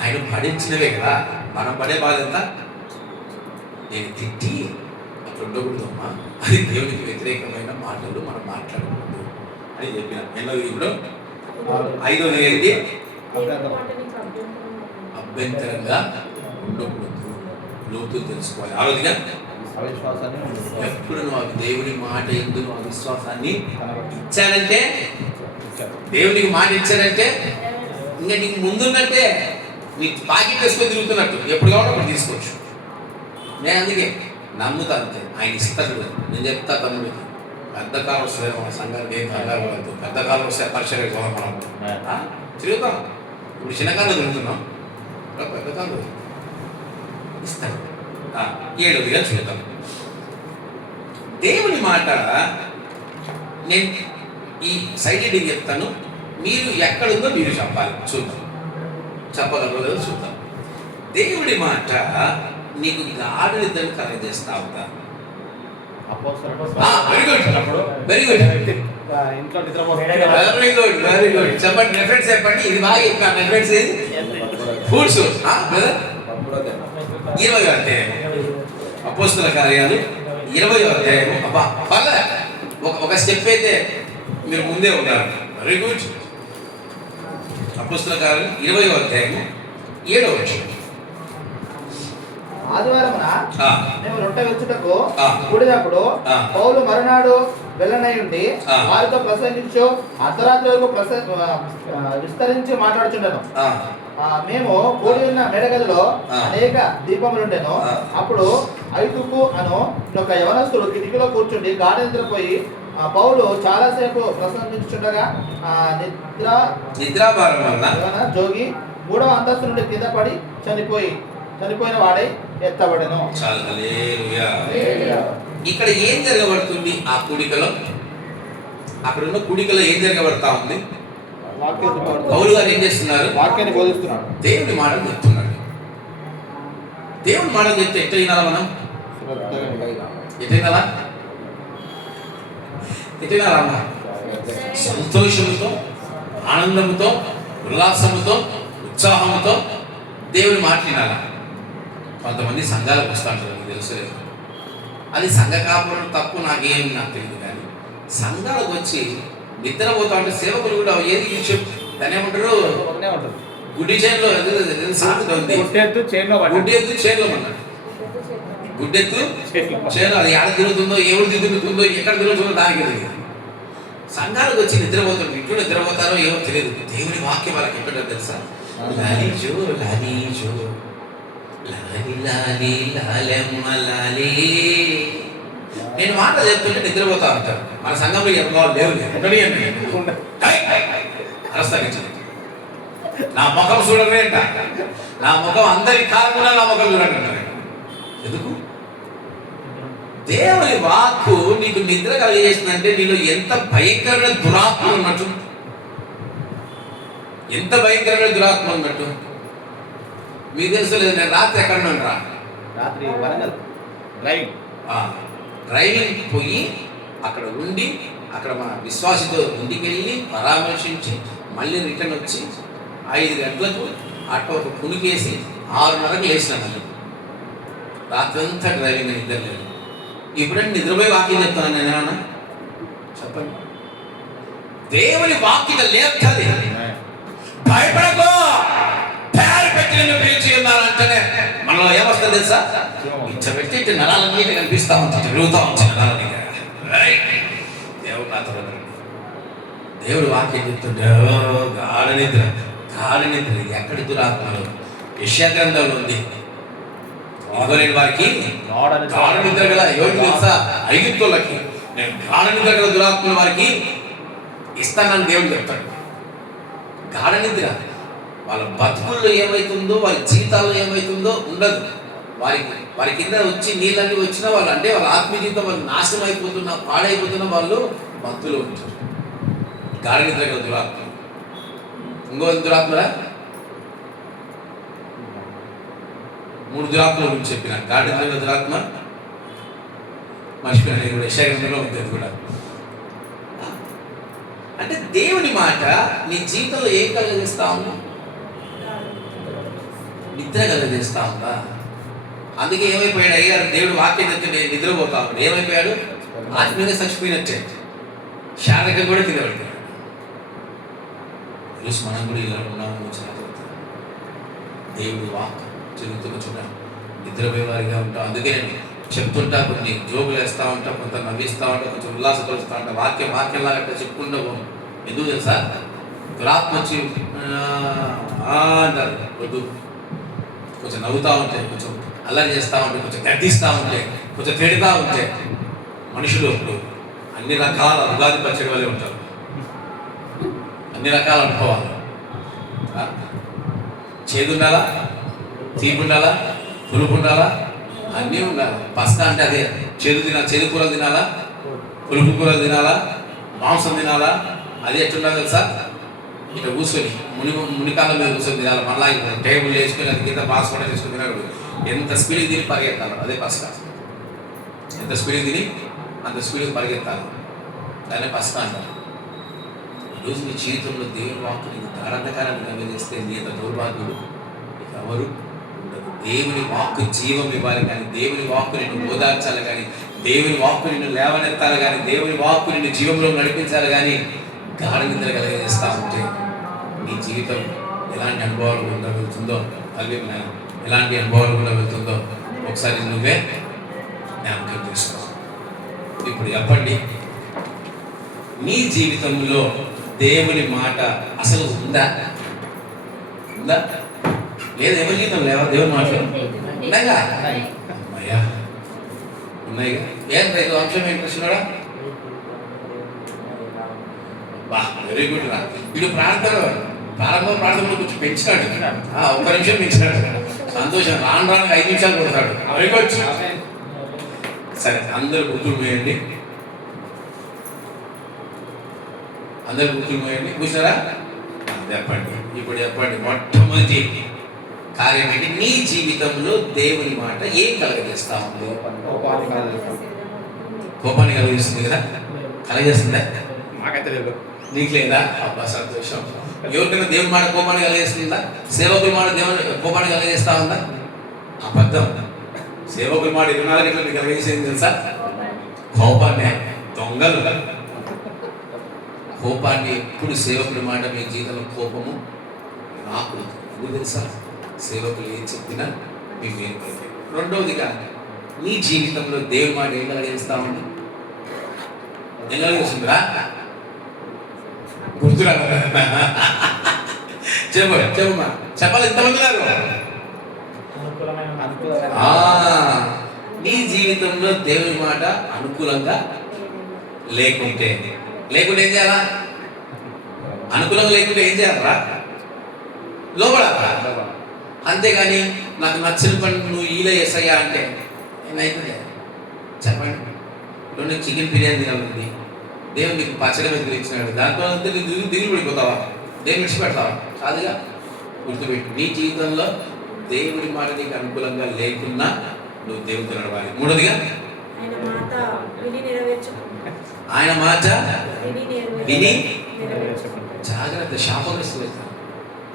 ఆయన పడించినవే కదా, మనం పడే బాధ ఎంత. నేను తిట్టి అట్లా ఉండకూడదమ్మా, అది దేవునికి వ్యతిరేకమైన మాటలు మనం మాట్లాడకూడదు అని చెప్పిన. ఇప్పుడు 5వది ఏంటి? అభ్యంతరంగా ఉండకూడదు, లోతు తెలుసుకోవాలి. 6వదిగా ఎప్పుడు నువ్వు దేవుని మాట ఎందుకు నువ్వు విశ్వాసాన్ని ఇచ్చానంటే, దేవునికి మాట ఇచ్చానంటే ఇంకా నీకు ముందున్నట్టే, నీ పాకెట్ వేసుకొని తిరుగుతున్నట్టు, ఎప్పుడు కావాలో అప్పుడు తీసుకోవచ్చు. నేను అందుకే నమ్ముతా, అంతే ఆయన ఇస్తాడు. నేను చెప్తా తమ్ముడికి, పెద్ద కాలం వస్తుంది మన సంఘానికి, ఏం కంగారు పడద్దు, పెద్ద కాలం వస్తే పరిచయం పోదాం మనం, తిరుగుతాం. ఇప్పుడు చిన్నకాలం తిరుగుతున్నాం, పెద్ద కాలం ఇస్తాడు. 7వదిగా చూద్దాం. దేవుని మాట నేను ఈ సైడ్ హెడ్డింగ్ చెప్తాను, మీరు ఎక్కడుందో మీరు చెప్పాలి. చూద్దాం, చెప్పగలరో చూద్దాం. దేవుడి మాట నీకు గాఢ నిద్రను కలగజేస్తా ఉంటా. Very good, very good, very good, very good. చెప్పండి, రెఫరెన్స్ చెప్పండి. ఇది బాగా చెప్పాను. రెఫరెన్స్ ఏది? ఫుడ్స్. 20వ అధ్యాయం, అపోస్తల కార్యాలు 20వ అధ్యాయం. అబ్బా పర్లే, ఒక స్టెప్ అయితే మీరు ముందే ఉన్నారు. Very good. అపోస్తల కార్యాలు 20వ అధ్యాయం 7వ వచనం. ఆదివారమున మేము రొట్టె విచ్చుటకు కూడినప్పుడు పౌలు మరునాడు వెళ్ళనై ఉండి వారితో ప్రసంగించు అర్ధరాత్రి వరకు విస్తరించి మాట్లాడుచుండెను. మేము కూడి ఉన్న మేడగదిలో అనేక దీపములుండెను. అప్పుడు ఐతుకు అను ఒక యవనస్తుడు కిటికీలో కూర్చుండి గాఢ నిద్రపోయి పౌలు చాలాసేపు ప్రసంగించుండగా నిద్రాభారం వలన జోగి 3వ అంతస్తు నుండి కింద పడి చనిపోయిన వాడై ఎత్తబడెను. ఇక్కడ ఏం జరగబడుతుంది? ఆ కూడికలో, అక్కడ ఉన్న కూడికలో ఏం జరగబడతా ఉంది? పౌలు గారు ఏం చేస్తున్నారు? వాక్యాన్ని బోధిస్తున్నాడు, దేవుని మాటలు చెప్తున్నాడు. దేవుని మాటలు చెప్తే ఎట్లా వినాలా మనం? ఎట్లా వినాలా? ఎట్లా వినాలమ్మా? సంతోషముతో, ఆనందముతో, ఉల్లాసముతో, ఉత్సాహముతో దేవుని మాట వినాలా. కొంతమంది సంఘాలకు వస్తూ ఉంటారు, మీకు తెలుసులేదు. అది సంఘ కాపురం తప్పు, నాకు తెలియదు. కానీ సంఘాలకు వచ్చి నిద్రపోతా ఉంటే సేవకులు కూడా ఏది దాన్ని ఏమంటారు? గుడ్డి చేనులో సాగుతుంది, గుడ్డెత్తు చేనులో అన్నాడు. గుడ్డెత్తు చేను, అది ఎక్కడ తిరుగుతుందో, ఎవరు తిరుగుతుందో, ఎక్కడ తిరుగుతుందో దానికి తెలియదు. సంఘాలకు వచ్చి నిద్రపోతారు, ఇంట్లో నిద్రపోతారో ఏమో తెలియదు. దేవుని వాక్యం వాళ్ళకి ఎక్కడ తెలుసా? లాలీజో లాలీజో లాలి లాలి లాలెమ్మ లాలి. నేను మాట చెప్తుంటే నిద్రపోతా ఉంటారు. మన సంఘంలో ఎవరు లేవు, అరస్తాగించింది. నా ముఖం చూడమే అంట, నా ముఖం అందరి కాలంలో నా ముఖం చూడండి అంటారు. ఎందుకు? దేవుని వాక్కు నీకు నిద్ర కలిగేసిందంటే నీలో ఎంత భయంకరమైన దురాత్మ ఉన్నట్టు, ఎంత భయంకరమైన దురాత్మ ఉన్నట్టు మీకు తెలుసు లేదు. నేను రాత్రి ఎక్కడ రా, రాత్రి డ్రైవింగ్ పోయి అక్కడ ఉండి, అక్కడ మన విశ్వాసితో ఇంటికి వెళ్ళి పరామర్శించి మళ్ళీ రిటర్న్ వచ్చి 5 గంటలకు అట్లా ఒక కునికేసి 6:30కి లేచినాను. మళ్ళీ రాత్రంతా డ్రైవింగ్ నిద్ర లేదు. ఇప్పుడంటే నిద్రపోయి వాక్యం చెప్తాను నేను ఏమన్నా చెప్పండి. దేవుని వాక్యం లేపుతుంది. భయపడకో, పేరు పెట్టి నిన్ను పిలిచి ఉన్నారంటేనే మనలో ఏమొస్తుంది తెలుసా? ఇచ్చబెట్టి ఇటు నరాలన్నీ కనిపిస్తా ఉంటుంది, తిరుగుతూ ఉంటుంది నరాలని. దేవుడు నాతో దేవుడు వాక్యం చెప్తుంటే గాఢ నిద్ర, గాఢ నిద్ర. ఇది ఎక్కడి దురాత్మలు? యెషయా గ్రంథంలో ఉంది. నేను వారికి గాఢ నిద్ర గల, ఎవరికి తెలుసా? ఐగుప్తులకి నేను గాఢ నిద్ర గల దురాత్మలు వారికి ఇస్తానని దేవుడు చెప్తాడు. గాఢ నిద్ర. వాళ్ళ బతుకుల్లో ఏమవుతుందో, వారి జీవితాల్లో ఏమవుతుందో ఉండదు. వారి కింద వచ్చి నీళ్ళన్నీ వచ్చినా వాళ్ళు, అంటే వాళ్ళ ఆత్మీయ జీవితం వాళ్ళు నాశనం అయిపోతున్నా, పాడైపోతున్న వాళ్ళు భక్తులు ఉంటారు. గాఢ నిద్ర గల దురాత్మ. ఇంకో దురాత్మరా? 3 దురాత్మల గురించి చెప్పిన. గాఢ నిద్ర గల దురాత్మ మర్చిపోయిన కూడా యెషయా గ్రంథంలో ఉంది. అది కూడా అంటే దేవుని మాట నీ జీవితంలో ఏం కలుగజేస్తా ఉందా? నిద్ర కలుగజేస్తా ఉందా? అందుకే ఏమైపోయాడు అయ్యారు? దేవుడు వాక్యం చెప్తే నేను నిద్రపోతా ఉన్నాడు. ఏమైపోయాడు? ఆత్మీయంగా చచ్చిపోయినట్టే. శారీరకంగా కూడా కింద పడిపోయాడు. ఈరోజు మనం కూడా ఇలా ఉన్నాము. దేవుడు వాక్ జరుగుతున్న చోట నిద్రపోయే వారిగా ఉంటాం. అందుకే నేను చెప్తుంటా, కొన్ని జోకులు వేస్తూ ఉంటా, కొంత నవ్విస్తూ ఉంటా, కొంచెం ఉల్లాసపరుస్తూ ఉంటా. వాక్యంలాగా చెప్పుకుంటూ పోను. ఎందుకు తెలుసా? దురాత్మ వచ్చి అంటారు. వద్దు, కొంచెం నవ్వుతూ ఉంటే, కొంచెం అల్లరి చేస్తూ ఉంటే, కొంచెం గద్దిస్తూ ఉంటే, కొంచెం తిడుతూ ఉంటే మనుషులు ఇప్పుడు అన్ని రకాల ఉగాది పచ్చడి వల్లే ఉంటారు. అన్ని రకాల అనుభవాలు. చేదు ఉండాలా, తీపి ఉండాలా, పులుపు ఉండాలా, అన్నీ ఉండాలి. పస్తా అంటే అదే. చేదు కూరలు తినాలా, పులుపు కూరలు తినాలా, మాంసం తినాలా. అది ఎట్లుండాలి తెలుసా? ఇట్లా కూర్చొని మునికాల మీద కూర్చొని తినాలి. మళ్ళీ టేబుల్ వేసుకొని అది కింద పాస్పోర్ట్ వేసుకొని తినకూడదు. ఎంత స్పీడ్కి తిని పరిగెత్తాలి. అదే పస్కా. ఎంత స్పీడ్కి తిని అంత స్పీడ్కి పరిగెత్తాలి. దాన్ని పస్కా అంటారు. ఈరోజు నీ జీవితంలో దేవుని వాక్కు నీకు దారంతకారాన్ని కలిగజేస్తే నీ అంత దౌర్భాగ్యుడు ఎవరు ఉండదు. దేవుని వాక్కు జీవం ఇవ్వాలి కానీ, దేవుని వాక్కు నిన్ను ఓదార్చాలి కానీ, దేవుని వాక్కు నిన్ను లేవనెత్తాలి కానీ, దేవుని వాక్కు నిన్ను జీవంలో నడిపించాలి కానీ, గాఢ నిద్ర కలిగజేస్తూ ఉంటే నీ జీవితం ఎలాంటి అనుభవాలు గుండా వెళ్తుందో, తల్లి ఎలాంటి అనుభవాలు గుండా వెళ్తుందో ఒకసారి నువ్వే జ్ఞాపకం చేసుకో. ఇప్పుడు చెప్పండి, నీ జీవితంలో దేవుని మాట అసలు ఉందా? ఉందా లేదా? ఎవరి జీవితం లేవా? దేవుని మాట ఉన్నాయిగా? అమ్మయ్యా, ఉన్నాయిగా. ఏం రైతు అంశం ఏం ప్రశ్నడా? బా, వెరీ గుడ్ రా. వీడు ప్రారంభ ప్రార్థనలో కొంచెం పెంచినాడు. 1 నిమిషం పెంచినాడు. సంతోషం. రాను 5 నిమిషాలు కొడతాడు. Very good. సరే, అందరు గుర్తులు పోయండి. అందరు గుర్తులు పోయండి. కూర్చున్నారా? చెప్పండి. ఇప్పుడు చెప్పండి, మొట్టమొదటి కార్యం ఏంటి? నీ జీవితంలో దేవుని మాట ఏం కలగజేస్తా ఉంది? కోపాన్ని కలగజేస్తుంది కదా? కలగజేస్తుందా? మాకైతే లేదు. నీకు లేదా? అబ్బా, సంతోషం. ఎవరికైనా దేవుని మాట కోపాన్ని కలగజేస్తుందా? సేవకుల మాట దేవుని కోపాన్ని కలగజేస్తా ఉందా? అబద్ధం. సేవకుల మాట 24 గంటలు మీకు కలగజేసేది తెలుసా? కోపాన్ని. దొంగలు. కోపాన్ని ఎప్పుడు సేవకుడి మాట మీ జీవితంలో కోపము రాకూడదు. ఎందుకు తెలుసా? సేవకులు ఏం చెప్పినా మీకు ఏం కలిగే. రెండవదిగా నీ జీవితంలో దేవుని మాట ఏం కలగజేస్తా ఉంది? ఏం కలగజేస్తుందిరా? గుర్తురా? చెప్పమ్మా, చెప్పాలి. ఎంతమంది ఉన్నారు? నీ జీవితంలో దేవుని మాట అనుకూలంగా లేకుంటే ఏం చేయాలా? అనుకూలంగా లేకుంటే ఏం చేయాలరా? లోపడాలా? అంతేగాని నాకు నచ్చిన పని నువ్వు ఈలో చేస్తాయా అంటే ఏమైతుంది? చెప్పండి. ఇప్పుడు నీకు చికెన్ బిర్యానీ తినాలండి, దేవుడు నీకు పచ్చడి మీద ఇచ్చినాడు, దాంట్లో అంతే నువ్వు దిగులు పడిపోతావా? దేవుని విడిచిపెడతావా? కాదుగా. గుర్తుపెట్టు, నీ జీవితంలో దేవుడి మాట నీకు అనుకూలంగా లేకున్నా నువ్వు దేవుడితో నడవాలి. మూడోదిగా ఆయన మాట విని జాగ్రత్త. శాపగ్రస్తులు.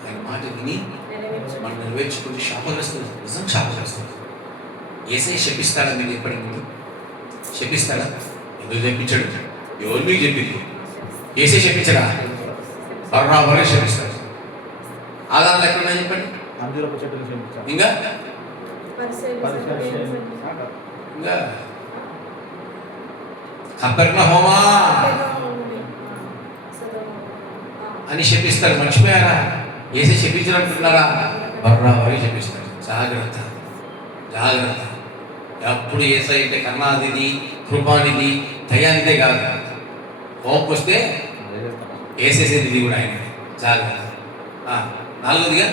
ఆయన మాట విని మనం నెరవేర్చుకుంటే శాపగ్రస్తులు, నిజం శాపగ్రస్తులు. ఏసై శపిస్తాడా మీకు ఎప్పటి ముందు? శపిస్తాడా? ఎందుకు చెప్పించాడు? ఎవరు మీకు చెప్పింది? ఏసై శపించడా? బర్రాబరే శపిస్తాడు. ఆధారాలు ఎక్కడున్నాయి చెప్పండి. ఇంకా ఇంకా కపెర్నహూమా అని శపిస్తాడు. మర్చిపోయారా? ఏసై శపించాలంటున్నారా? బర్రాబరే శపిస్తాడు. జాగ్రత్త, జాగ్రత్త. ఎప్పుడు ఏసై అంటే కన్నాదిది, కృపానిది, దయానిదే కాదు. కోపం వస్తే ఏసేసేది ఇది కూడా ఆయన. జాగ్రత్త. నాలుగోదిగా,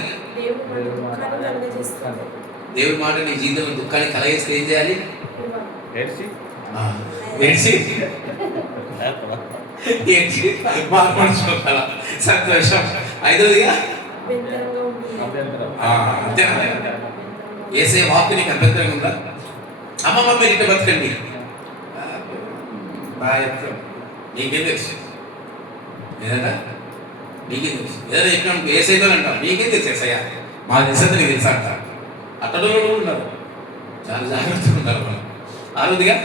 దేవుడి మాట నీ జీవితంలో దుఃఖాన్ని కలగేస్తే ఏం చేయాలి? మార్పడుకోగల సంతోషం. ఐదోదిగా, అంతేనా? ఏసే వాక్కు నీకు అభ్యంతరంగా ఉందా? అమ్మమ్మ మీరు ఇట్లా బతకండి, నీకేం తెలుసు? ఏదన్నా నీకేం తెలుసు? ఏదైనా చెప్పినప్పుడు ఏసైతో అంటాం, నీకేం తెలుసు ఏసయ్యా? మా తెలుసంతా నీకు తెలుసా అంటారు. అట్టలో ఉన్నారు. చాలా జాగ్రత్తగా ఉన్నారు మనం. ఆరోదిగా,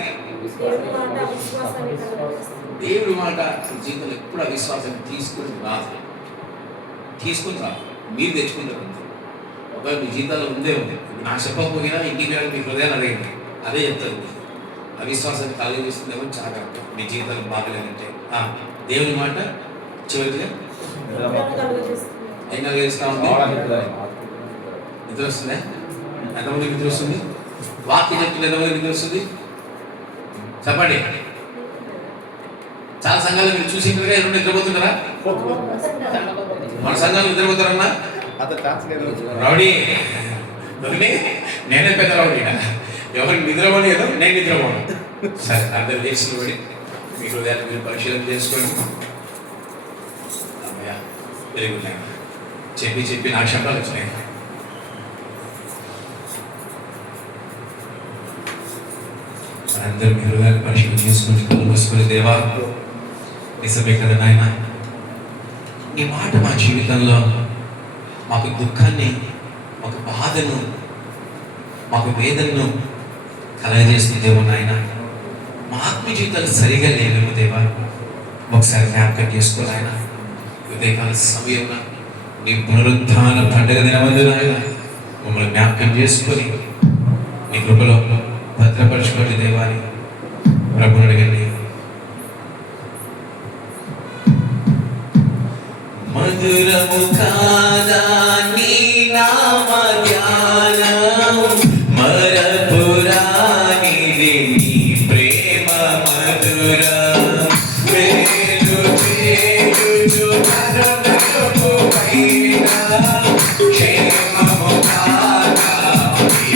దేవుడి మాట జీవితంలో ఎప్పుడు అవిశ్వాసాన్ని తీసుకుని రాదు. మీరు తెచ్చుకుంటారు అంతే. ఒకవేళ మీ జీవితాల్లో ఉందే ఉంది, నాకు చెప్పకపోయినా ఇంటికి మీ హృదయాన్ని అడగండి, అదే చెప్తారు. అవిశ్వాసాన్ని కలిగిస్తుందేమో జాగ్రత్త. మీ జీవితాలు బాగలేదంటే దేవుని మాట చివరిగా ఏం కలిగిస్తా ఉంది? నిద్ర వస్తుందా? ఎంతమందికి నిద్ర వస్తుంది? వాక్యం చెప్తుంది ఎంతమంది నిద్ర వస్తుంది? చెప్పండి. చాలా సంఘాలు మీరు చూసి ఎవరు నిద్రపోతుంటారా? మన సంఘాలు నిద్రపోతారన్నా రౌడీ నేనే పెద్ద రౌడీ. ఎవరికి నిద్రపోని ఏదో నేను నిద్రపోను. సరే, అందరు చేసుకుని మీ హృదయాన్ని మీరు పరిశీలన చేసుకోండి. అమ్మయ్య వెరీ గుడ్. చెప్పి నాకు శబ్దాలు వచ్చినాయి. అందరూ మీ హృదయాన్ని పరిశీలన చేసుకుని కళ్ళు మూసుకుని, దేవా నిజమే కదా నాయన, ఈ మాట మా జీవితంలో మాకు దుఃఖాన్ని, మాకు బాధను, మాకు వేదనను కలగజేస్తుందేమో నాయన. మా ఆత్మ జీవితాలు సరిగా లేవేమో దేవా, ఒకసారి జ్ఞాపకం చేసుకోవాలి ఆయన. ఉదయకాల సమయంలో నీ పునరుత్థాన పండుగ దినమందు నాయన మమ్మల్ని జ్ఞాపకం చేసుకొని నీ కృపలో భద్రపరచుకోండి దేవాని ప్రభుని అడగండి. మధురము కాదా నీ నామ ధ్యానం, మరపురానిది నీ ప్రేమ మధురం. వేలు చేయుచు నరనరపు పైన క్షేమము కాదా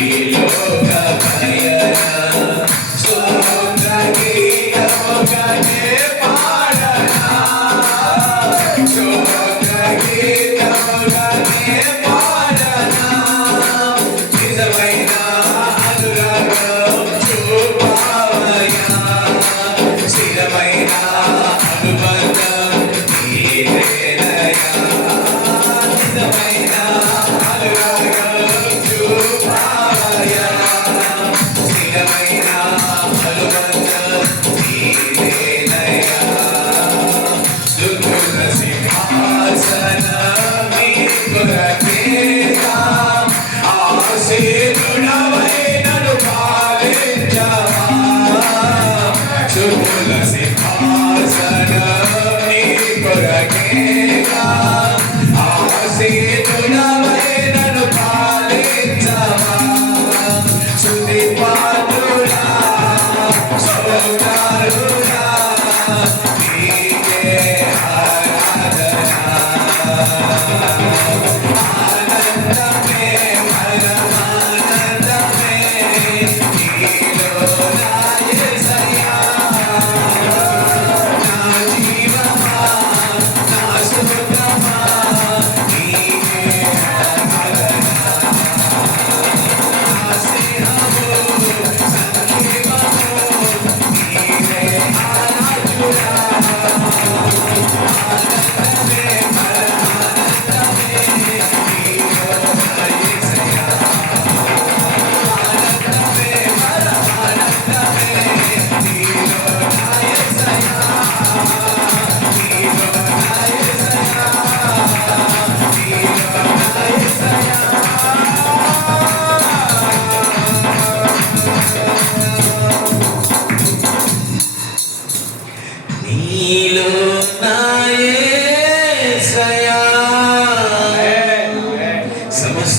ఈ లోక పయనం. స్తోత్ర గీతముగనే పాడనా, స్తోత్ర గీతముగనే పాడనా. నిజమైన అనురాగం చూపావయ్యా, స్థిరమైన అనుబంధం నీవేనయ్యా. నిజమైన అనురాగం చూపావయ్యా, స్థిరమైన అనుబంధం నీవేనయ్యా. దుర్గుణ సింహాసనం నీ కొరకేగా, ఆశీనుడవై నన్ను పాలించవా. దుర్గుణ సింహాసనం నీ కొరకేగా, ఆశీనుడవై నన్ను పాలించవా. స్తుతి పాత్రుడా, స్తోత్రుడా, నీకే ఆరాధన. ఆనందమే పరమానందమే నీలో నా యేసయ్యా. నా జీవమా, నా స్తుతమా, నీకే ఆరాధన. నా స్నేహము, సంకీర్ణము, నీకే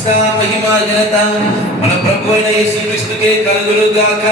సమస్త మహిమ ఘనత మన ప్రభు అయిన యేసుక్రీస్తుకే కలుగును గాక.